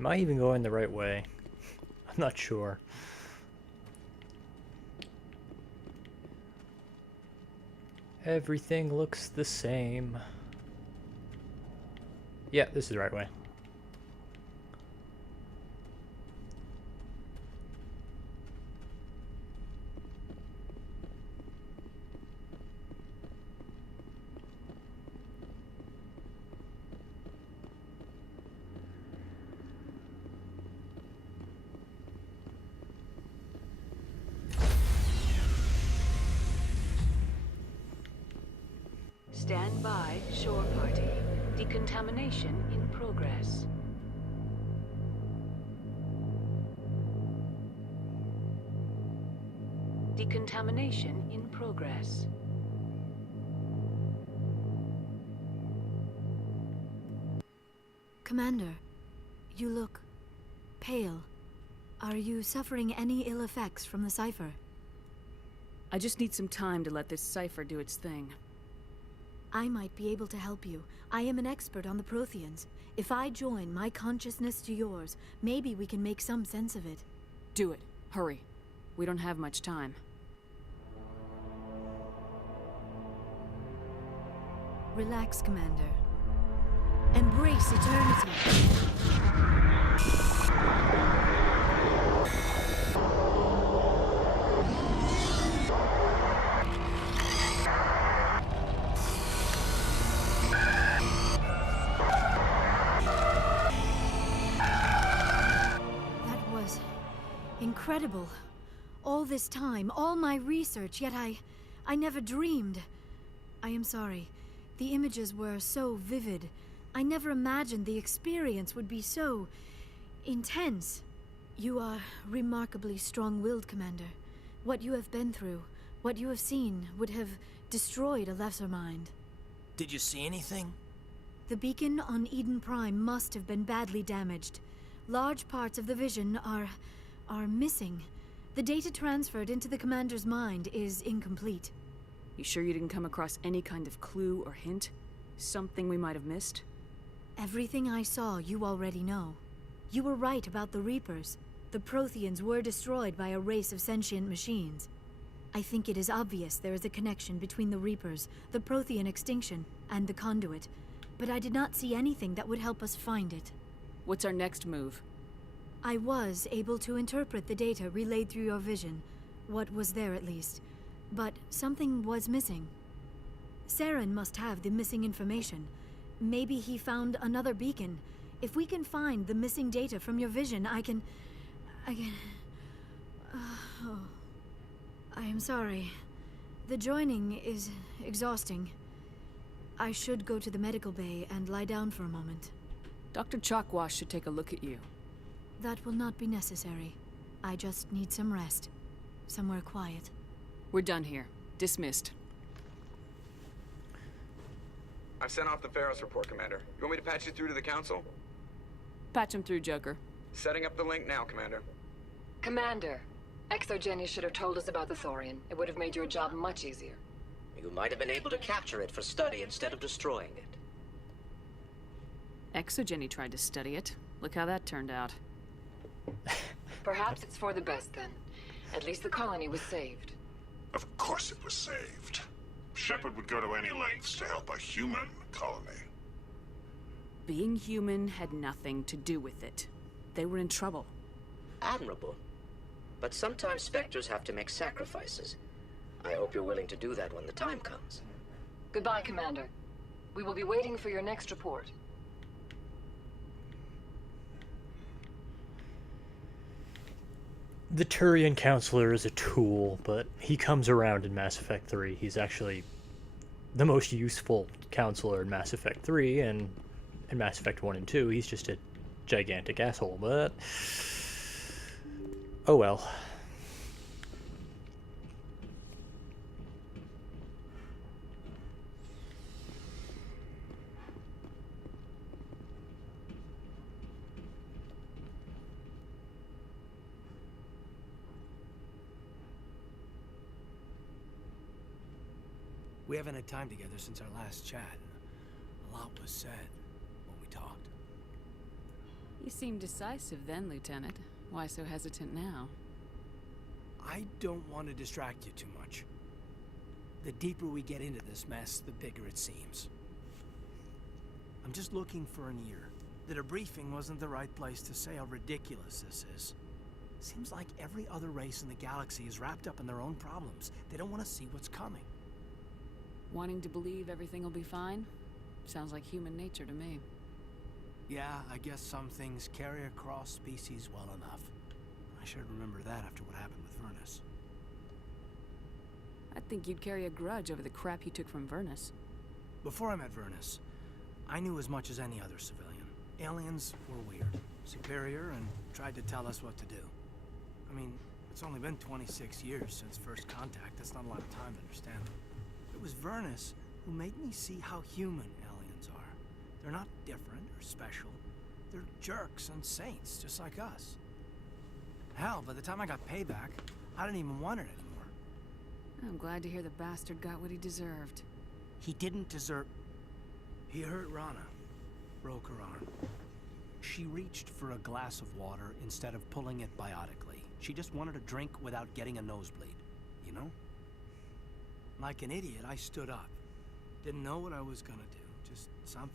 Am I even going the right way? I'm not sure. Everything looks the same. Yeah, this is the right way. Stand by, shore party. Decontamination in progress. Decontamination in progress. Commander, you look pale. Are you suffering any ill effects from the cipher? I just need some time to let this cipher do its thing. I might be able to help you. I am an expert on the Protheans. If I join my consciousness to yours, maybe we can make some sense of it. Do it. Hurry. We don't have much time. Relax, Commander. Embrace eternity. That was incredible. All this time, all my research, yet I never dreamed. I am sorry. The images were so vivid. I never imagined the experience would be so intense. You are remarkably strong-willed, Commander. What you have been through, what you have seen, would have destroyed a lesser mind. Did you see anything? The beacon on Eden Prime must have been badly damaged. Large parts of the vision are missing. The data transferred into the Commander's mind is incomplete. You sure you didn't come across any kind of clue or hint? Something we might have missed? Everything I saw, you already know. You were right about the Reapers. The Protheans were destroyed by a race of sentient machines. I think it is obvious there is a connection between the Reapers, the Prothean extinction, and the Conduit. But I did not see anything that would help us find it. What's our next move? I was able to interpret the data relayed through your vision. What was there, at least. But something was missing. Saren must have the missing information. Maybe he found another beacon. If we can find the missing data from your vision, I can... oh. I am sorry. The joining is exhausting. I should go to the medical bay and lie down for a moment. Dr. Chalkwash should take a look at you. That will not be necessary. I just need some rest. Somewhere quiet. We're done here. Dismissed. I've sent off the Feros report, Commander. You want me to patch you through to the Council? Patch him through, Joker. Setting up the link now, Commander. Commander, Exogeny should have told us about the Thorian. It would have made your job much easier. You might have been able to capture it for study instead of destroying it. Exogeny tried to study it. Look how that turned out. Perhaps it's for the best, then. At least the colony was saved. Of course it was saved. Shepard would go to any lengths to help a human colony. Being human had nothing to do with it. They were in trouble. Admirable. But sometimes Spectres have to make sacrifices. I hope you're willing to do that when the time comes. Goodbye, Commander. We will be waiting for your next report. The Turian Counselor is a tool, but he comes around in Mass Effect 3. He's actually the most useful counselor in Mass Effect 3, and in Mass Effect 1 and 2, he's just a gigantic asshole, but... oh well. We haven't had time together since our last chat. A lot was said when we talked. You seemed decisive then, Lieutenant. Why so hesitant now? I don't want to distract you too much. The deeper we get into this mess, the bigger it seems. I'm just looking for an ear. The debriefing wasn't the right place to say how ridiculous this is. Seems like every other race in the galaxy is wrapped up in their own problems. They don't want to see what's coming. Wanting to believe everything will be fine? Sounds like human nature to me. Yeah, I guess some things carry across species well enough. I should remember that after what happened with Vernus. I think you'd carry a grudge over the crap you took from Vernus. Before I met Vernus, I knew as much as any other civilian. Aliens were weird, superior, and tried to tell us what to do. I mean, it's only been 26 years since first contact. That's not a lot of time to understand them. It was Vernus who made me see how human aliens are. They're not different or special. They're jerks and saints, just like us. Hell, by the time I got payback, I didn't even want it anymore. I'm glad to hear the bastard got what he deserved. He didn't deserve... He hurt Rana. Broke her arm. She reached for a glass of water instead of pulling it biotically. She just wanted a drink without getting a nosebleed, you know? Like an idiot, I stood up. Didn't know what I was gonna do, just something.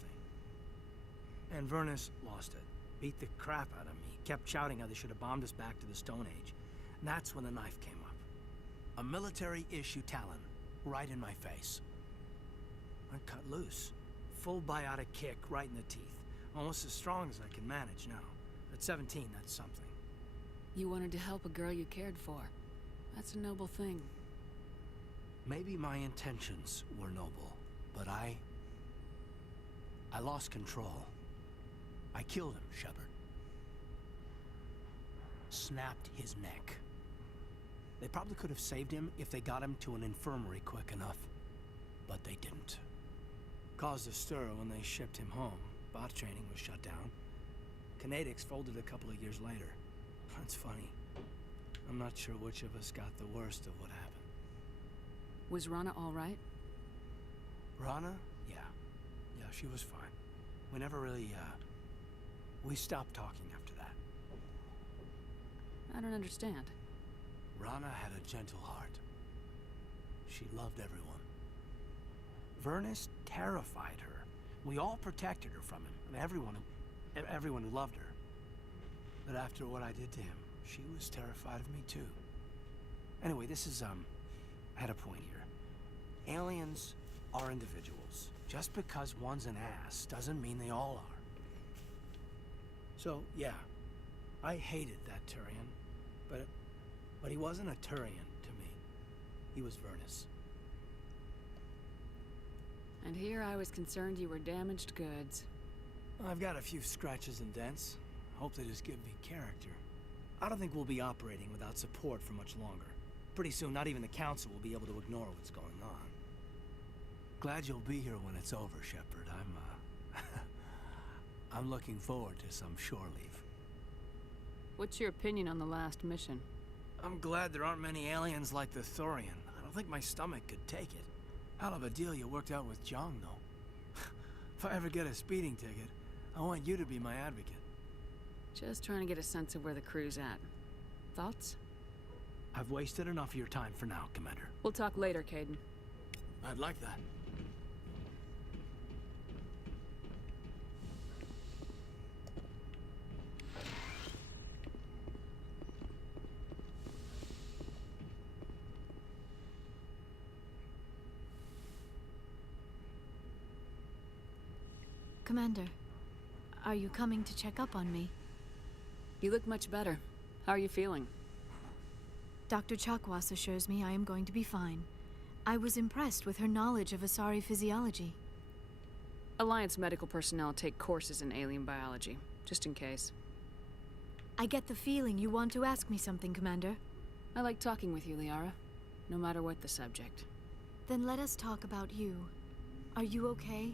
And Vernus lost it. Beat the crap out of me. Kept shouting how they should have bombed us back to the Stone Age. And that's when the knife came up. A military-issue talon, right in my face. I cut loose. Full biotic kick right in the teeth. Almost as strong as I can manage now. At 17, that's something. You wanted to help a girl you cared for. That's a noble thing. Maybe my intentions were noble, but I lost control. I killed him, Shepard. Snapped his neck. They probably could have saved him if they got him to an infirmary quick enough. But they didn't. Caused a stir when they shipped him home. Bot training was shut down. Kinetics folded a couple of years later. That's funny. I'm not sure which of us got the worst of what happened. Was Rana all right? Rana? Yeah. Yeah, she was fine. We never really, we stopped talking after that. I don't understand. Rana had a gentle heart. She loved everyone. Vernus terrified her. We all protected her from him. I mean, everyone who loved her. But after what I did to him, she was terrified of me too. Anyway, this is, I had a point here. Aliens are individuals. Just because one's an ass doesn't mean they all are. So, yeah, I hated that Turian, but he wasn't a Turian to me. He was Vernus. And here I was concerned you were damaged goods. I've got a few scratches and dents. Hope they just give me character. I don't think we'll be operating without support for much longer. Pretty soon, not even the Council will be able to ignore what's going on. Glad you'll be here when it's over, Shepard. I'm looking forward to some shore leave. What's your opinion on the last mission? I'm glad there aren't many aliens like the Thorian. I don't think my stomach could take it. Hell of a deal you worked out with Jong, though. If I ever get a speeding ticket, I want you to be my advocate. Just trying to get a sense of where the crew's at. Thoughts? I've wasted enough of your time for now, Commander. We'll talk later, Caden. I'd like that. Commander, are you coming to check up on me? You look much better. How are you feeling? Dr. Chakwas assures me I am going to be fine. I was impressed with her knowledge of Asari physiology. Alliance medical personnel take courses in alien biology, just in case. I get the feeling you want to ask me something, Commander. I like talking with you, Liara, no matter what the subject. Then let us talk about you. Are you okay?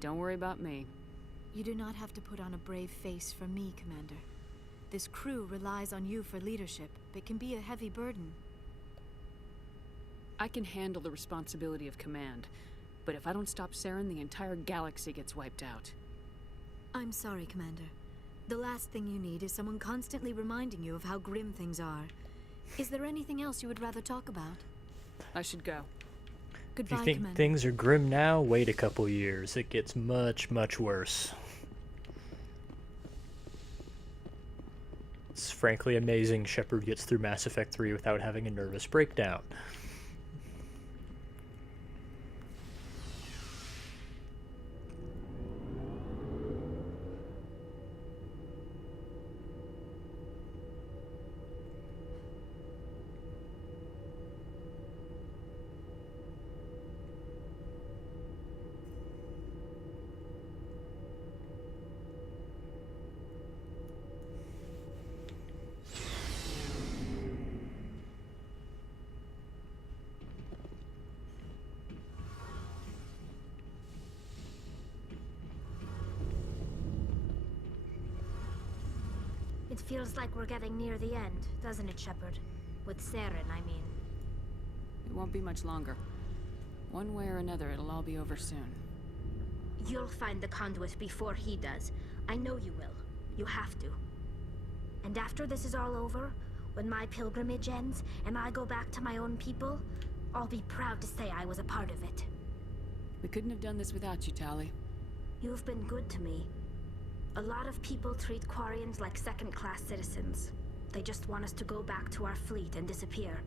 Don't worry about me. You do not have to put on a brave face for me, Commander. This crew relies on you for leadership. It can be a heavy burden. I can handle the responsibility of command, but if I don't stop Saren, the entire galaxy gets wiped out. I'm sorry, Commander. The last thing you need is someone constantly reminding you of how grim things are. Is there anything else you would rather talk about? I should go. Goodbye, if you think Commander. things are grim now, wait a couple years. It gets much, much worse. It's frankly amazing Shepard gets through Mass Effect 3 without having a nervous breakdown. It feels like we're getting near the end, doesn't it, Shepard? With Saren, I mean. It won't be much longer. One way or another, it'll all be over soon. You'll find the conduit before he does. I know you will. You have to. And after this is all over, when my pilgrimage ends and I go back to my own people, I'll be proud to say I was a part of it. We couldn't have done this without you, Tali. You've been good to me. A lot of people treat Quarians like second-class citizens. They just want us to go back to our fleet and disappear.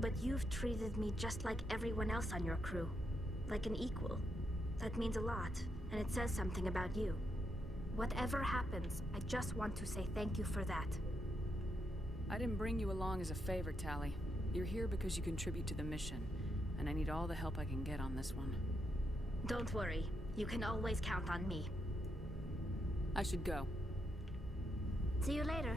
But you've treated me just like everyone else on your crew. Like an equal. That means a lot, and it says something about you. Whatever happens, I just want to say thank you for that. I didn't bring you along as a favor, Tali. You're here because you contribute to the mission, and I need all the help I can get on this one. Don't worry. You can always count on me. I should go. See you later.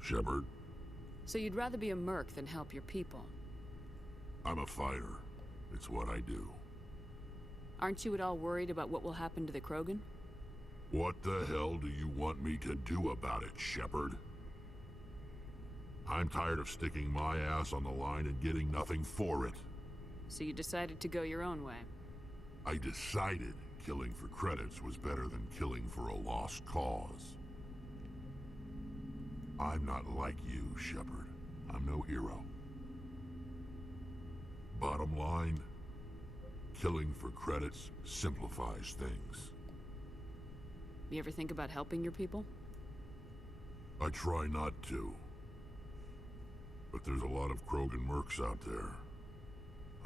Shepard, So you'd rather be a merc than help your people? I'm a fighter. It's what I do. Aren't you at all worried about what will happen to the Krogan? What the hell do you want me to do about it, Shepard? I'm tired of sticking my ass on the line and getting nothing for it. So you decided to go your own way? I decided killing for credits was better than killing for a lost cause. I'm not like you, Shepard. I'm no hero. Bottom line, killing for credits simplifies things. You ever think about helping your people? I try not to. But there's a lot of Krogan mercs out there.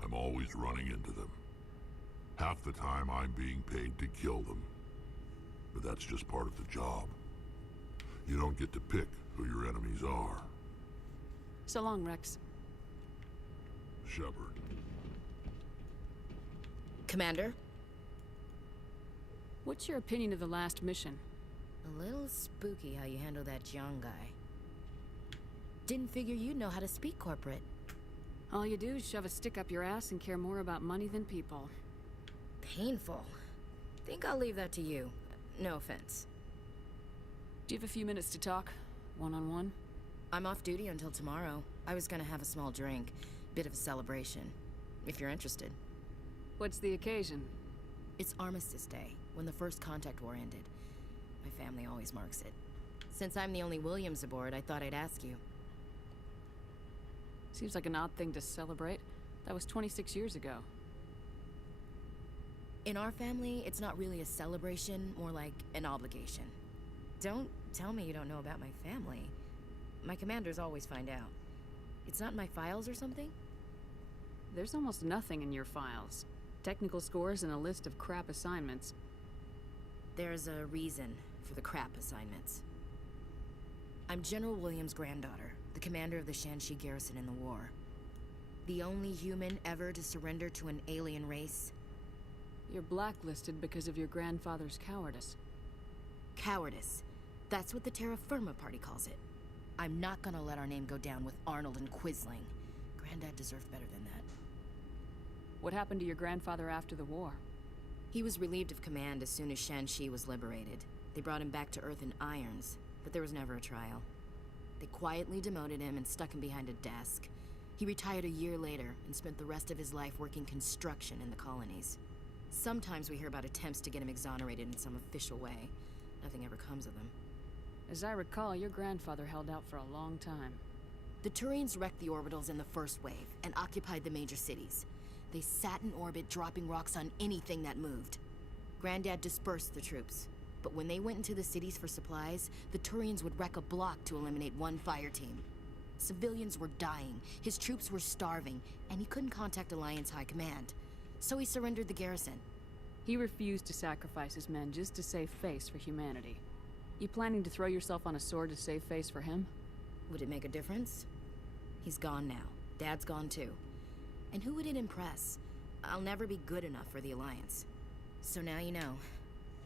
I'm always running into them. Half the time I'm being paid to kill them. But that's just part of the job. You don't get to pick who your enemies are. So long, Rex. Shepard. Commander? What's your opinion of the last mission? A little spooky how you handle that young guy. Didn't figure you'd know how to speak corporate. All you do is shove a stick up your ass and care more about money than people. Painful. Think I'll leave that to you. No offense. Do you have a few minutes to talk? One-on-one? I'm off duty until tomorrow. I was gonna have a small drink. Bit of a celebration. If you're interested. What's the occasion? It's Armistice Day, when the First Contact War ended. My family always marks it. Since I'm the only Williams aboard, I thought I'd ask you. Seems like an odd thing to celebrate. That was 26 years ago. In our family, it's not really a celebration, more like an obligation. Don't tell me you don't know about my family. My commanders always find out. It's not in my files or something? There's almost nothing in your files. Technical scores and a list of crap assignments. There's a reason for the crap assignments. I'm General Williams' granddaughter, the commander of the Shanxi garrison in the war. The only human ever to surrender to an alien race. You're blacklisted because of your grandfather's cowardice. Cowardice. That's what the Terra Firma Party calls it. I'm not gonna let our name go down with Arnold and Quisling. Granddad deserved better than that. What happened to your grandfather after the war? He was relieved of command as soon as Shanxi was liberated. They brought him back to Earth in irons, but there was never a trial. They quietly demoted him and stuck him behind a desk. He retired a year later and spent the rest of his life working construction in the colonies. Sometimes we hear about attempts to get him exonerated in some official way. Nothing ever comes of them. As I recall, your grandfather held out for a long time. The Turians wrecked the orbitals in the first wave and occupied the major cities. They sat in orbit, dropping rocks on anything that moved. Granddad dispersed the troops, but when they went into the cities for supplies, the Turians would wreck a block to eliminate one fire team. Civilians were dying, his troops were starving, and he couldn't contact Alliance High Command. So he surrendered the garrison. He refused to sacrifice his men just to save face for humanity. You planning to throw yourself on a sword to save face for him? Would it make a difference? He's gone now. Dad's gone too. And who would it impress? I'll never be good enough for the Alliance. So now you know.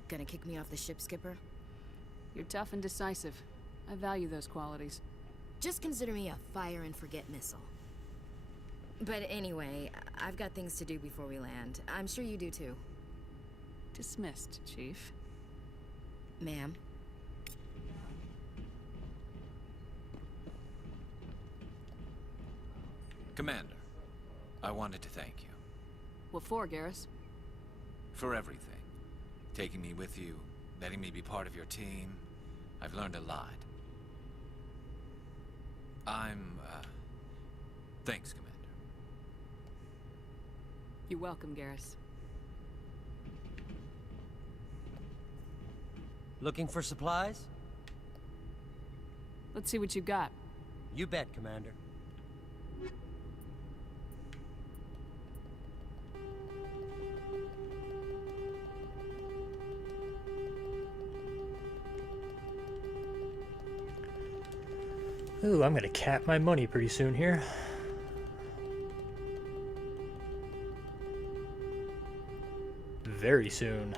Gonna kick me off the ship, Skipper? You're tough and decisive. I value those qualities. Just consider me a fire and forget missile. But anyway, I've got things to do before we land. I'm sure you do too. Dismissed, Chief. Ma'am? Commander, I wanted to thank you. What for, Garrus? For everything. Taking me with you, letting me be part of your team. I've learned a lot. Thanks, Commander. You're welcome, Garrus. Looking for supplies? Let's see what you've got. You bet, Commander. Ooh, I'm gonna cap my money pretty soon here. Very soon.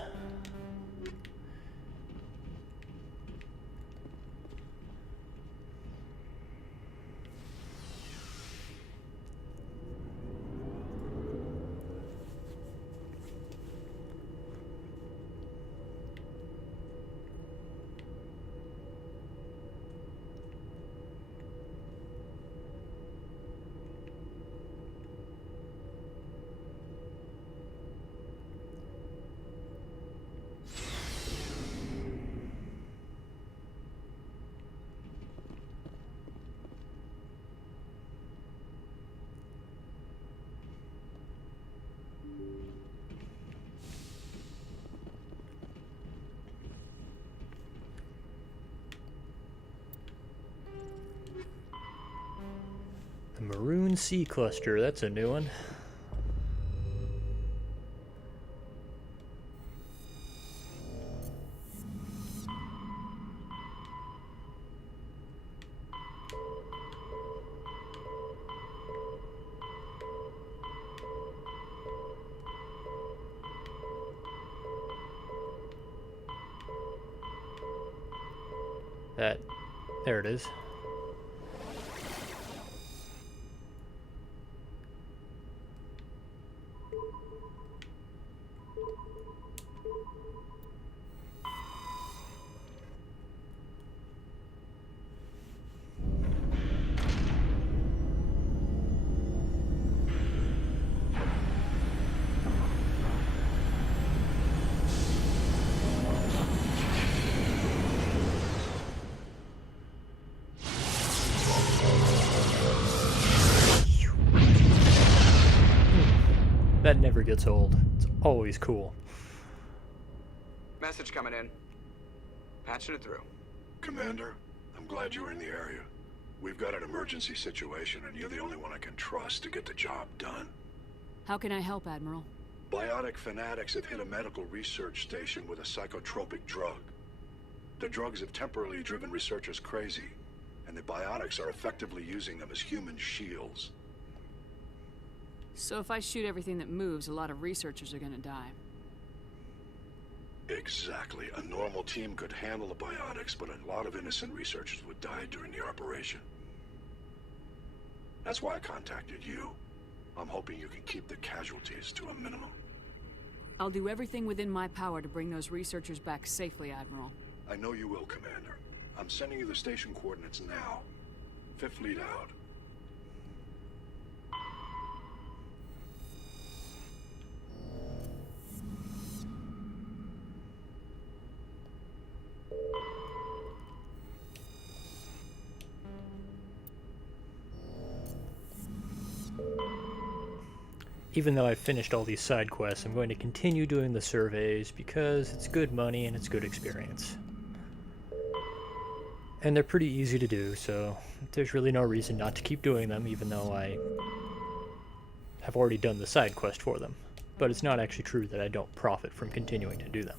The Maroon Sea Cluster, that's a new one. There it is. That never gets old. It's always cool. Message coming in. Patching it through. Commander, I'm glad you're in the area. We've got an emergency situation, and you're the only one I can trust to get the job done. How can I help, Admiral? Biotic fanatics have hit a medical research station with a psychotropic drug. The drugs have temporarily driven researchers crazy, and the biotics are effectively using them as human shields. So if I shoot everything that moves, a lot of researchers are gonna die. Exactly. A normal team could handle the biotics, but a lot of innocent researchers would die during the operation. That's why I contacted you. I'm hoping you can keep the casualties to a minimum. I'll do everything within my power to bring those researchers back safely, Admiral. I know you will, Commander. I'm sending you the station coordinates now. Fifth Fleet out. Even though I've finished all these side quests, I'm going to continue doing the surveys because it's good money and it's good experience. And they're pretty easy to do, so there's really no reason not to keep doing them, even though I have already done the side quest for them. But it's not actually true that I don't profit from continuing to do them.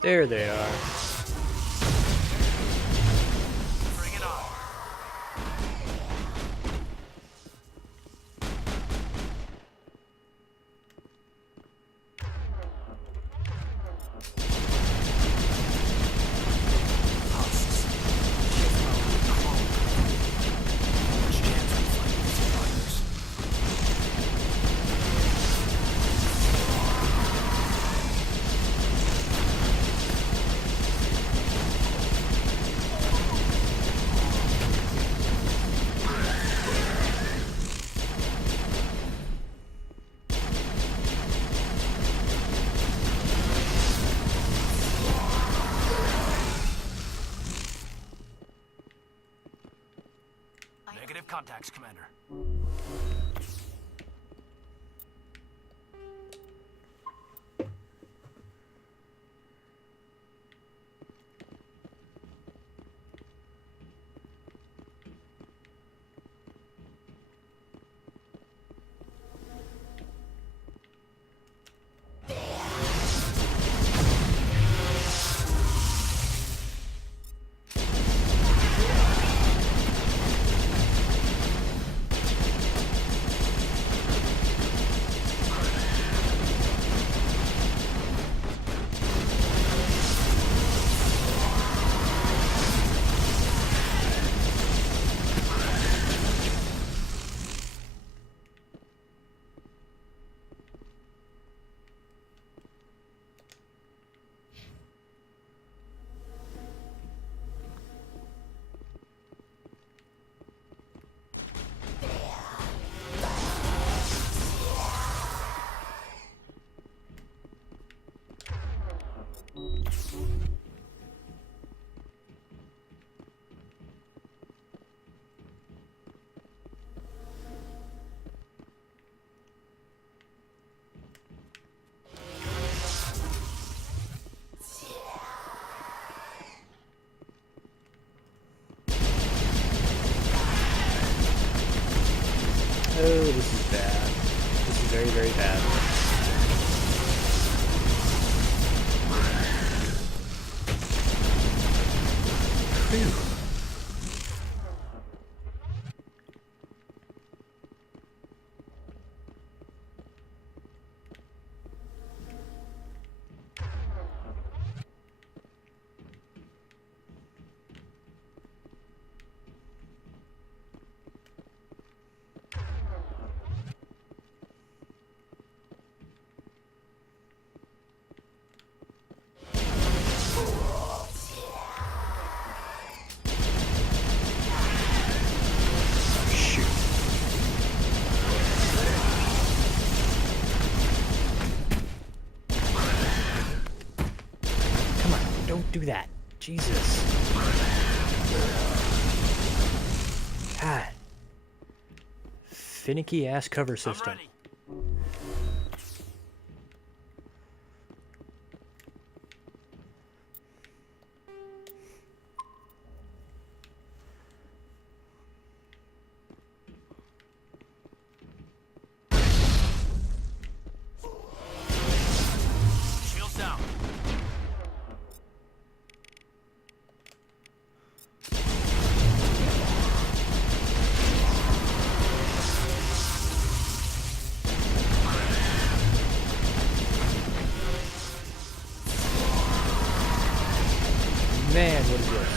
There they are. Bring it on. Negative contacts, Commander. Oh, this is bad. This is very, very bad. Phew. Don't do that. Jesus. God. Finicky ass cover system. Shields down. Man, what is this?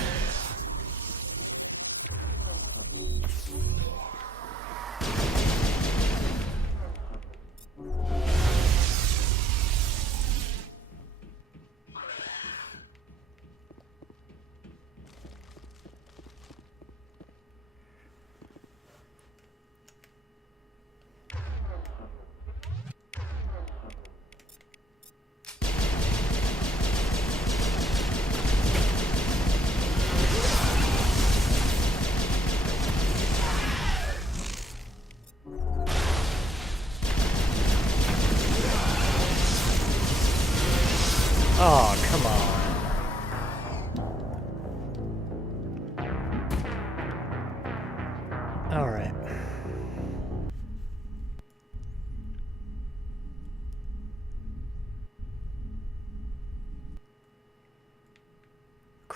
Oh, come on. All right.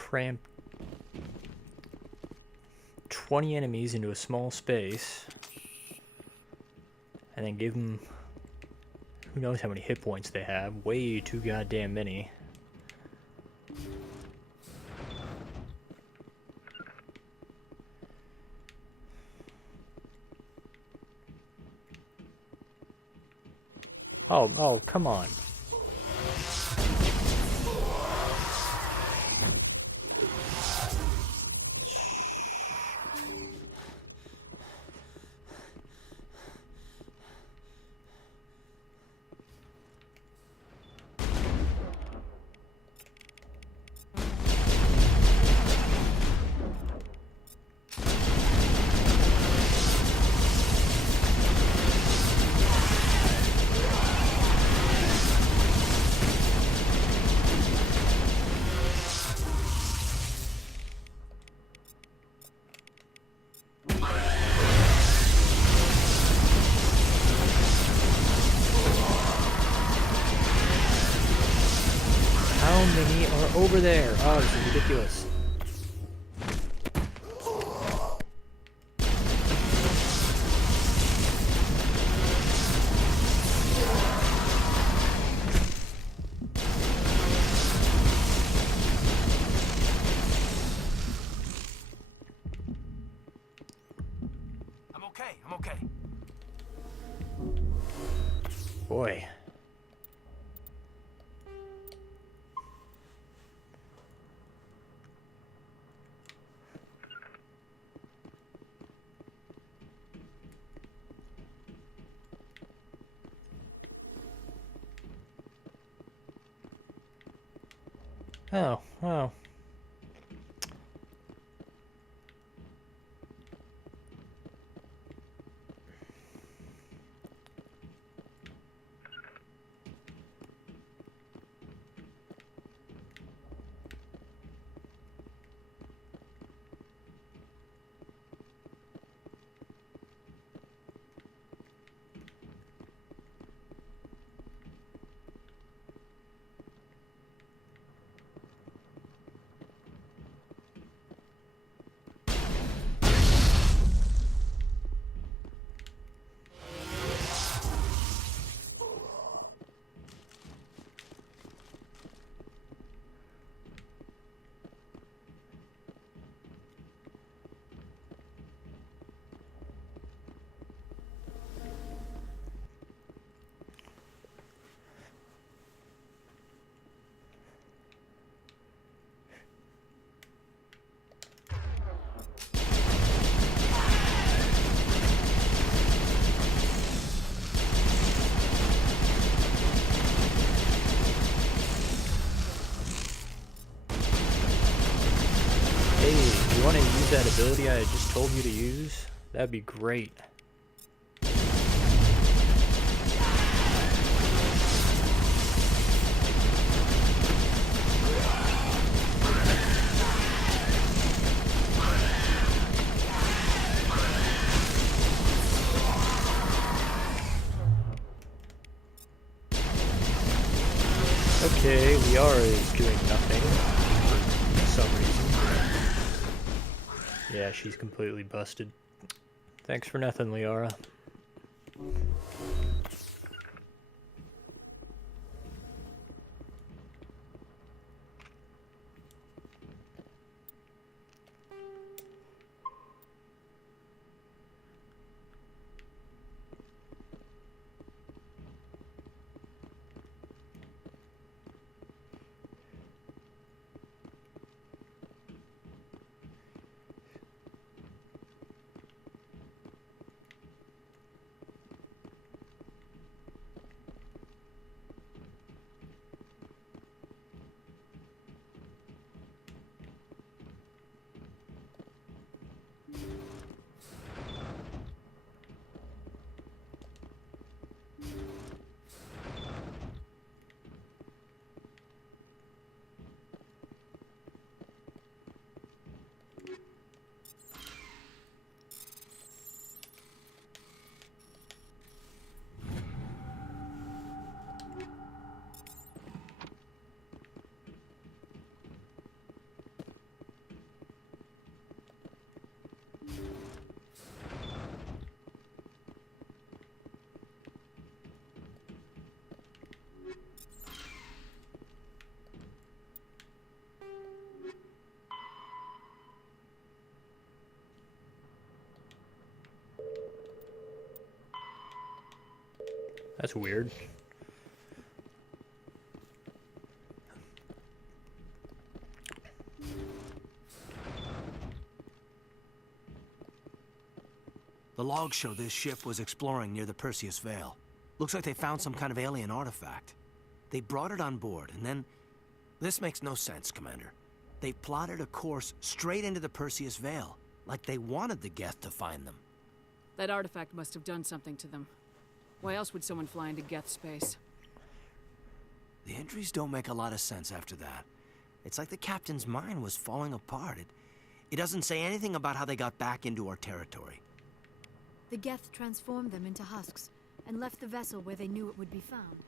cramp 20 enemies into a small space and then give them who knows how many hit points they have. Way too goddamn many. Oh, come on. How many are over there? Oh, this is ridiculous. I'm okay, I'm okay. Boy. Oh, wow. Hey, you want to use that ability I just told you to use? That'd be great. Okay, Liara is doing nothing for some reason. Yeah, she's completely busted. Thanks for nothing, Liara. That's weird. The logs show this ship was exploring near the Perseus Vale. Looks like they found some kind of alien artifact. They brought it on board, and then... This makes no sense, Commander. They plotted a course straight into the Perseus Vale, like they wanted the Geth to find them. That artifact must have done something to them. Why else would someone fly into Geth space? The entries don't make a lot of sense after that. It's like the captain's mind was falling apart. It doesn't say anything about how they got back into our territory. The Geth transformed them into husks and left the vessel where they knew it would be found.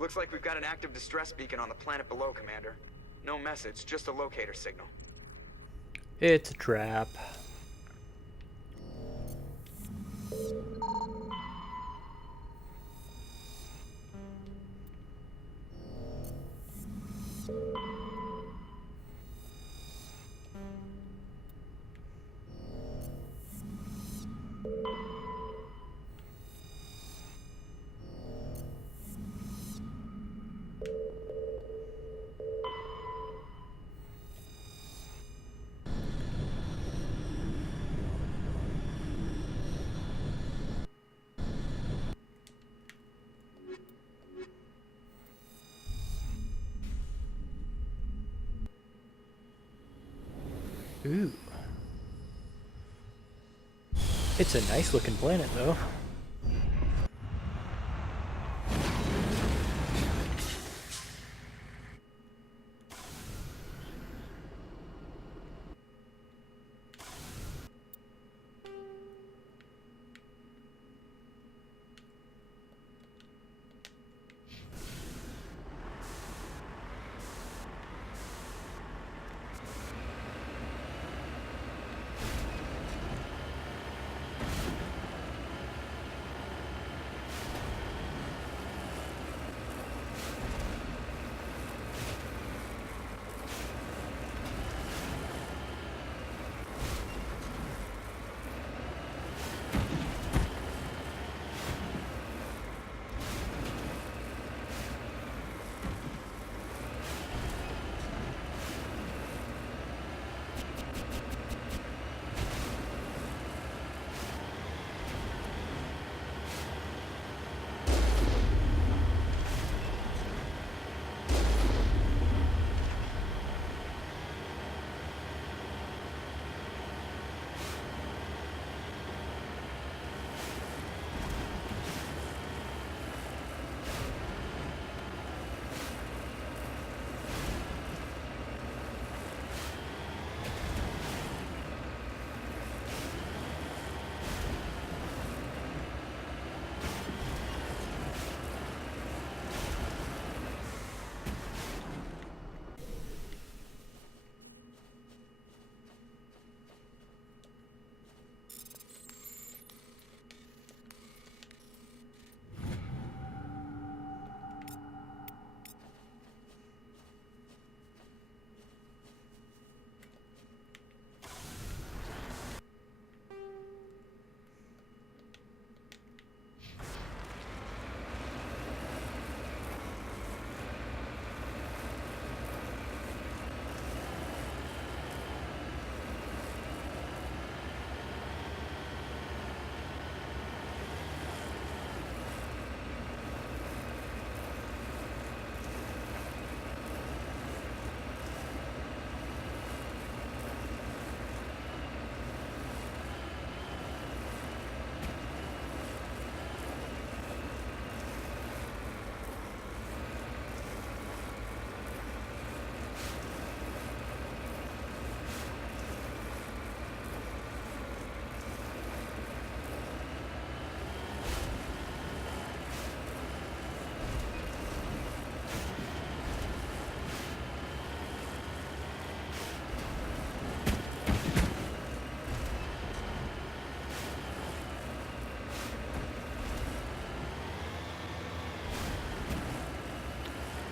Looks like we've got an active distress beacon on the planet below, Commander. No message, just a locator signal. It's a trap. Ooh. It's a nice looking planet though.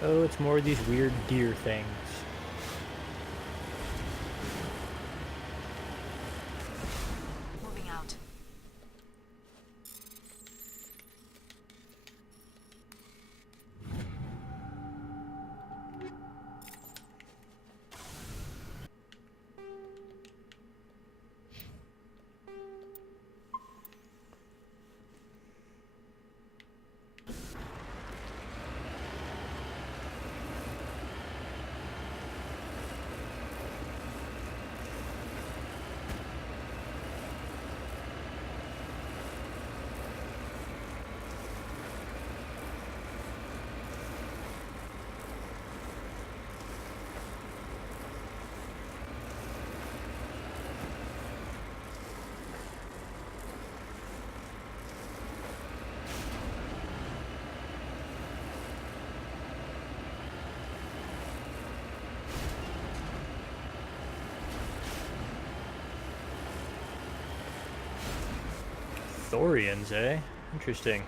Oh, it's more of these weird deer things. Moving out. Thorians, eh? Interesting.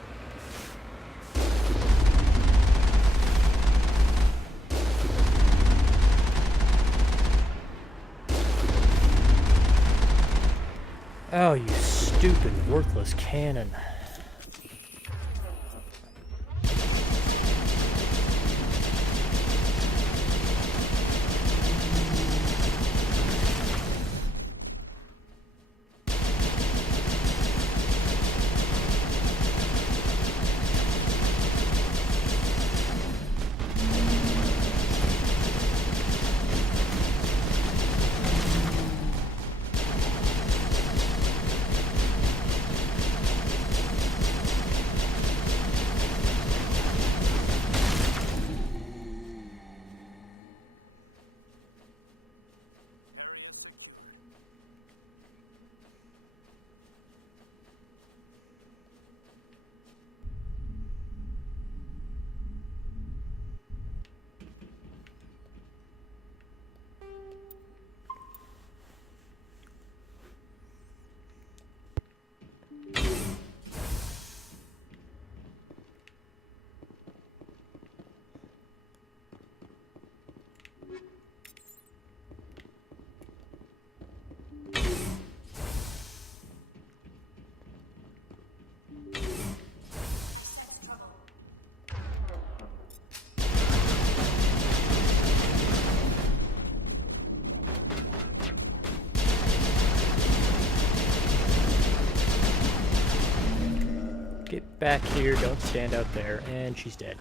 Oh, you stupid, worthless cannon. Get back here, don't stand out there, and she's dead.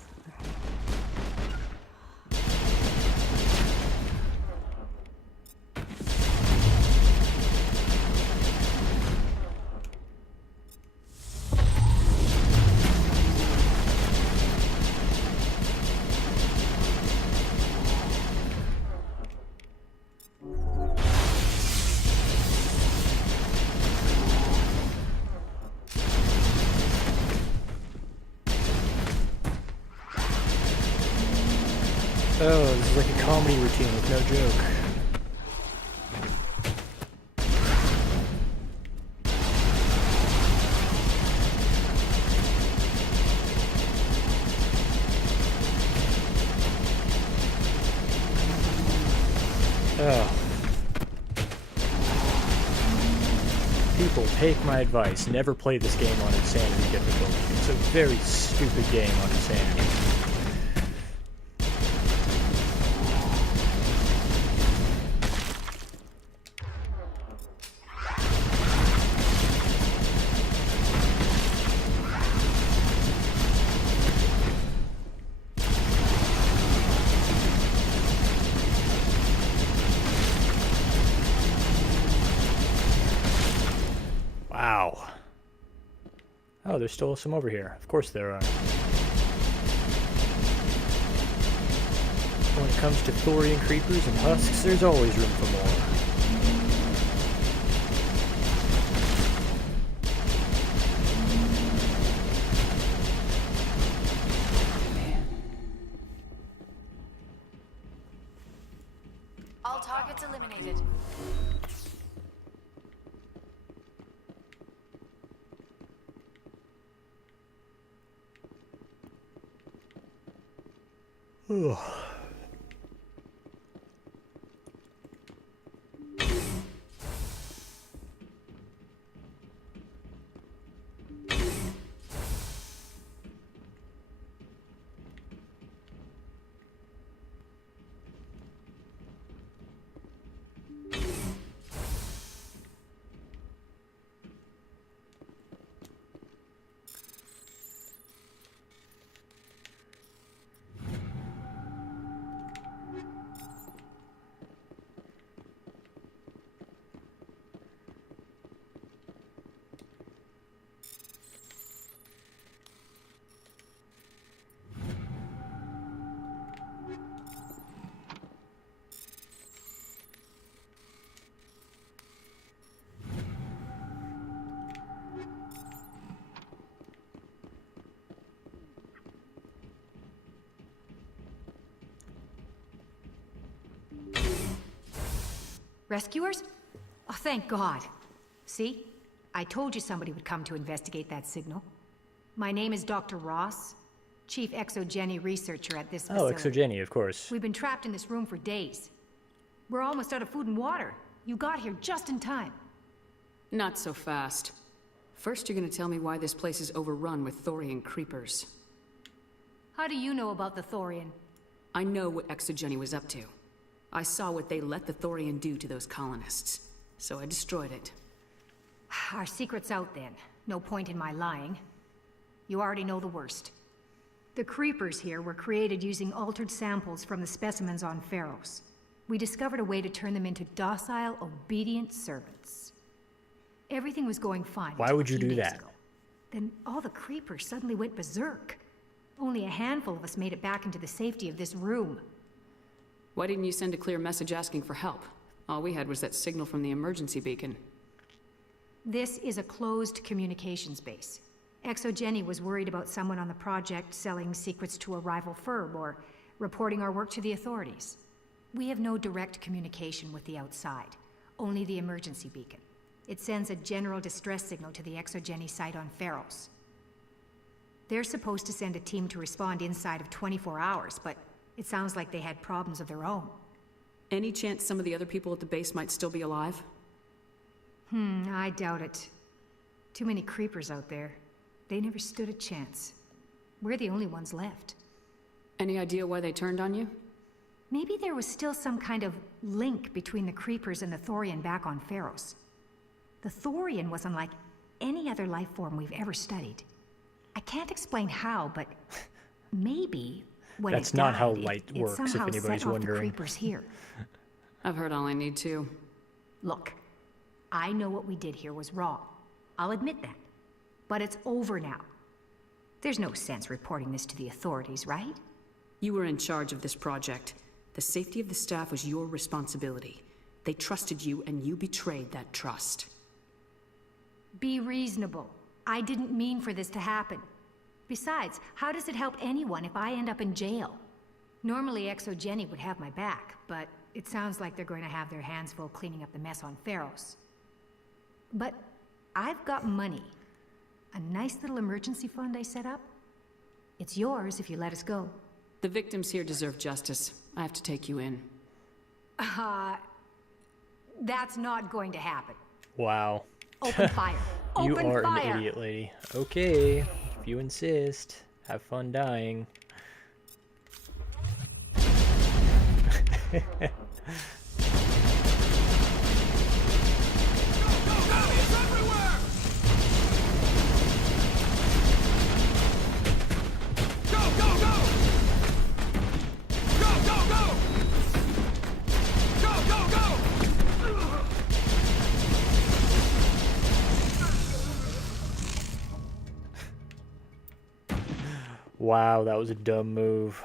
Oh, this is like a comedy routine with no joke. Oh. People, take my advice. Never play this game on Insanity difficulty. It's a very stupid game on Insanity. Wow. Oh, there's still some over here. Of course there are. When it comes to Thorian creepers and husks, there's always room for more. All targets eliminated. Oh, Ugh. Rescuers? Oh, thank God. See? I told you somebody would come to investigate that signal. My name is Dr. Ross, Chief Exogeny Researcher at this facility. Oh, Exogeny, of course. We've been trapped in this room for days. We're almost out of food and water. You got here just in time. Not so fast. First, you're gonna tell me why this place is overrun with Thorian creepers. How do you know about the Thorian? I know what Exogeny was up to. I saw what they let the Thorian do to those colonists, so I destroyed it. Our secret's out then. No point in my lying. You already know the worst. The creepers here were created using altered samples from the specimens on Feros. We discovered a way to turn them into docile, obedient servants. Everything was going fine. Why would you do that? Ago. Then all the creepers suddenly went berserk. Only a handful of us made it back into the safety of this room. Why didn't you send a clear message asking for help? All we had was that signal from the emergency beacon. This is a closed communications base. Exogeny was worried about someone on the project selling secrets to a rival firm or reporting our work to the authorities. We have no direct communication with the outside, only the emergency beacon. It sends a general distress signal to the Exogeny site on Feros. They're supposed to send a team to respond inside of 24 hours, but it sounds like they had problems of their own. Any chance some of the other people at the base might still be alive? I doubt it. Too many creepers out there. They never stood a chance. We're the only ones left. Any idea why they turned on you? Maybe there was still some kind of link between the creepers and the Thorian back on Feros. The Thorian was unlike any other life form we've ever studied. I can't explain how, but maybe when That's it not died, how light it works, if somehow anybody's set off wondering. the creepers here. I've heard all I need to. Look, I know what we did here was wrong. I'll admit that. But it's over now. There's no sense reporting this to the authorities, right? You were in charge of this project. The safety of the staff was your responsibility. They trusted you, and you betrayed that trust. Be reasonable. I didn't mean for this to happen. Besides, how does it help anyone if I end up in jail? Normally Exogeny would have my back, but it sounds like they're going to have their hands full cleaning up the mess on Feros. But I've got money. A nice little emergency fund I set up. It's yours if you let us go. The victims here deserve justice. I have to take you in. That's not going to happen. Wow. Open fire. You Open are fire. an idiot, lady. Okay, if you insist. Have fun dying. Wow, that was a dumb move.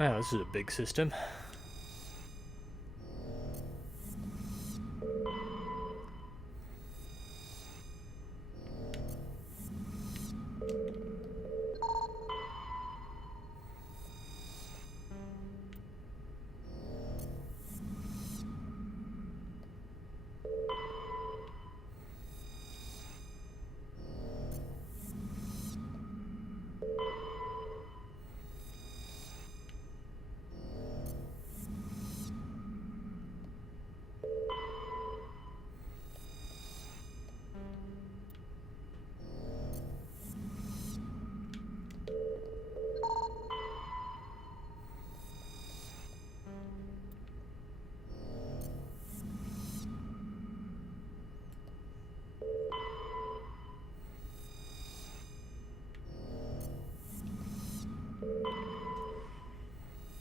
Wow, this is a big system.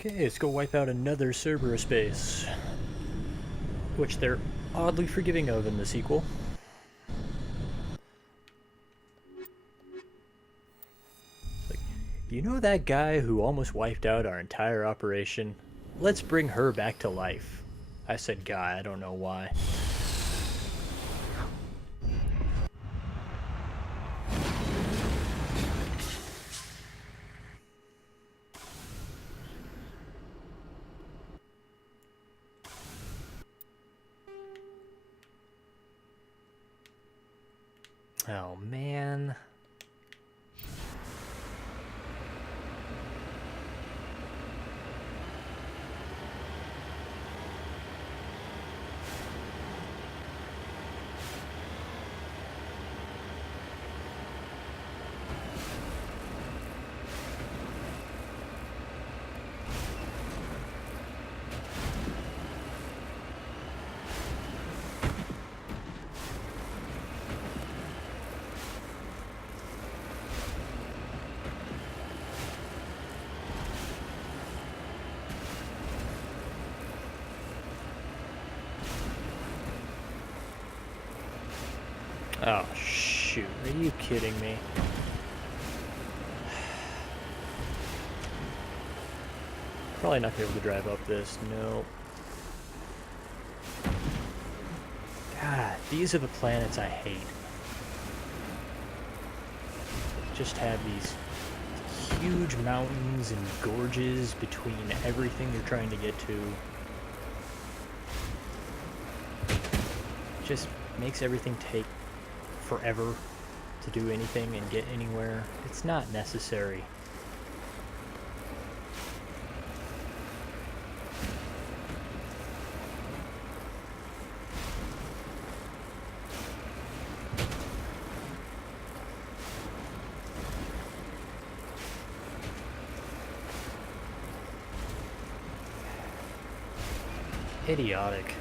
Okay, let's go wipe out another Cerberus base, which they're oddly forgiving of in the sequel. Like, you know that guy who almost wiped out our entire operation? Let's bring her back to life. I said guy, I don't know why. Oh, man. Oh, shoot. Are you kidding me? Probably not gonna be able to drive up this. No. God, these are the planets I hate. Just have these huge mountains and gorges between everything you're trying to get to. Just makes everything take forever to do anything and get anywhere. It's not necessary. Idiotic.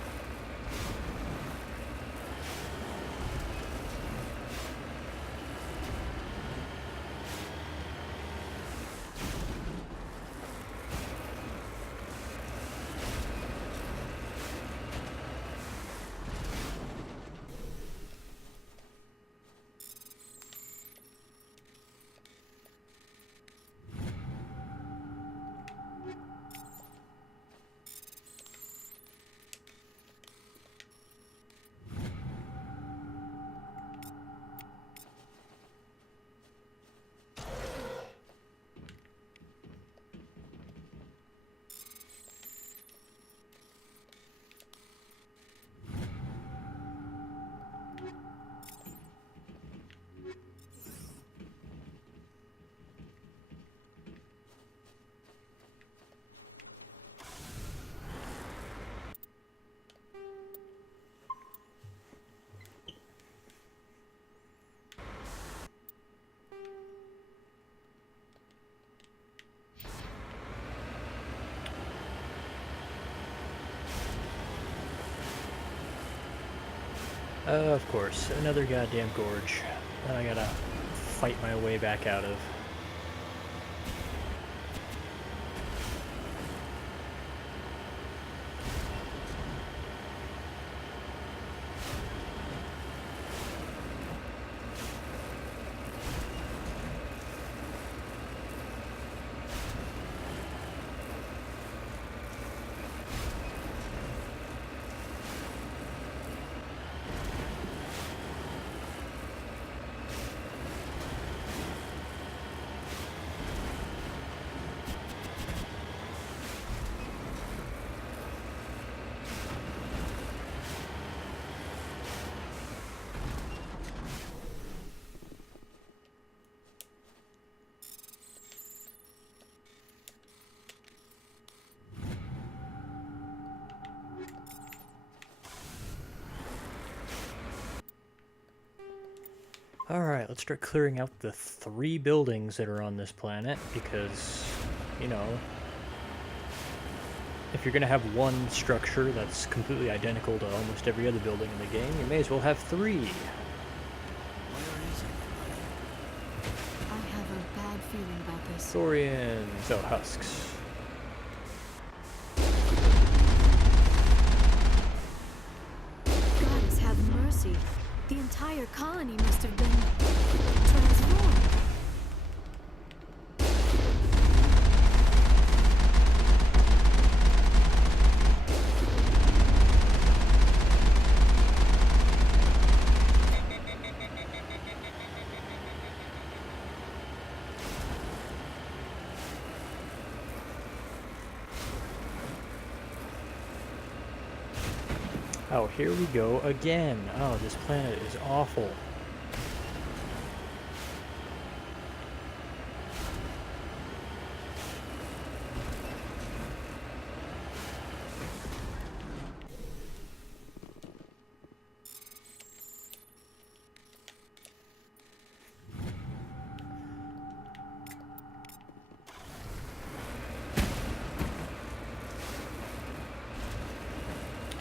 Of course, another goddamn gorge that I gotta fight my way back out of. Alright, let's start clearing out the 3 buildings that are on this planet, because, you know, if you're going to have one structure that's completely identical to almost every other building in the game, you may as well have 3. I have a bad feeling about this. Saurians. Oh, husks. Goddess have mercy. The entire colony must have been transformed. Oh, here we go again. Oh, this planet is awful.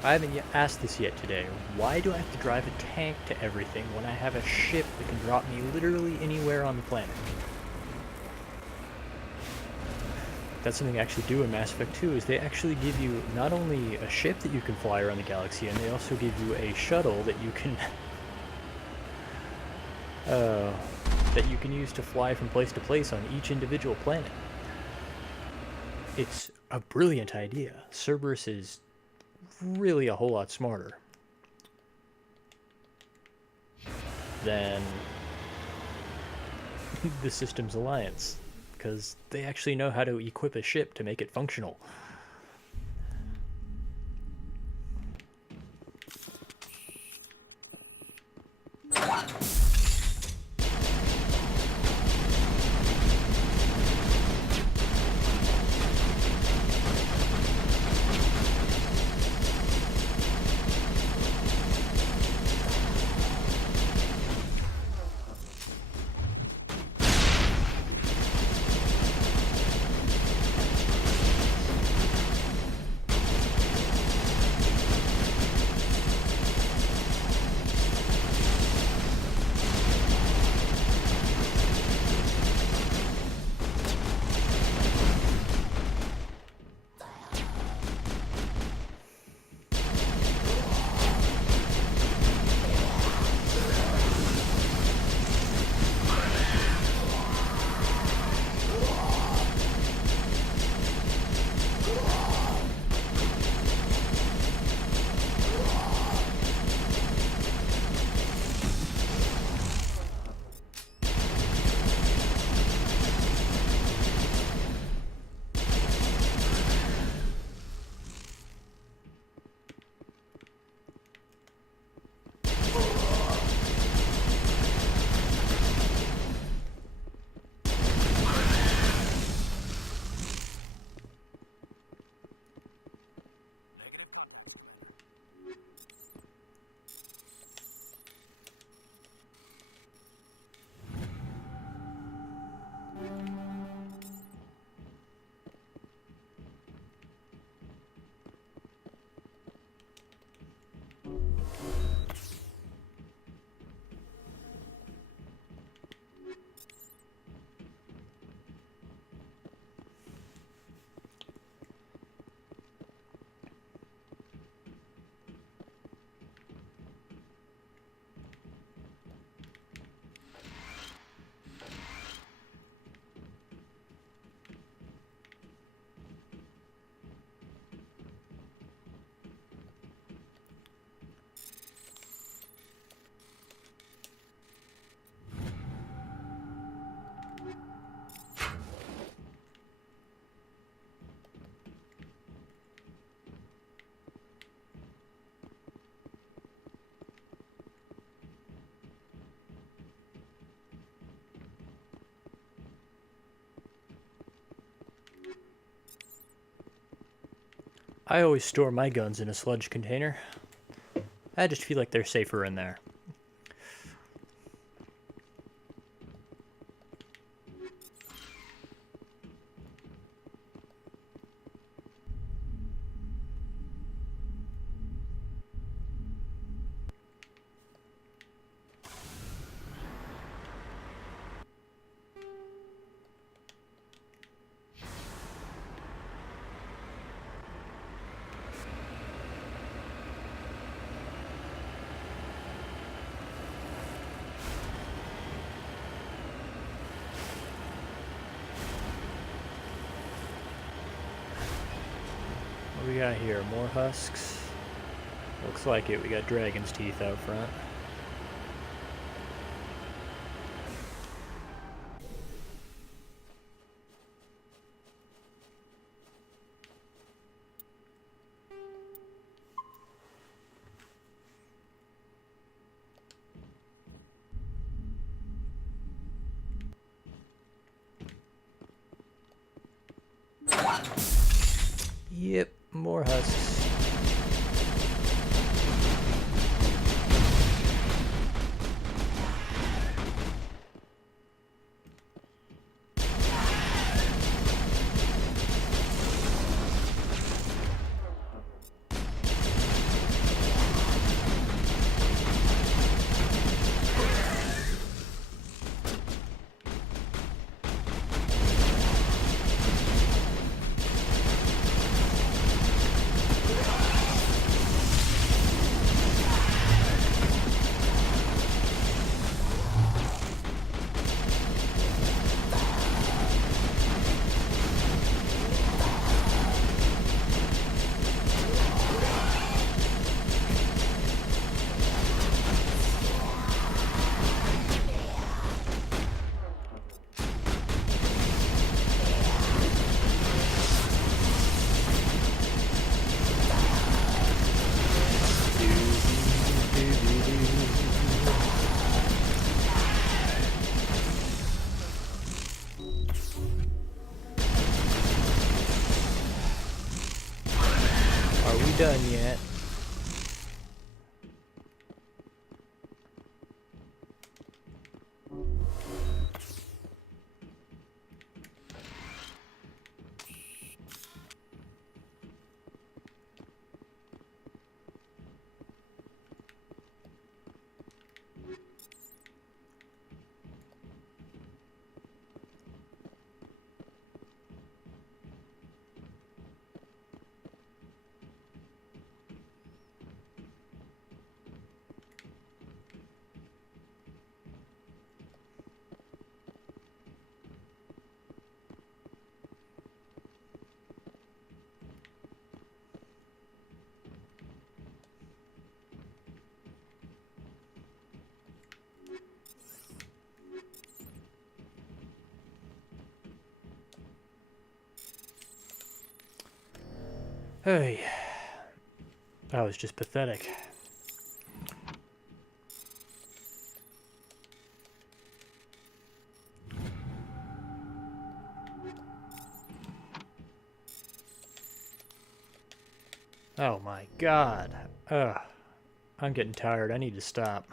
I haven't yet asked this yet today. Why do I have to drive a tank to everything when I have a ship that can drop me literally anywhere on the planet? That's something I actually do in Mass Effect 2, is they actually give you not only a ship that you can fly around the galaxy, and they also give you a shuttle that you can use to fly from place to place on each individual planet. It's a brilliant idea. Cerberus is really a whole lot smarter than the Systems Alliance, because they actually know how to equip a ship to make it functional. I always store my guns in a sludge container. I just feel like they're safer in there. got here? More husks? Looks like it. We got dragon's teeth out front. Yep, more husks. Done yet. Hey, that was just pathetic. Oh my god. Ugh. I'm getting tired. I need to stop.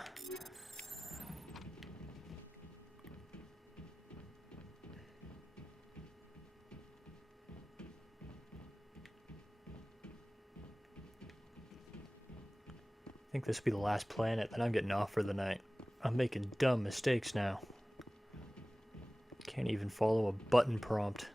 I think this will be the last planet, then I'm getting off for the night. I'm making dumb mistakes now. Can't even follow a button prompt.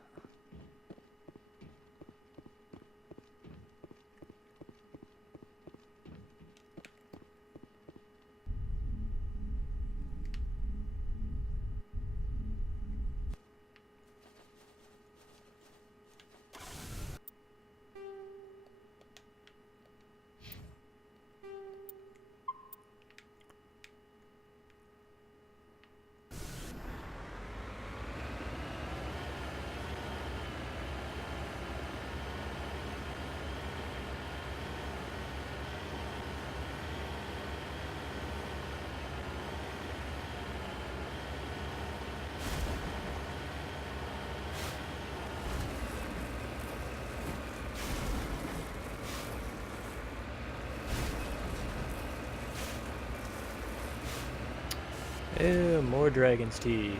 Ew, more dragon's teeth.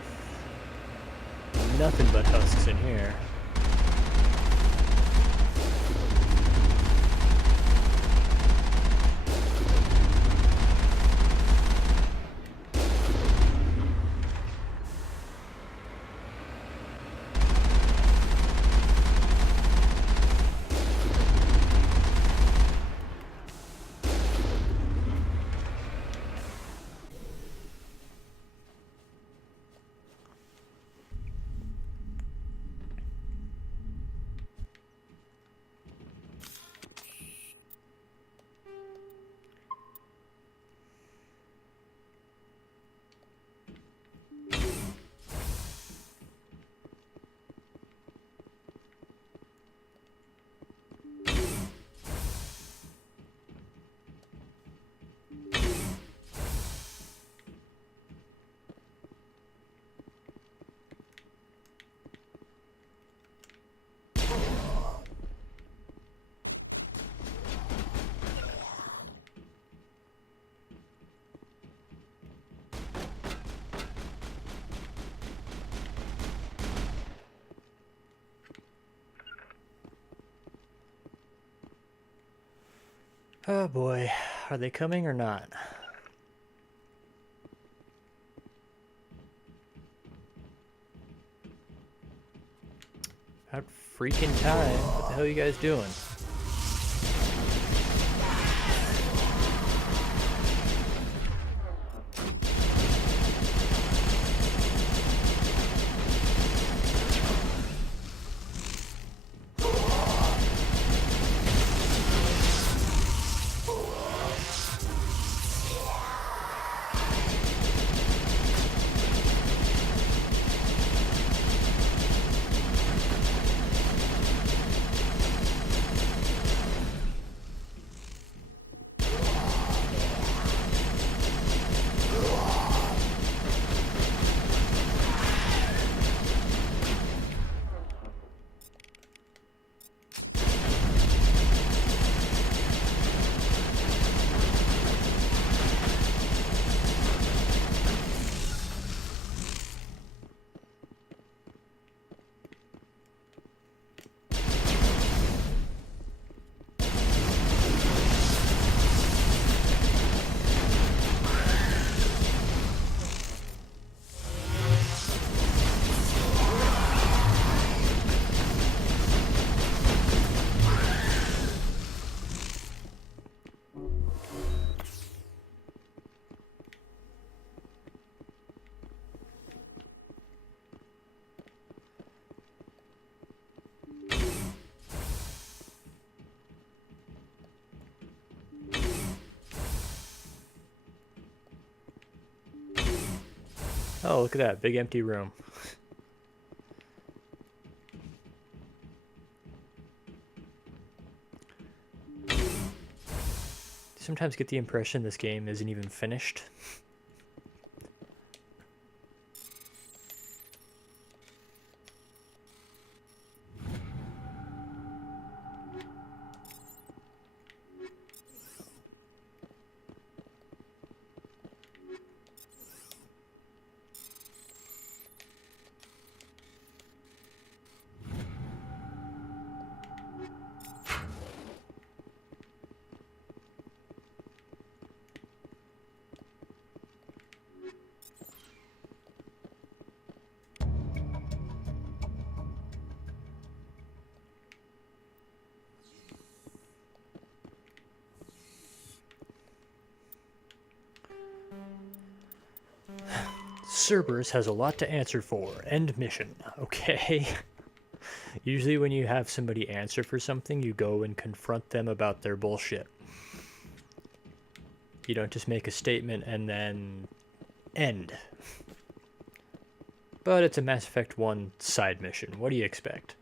Nothing but husks in here. Oh boy, are they coming or not? About freaking time. What the hell are you guys doing? Oh, look at that. Big empty room. Sometimes get the impression this game isn't even finished. Cerberus has a lot to answer for. End mission. Okay. Usually when you have somebody answer for something, you go and confront them about their bullshit. You don't just make a statement and then end. But it's a Mass Effect 1 side mission. What do you expect?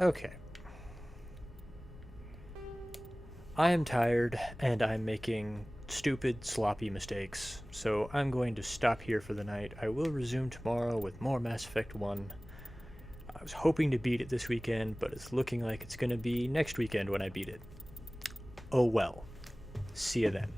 Okay. I am tired, and I'm making stupid, sloppy mistakes, so I'm going to stop here for the night. I will resume tomorrow with more Mass Effect 1. I was hoping to beat it this weekend, but it's looking like it's going to be next weekend when I beat it. Oh well. See you then.